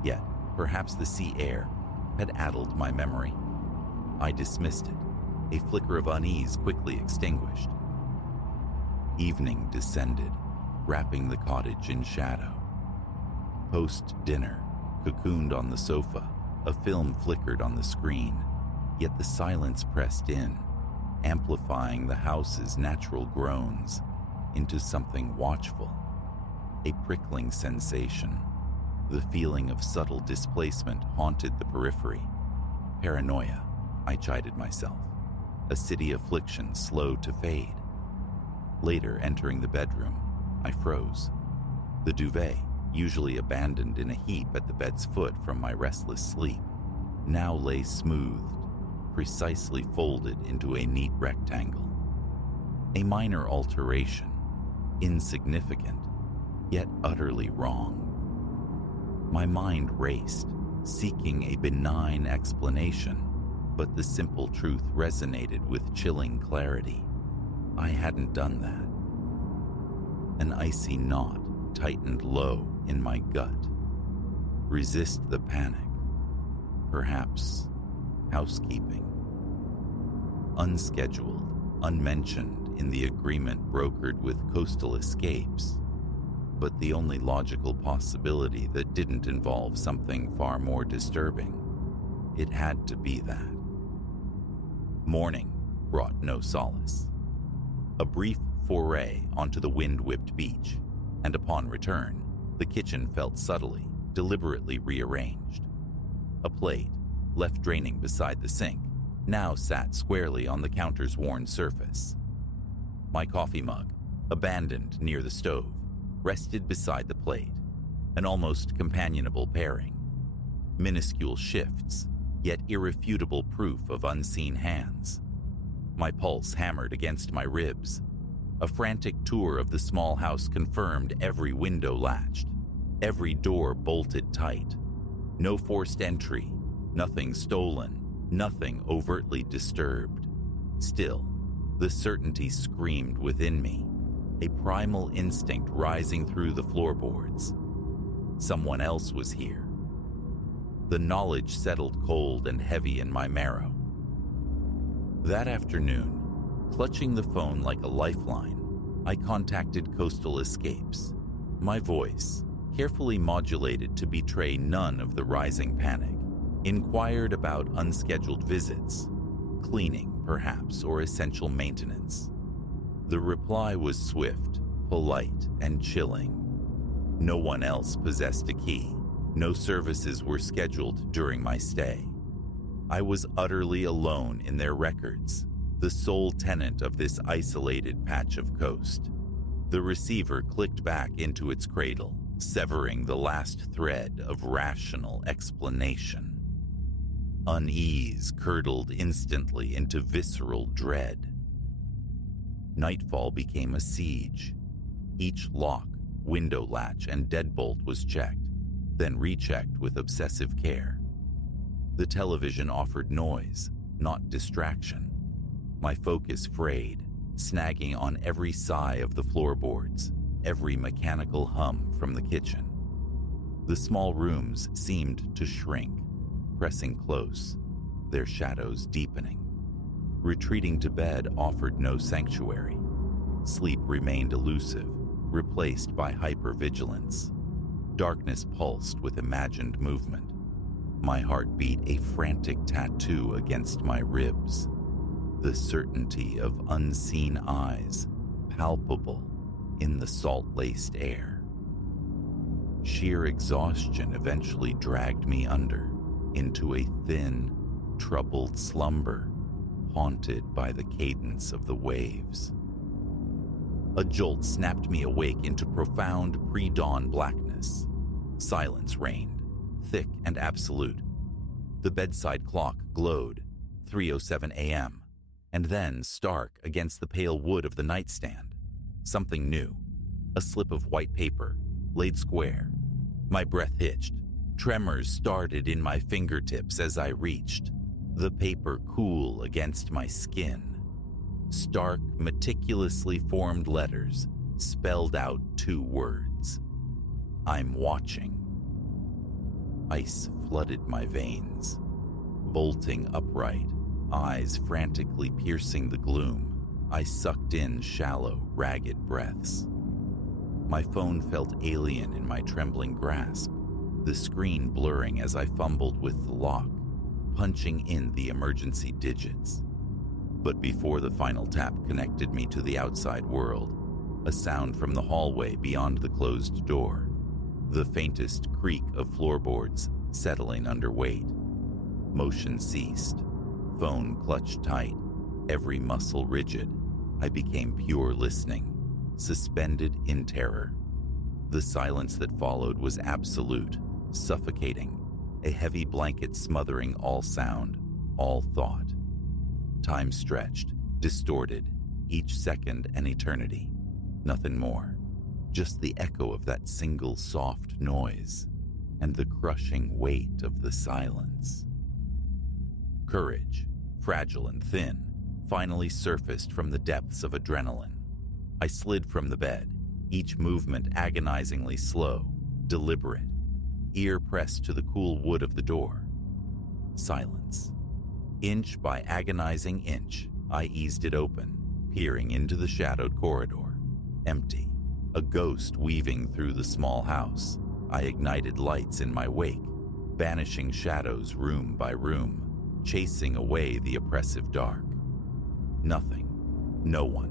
Yet, perhaps the sea air had addled my memory. I dismissed it, a flicker of unease quickly extinguished. Evening descended, wrapping the cottage in shadow. Post-dinner, cocooned on the sofa, a film flickered on the screen, yet the silence pressed in, amplifying the house's natural groans into something watchful, a prickling sensation. The feeling of subtle displacement haunted the periphery. Paranoia, I chided myself, a city affliction slow to fade. Later, entering the bedroom, I froze. The duvet, usually abandoned in a heap at the bed's foot from my restless sleep, now lay smoothed, precisely folded into a neat rectangle. A minor alteration, insignificant, yet utterly wrong. My mind raced, seeking a benign explanation, but the simple truth resonated with chilling clarity. I hadn't done that. An icy knot tightened low in my gut. Resist the panic. Perhaps housekeeping. Unscheduled, unmentioned in the agreement brokered with Coastal Escapes, but the only logical possibility that didn't involve something far more disturbing. It had to be that. Morning brought no solace. A brief foray onto the wind-whipped beach, and upon return, the kitchen felt subtly, deliberately rearranged. A plate, left draining beside the sink, now sat squarely on the counter's worn surface. My coffee mug, abandoned near the stove, rested beside the plate, an almost companionable pairing. Minuscule shifts, yet irrefutable proof of unseen hands. My pulse hammered against my ribs. A frantic tour of the small house confirmed every window latched, every door bolted tight. No forced entry, nothing stolen, nothing overtly disturbed. Still, the certainty screamed within me, a primal instinct rising through the floorboards. Someone else was here. The knowledge settled cold and heavy in my marrow. That afternoon, clutching the phone like a lifeline, I contacted Coastal Escapes. My voice, carefully modulated to betray none of the rising panic, inquired about unscheduled visits, cleaning perhaps, or essential maintenance. The reply was swift, polite, and chilling. No one else possessed a key. No services were scheduled during my stay. I was utterly alone in their records, the sole tenant of this isolated patch of coast. The receiver clicked back into its cradle, severing the last thread of rational explanation. Unease curdled instantly into visceral dread. Nightfall became a siege. Each lock, window latch, and deadbolt was checked, then rechecked with obsessive care. The television offered noise, not distraction. My focus frayed, snagging on every sigh of the floorboards, every mechanical hum from the kitchen. The small rooms seemed to shrink, pressing close, their shadows deepening. Retreating to bed offered no sanctuary. Sleep remained elusive, replaced by hypervigilance. Darkness pulsed with imagined movement. My heart beat a frantic tattoo against my ribs. The certainty of unseen eyes, palpable in the salt-laced air. Sheer exhaustion eventually dragged me under, into a thin, troubled slumber, haunted by the cadence of the waves. A jolt snapped me awake into profound pre-dawn blackness. Silence reigned, thick and absolute. The bedside clock glowed, 3:07 a.m., and then, stark against the pale wood of the nightstand, something new, a slip of white paper, laid square. My breath hitched. Tremors started in my fingertips as I reached, the paper cool against my skin. Stark, meticulously formed letters spelled out 2 words. I'm watching. Ice flooded my veins. Bolting upright, eyes frantically piercing the gloom, I sucked in shallow, ragged breaths. My phone felt alien in my trembling grasp, the screen blurring as I fumbled with the lock, punching in the emergency digits. But before the final tap connected me to the outside world, a sound from the hallway beyond the closed door, the faintest creak of floorboards settling under weight. Motion ceased, phone clutched tight, every muscle rigid. I became pure listening, suspended in terror. The silence that followed was absolute, suffocating, a heavy blanket smothering all sound, all thought. Time stretched, distorted, each second an eternity. Nothing more, just the echo of that single soft noise and the crushing weight of the silence. Courage, fragile and thin, finally surfaced from the depths of adrenaline. I slid from the bed, each movement agonizingly slow, deliberate, ear pressed to the cool wood of the door. Silence. Inch by agonizing inch, I eased it open, peering into the shadowed corridor. Empty, a ghost weaving through the small house. I ignited lights in my wake, banishing shadows room by room, chasing away the oppressive dark. Nothing. No one.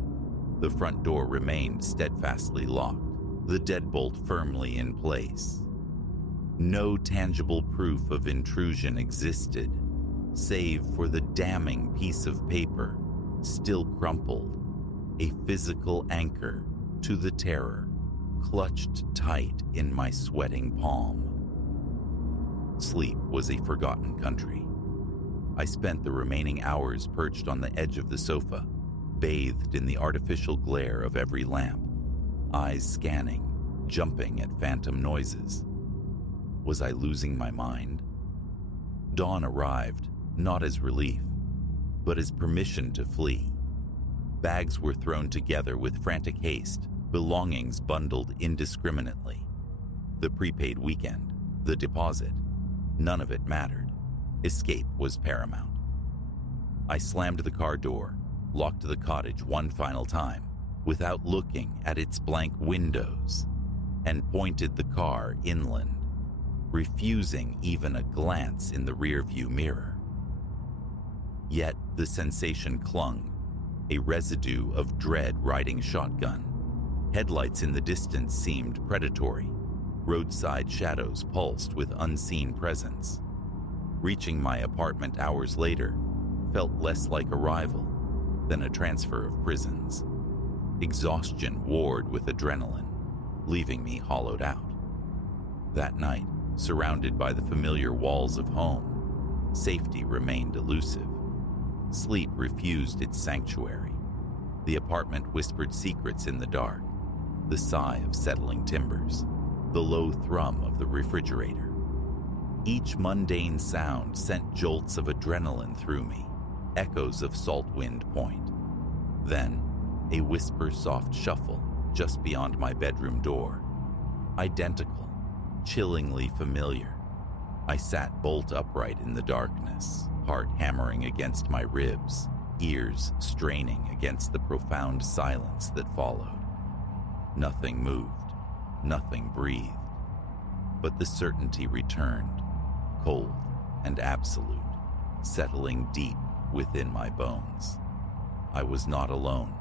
The front door remained steadfastly locked, the deadbolt firmly in place. No tangible proof of intrusion existed, save for the damning piece of paper, still crumpled, a physical anchor to the terror, clutched tight in my sweating palm. Sleep was a forgotten country. I spent the remaining hours perched on the edge of the sofa, bathed in the artificial glare of every lamp, eyes scanning, jumping at phantom noises. Was I losing my mind? Dawn arrived, not as relief, but as permission to flee. Bags were thrown together with frantic haste, belongings bundled indiscriminately. The prepaid weekend, the deposit, none of it mattered. Escape was paramount. I slammed the car door, locked the cottage one final time, without looking at its blank windows, and pointed the car inland, refusing even a glance in the rearview mirror. Yet the sensation clung, a residue of dread riding shotgun. Headlights in the distance seemed predatory. Roadside shadows pulsed with unseen presence. Reaching my apartment hours later felt less like arrival than a transfer of prisons. Exhaustion warred with adrenaline, leaving me hollowed out. That night, surrounded by the familiar walls of home, safety remained elusive. Sleep refused its sanctuary. The apartment whispered secrets in the dark, the sigh of settling timbers, the low thrum of the refrigerator. Each mundane sound sent jolts of adrenaline through me, echoes of Saltwind Point. Then, a whisper-soft shuffle just beyond my bedroom door. Identical, chillingly familiar. I sat bolt upright in the darkness, heart hammering against my ribs, ears straining against the profound silence that followed. Nothing moved, nothing breathed, but the certainty returned, cold and absolute, settling deep within my bones. I was not alone.